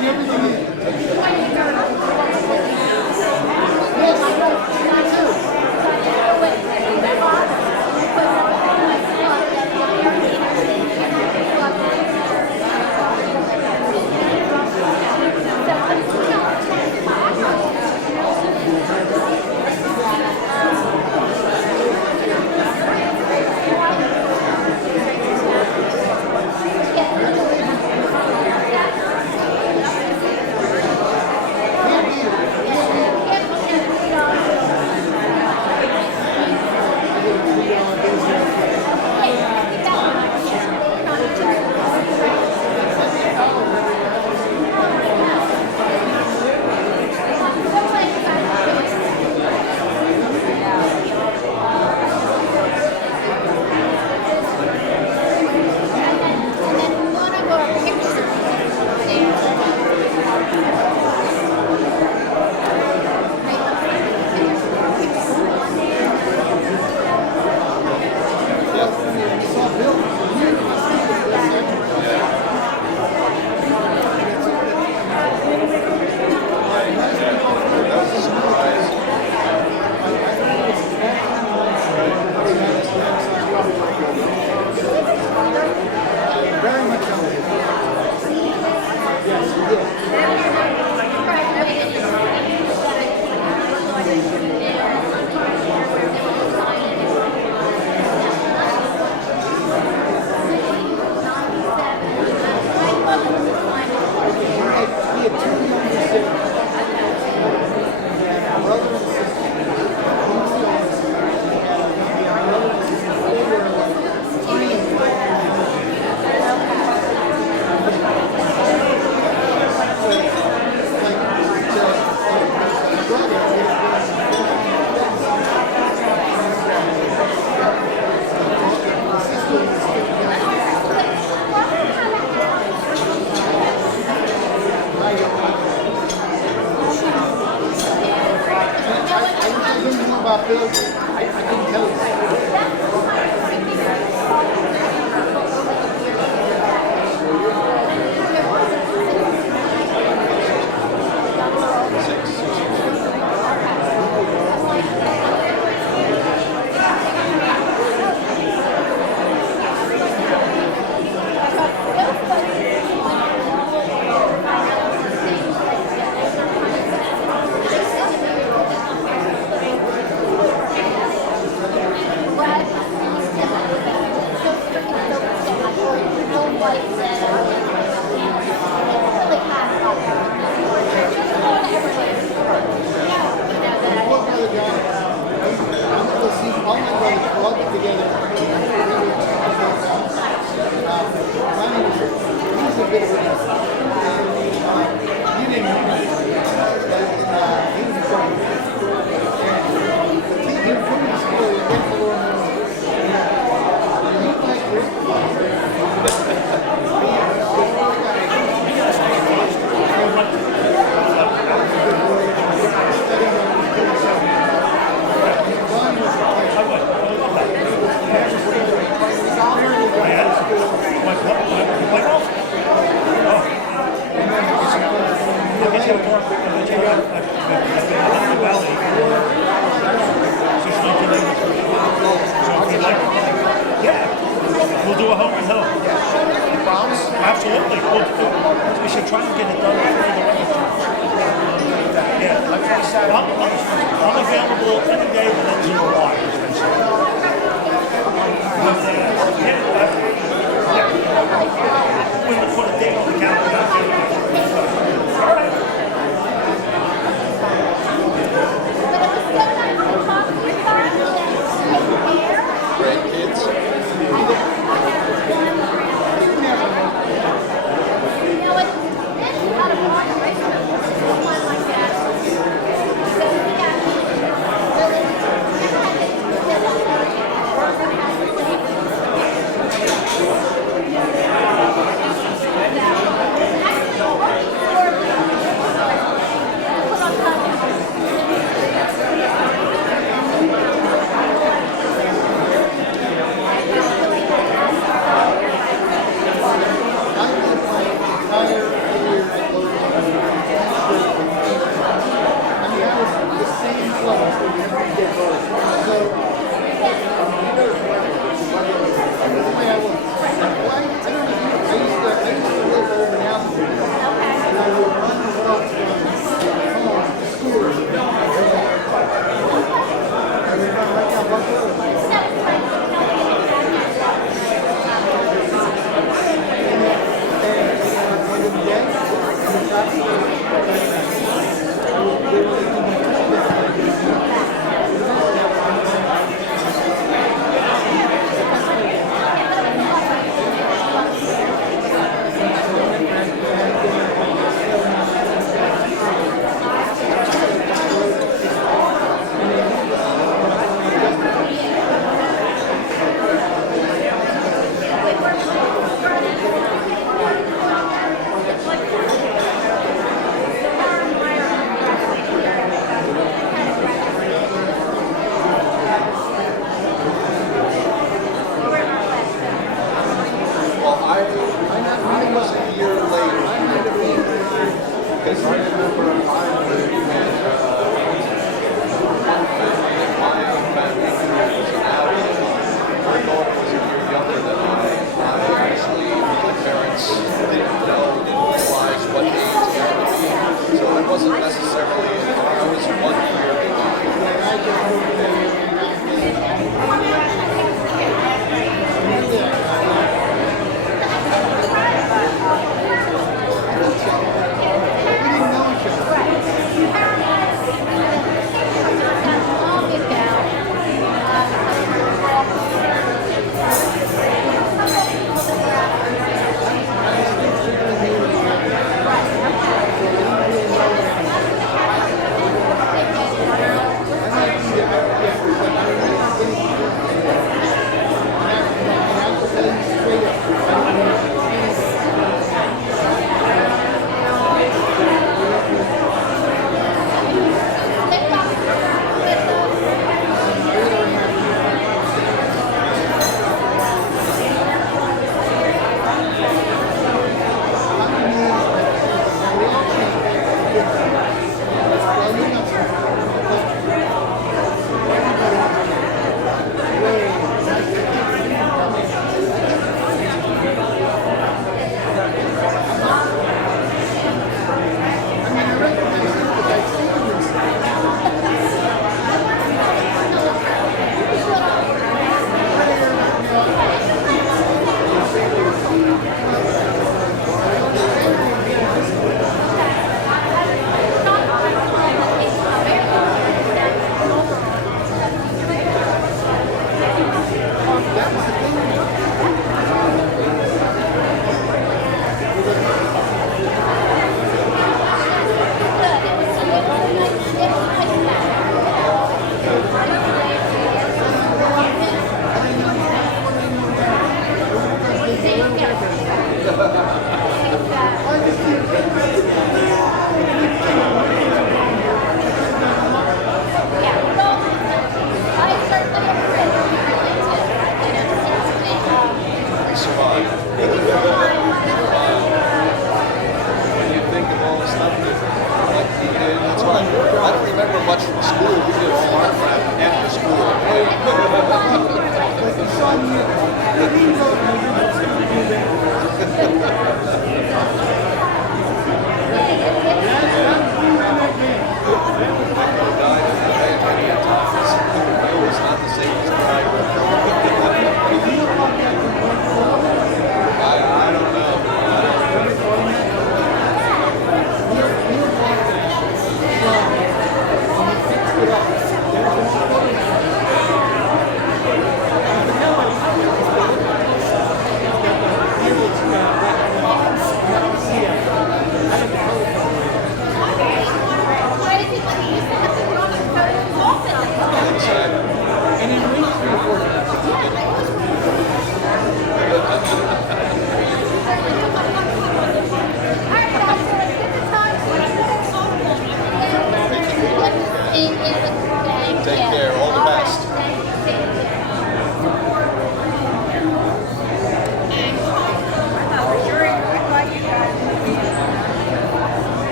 Yeah. Well, I was a year late because I remember I was in my family was out. My daughter was a year younger than I actually, my parents didn't realize what age they were to be. So I wasn't necessarily, I was 1 year behind.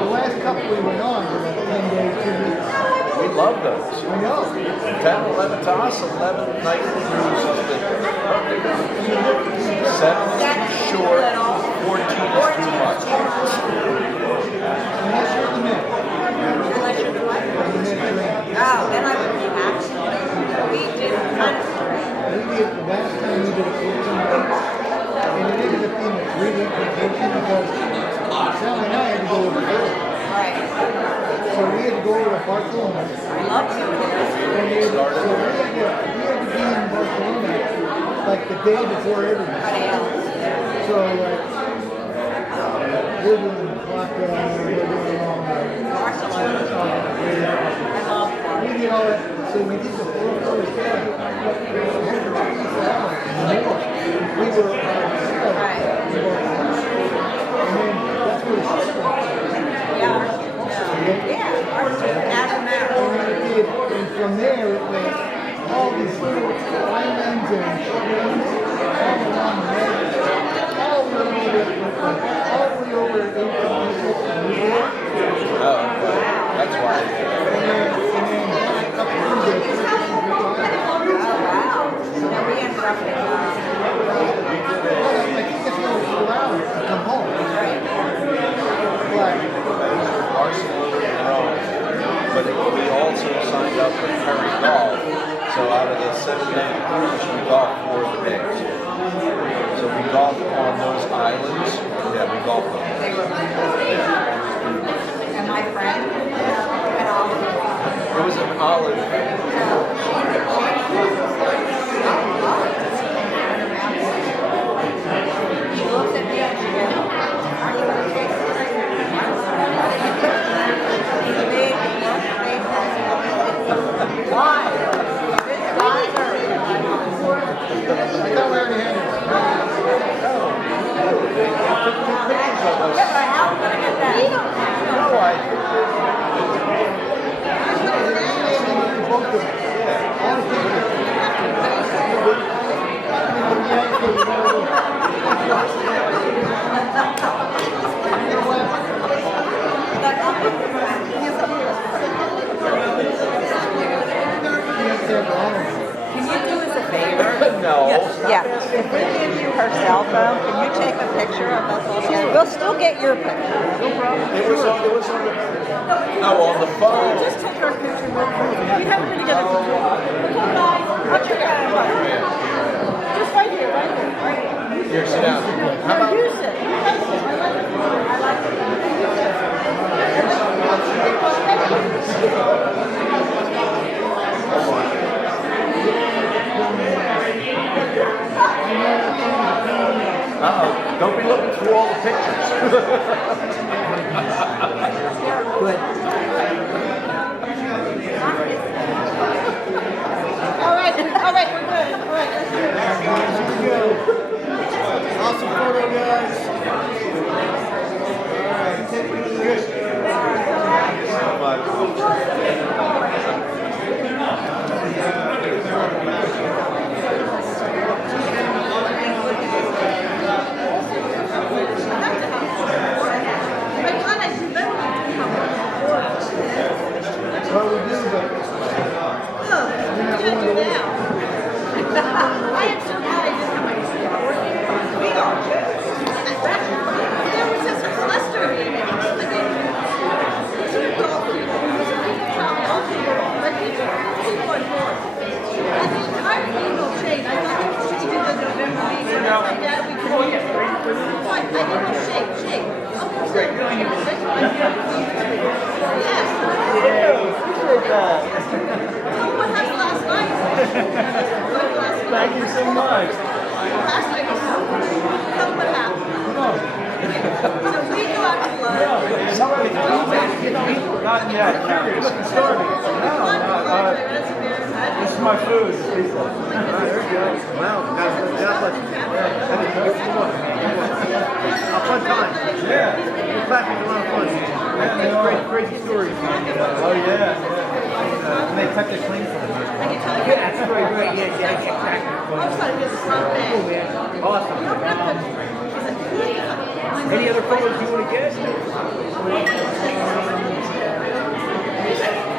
The last couple we went on were like 10 days, 2 weeks. would love those. 10, 11 to us, 11 night cruise is the perfect. 7 is too short, 14 is too much. Unless you're the man. Unless you're the wife. Oh, then I would be happy. We did kind of. The last time we did a 14 days, and it ended up being a 3-week vacation because Sally and I had to go over there. Right. So we had to go over to Barcelona. I love to. And we had to be in Barcelona like the day before everything. So like we're doing Barcelona. We did all that. So we did the 4 hours there. We were and then that's where the ship was. And from there it was all these little islands and streams all along the edge, all the way over into New York. Oh, that's why. And then up through the Now we ended up in I think it's going to allow us to come home. Barcelona and Rome. But we also signed up with Perry Golf. So out of the 7-day cruise, we golfed 4 of the days. So we golfed on those islands. Yeah, we golfed on them. and my friend and all of them. It was an olive. She looks at me and she goes, "Are you going to take this?" Why? I thought we already had it. How are we going to get that? No, I. Can you do us a favor? No. Yeah. If we give you her cell phone, can you take a picture of us all together? We'll still get your picture. No problem. It was on the. Oh, on the phone. Just take our picture real quick. We haven't been together for a while. Okay, guys. What's your phone? Just right here, right here, right here. Here, sit down. How about? Use it. I like it. Uh-oh. Don't be looking through all the pictures. Good. All right, we're good. All right, let's do it. Here we go. Awesome photo, guys. All right, take it good. So much. Well, we do, but we're not going to work. I am so glad I didn't have my We are. There was just a cluster of it. These are adult people. These are people from Baltimore, but these are people on board. And the entire email chain, I thought it was shaded in November meeting. I said, Dad, we can do it. What? I didn't know shake. Oh, great. Yes. Tell me what happened last night. Thank you so much. Last night was so fun. Tell me what happened. So we go out to lunch. Not yet. Starting. This is my food. There you go. Wow. A fun time. Yeah. The classic is a lot of fun. Yeah, crazy stories. Oh, yeah. And they kept it clean for them. Yeah, that's great. Yeah, exactly. I was trying to get the front bag. Cool, man. Awesome. Any other photos you want to get?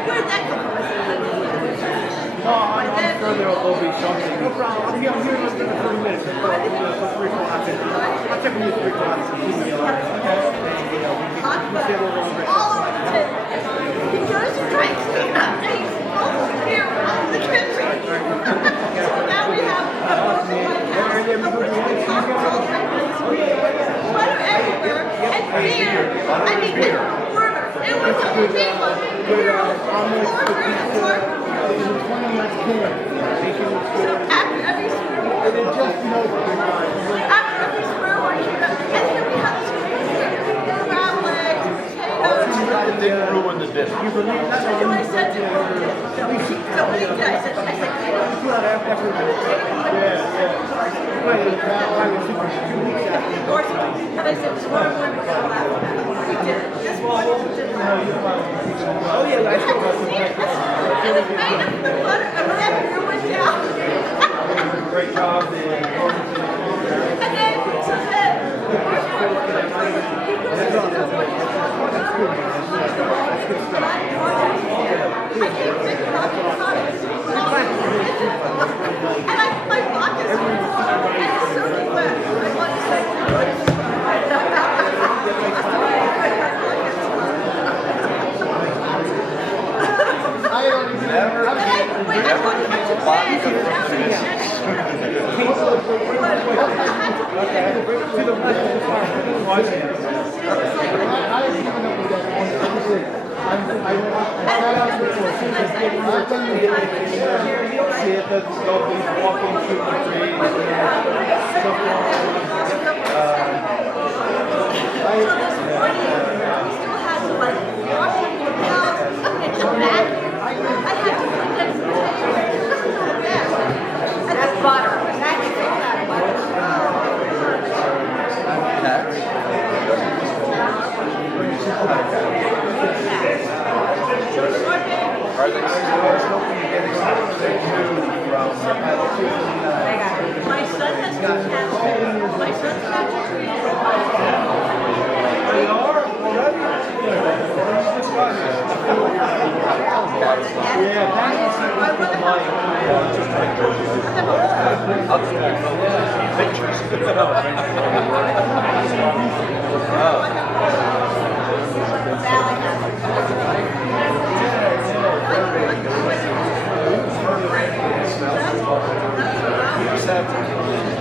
Where did that come from? there'll be something. No problem. I'll be on here in less than 30 minutes. So 3 o'clock. I'll check with you at 3 o'clock. Okay. We'll stay a little longer. He goes to try and clean up, and he's supposed to clear out the kitchen. So now we have butter everywhere, and beer. I mean, murder. It was ridiculous. After every square one. After every square one, and then we have crab legs, potatoes. It didn't ruin the dish. So I said to her, so what did you do? I said, and I said, tomorrow morning we're going to laugh. We did it. This morning we did it. Oh yeah, I still got some. And it's made up the butter and everything went down. Great job. And then, I can't figure out the products. And my pockets are soaking wet. I want to say, Never keep a box of See if that's walking through the trees. That's butter. Are they My son has two cats. My son's got two trees. They are already. Yeah,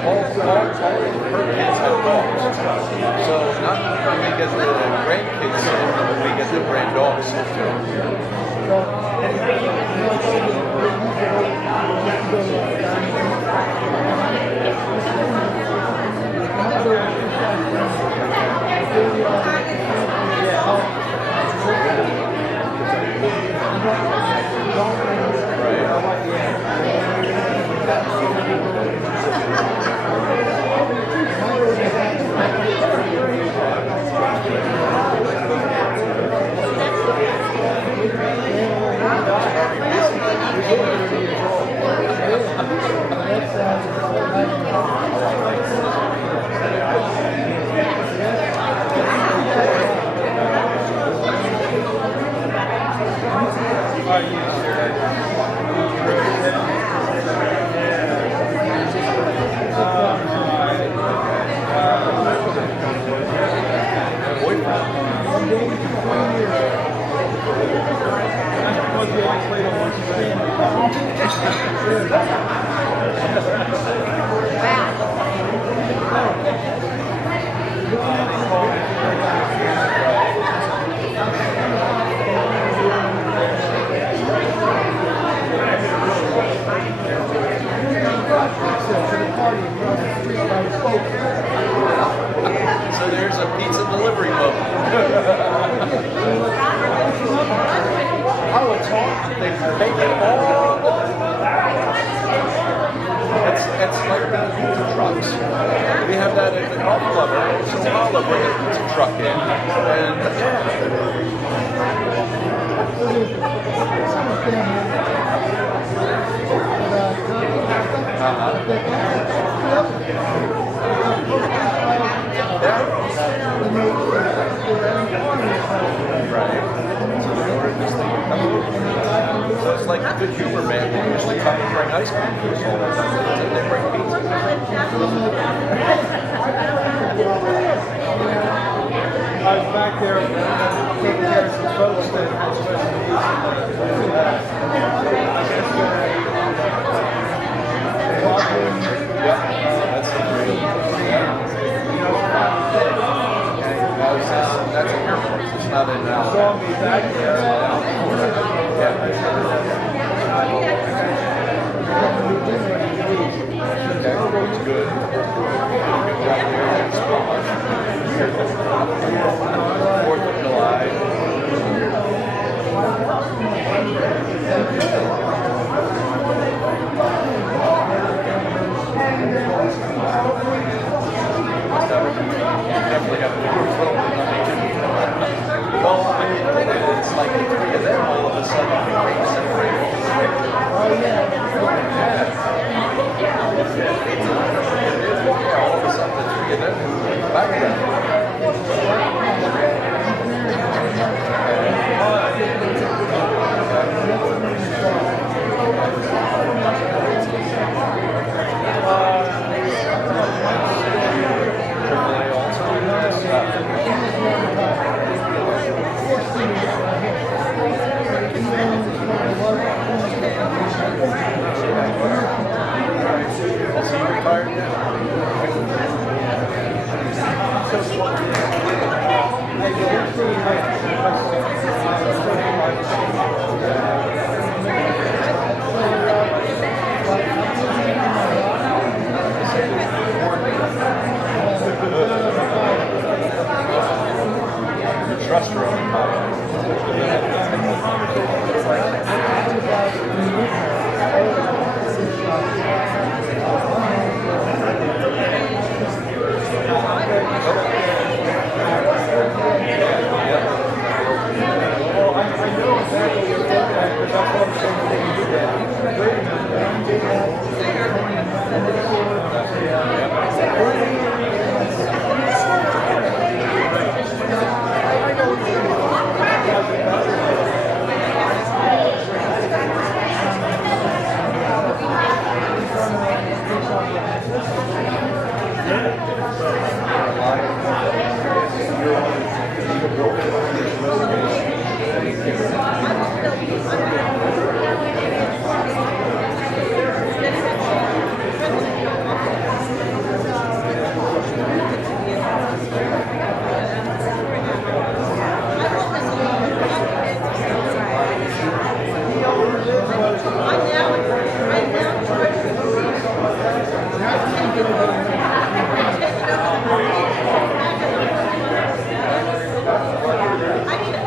all her kids have dogs. So not only do we get the grandkids in, but we get the grand dogs in So there's a pizza delivery boat. Oh, it's all, they make it all. It's like the pizza trucks. We have that at the golf club. So I'll bring a pizza truck in. And So it's like the Good Humor Man. They usually come and bring us ice cream booths all the time. They bring pizza. I was back there taking care of some folks that had special needs. That's the dream. That's in airports. It's not in Saw me back there. It's good. Fourth of July. Definitely have to do well, I mean, it's like the three of them all of a sudden became separated. Oh, yeah. All of a sudden, the three of them back together. I'll see you retired now. Trust her on the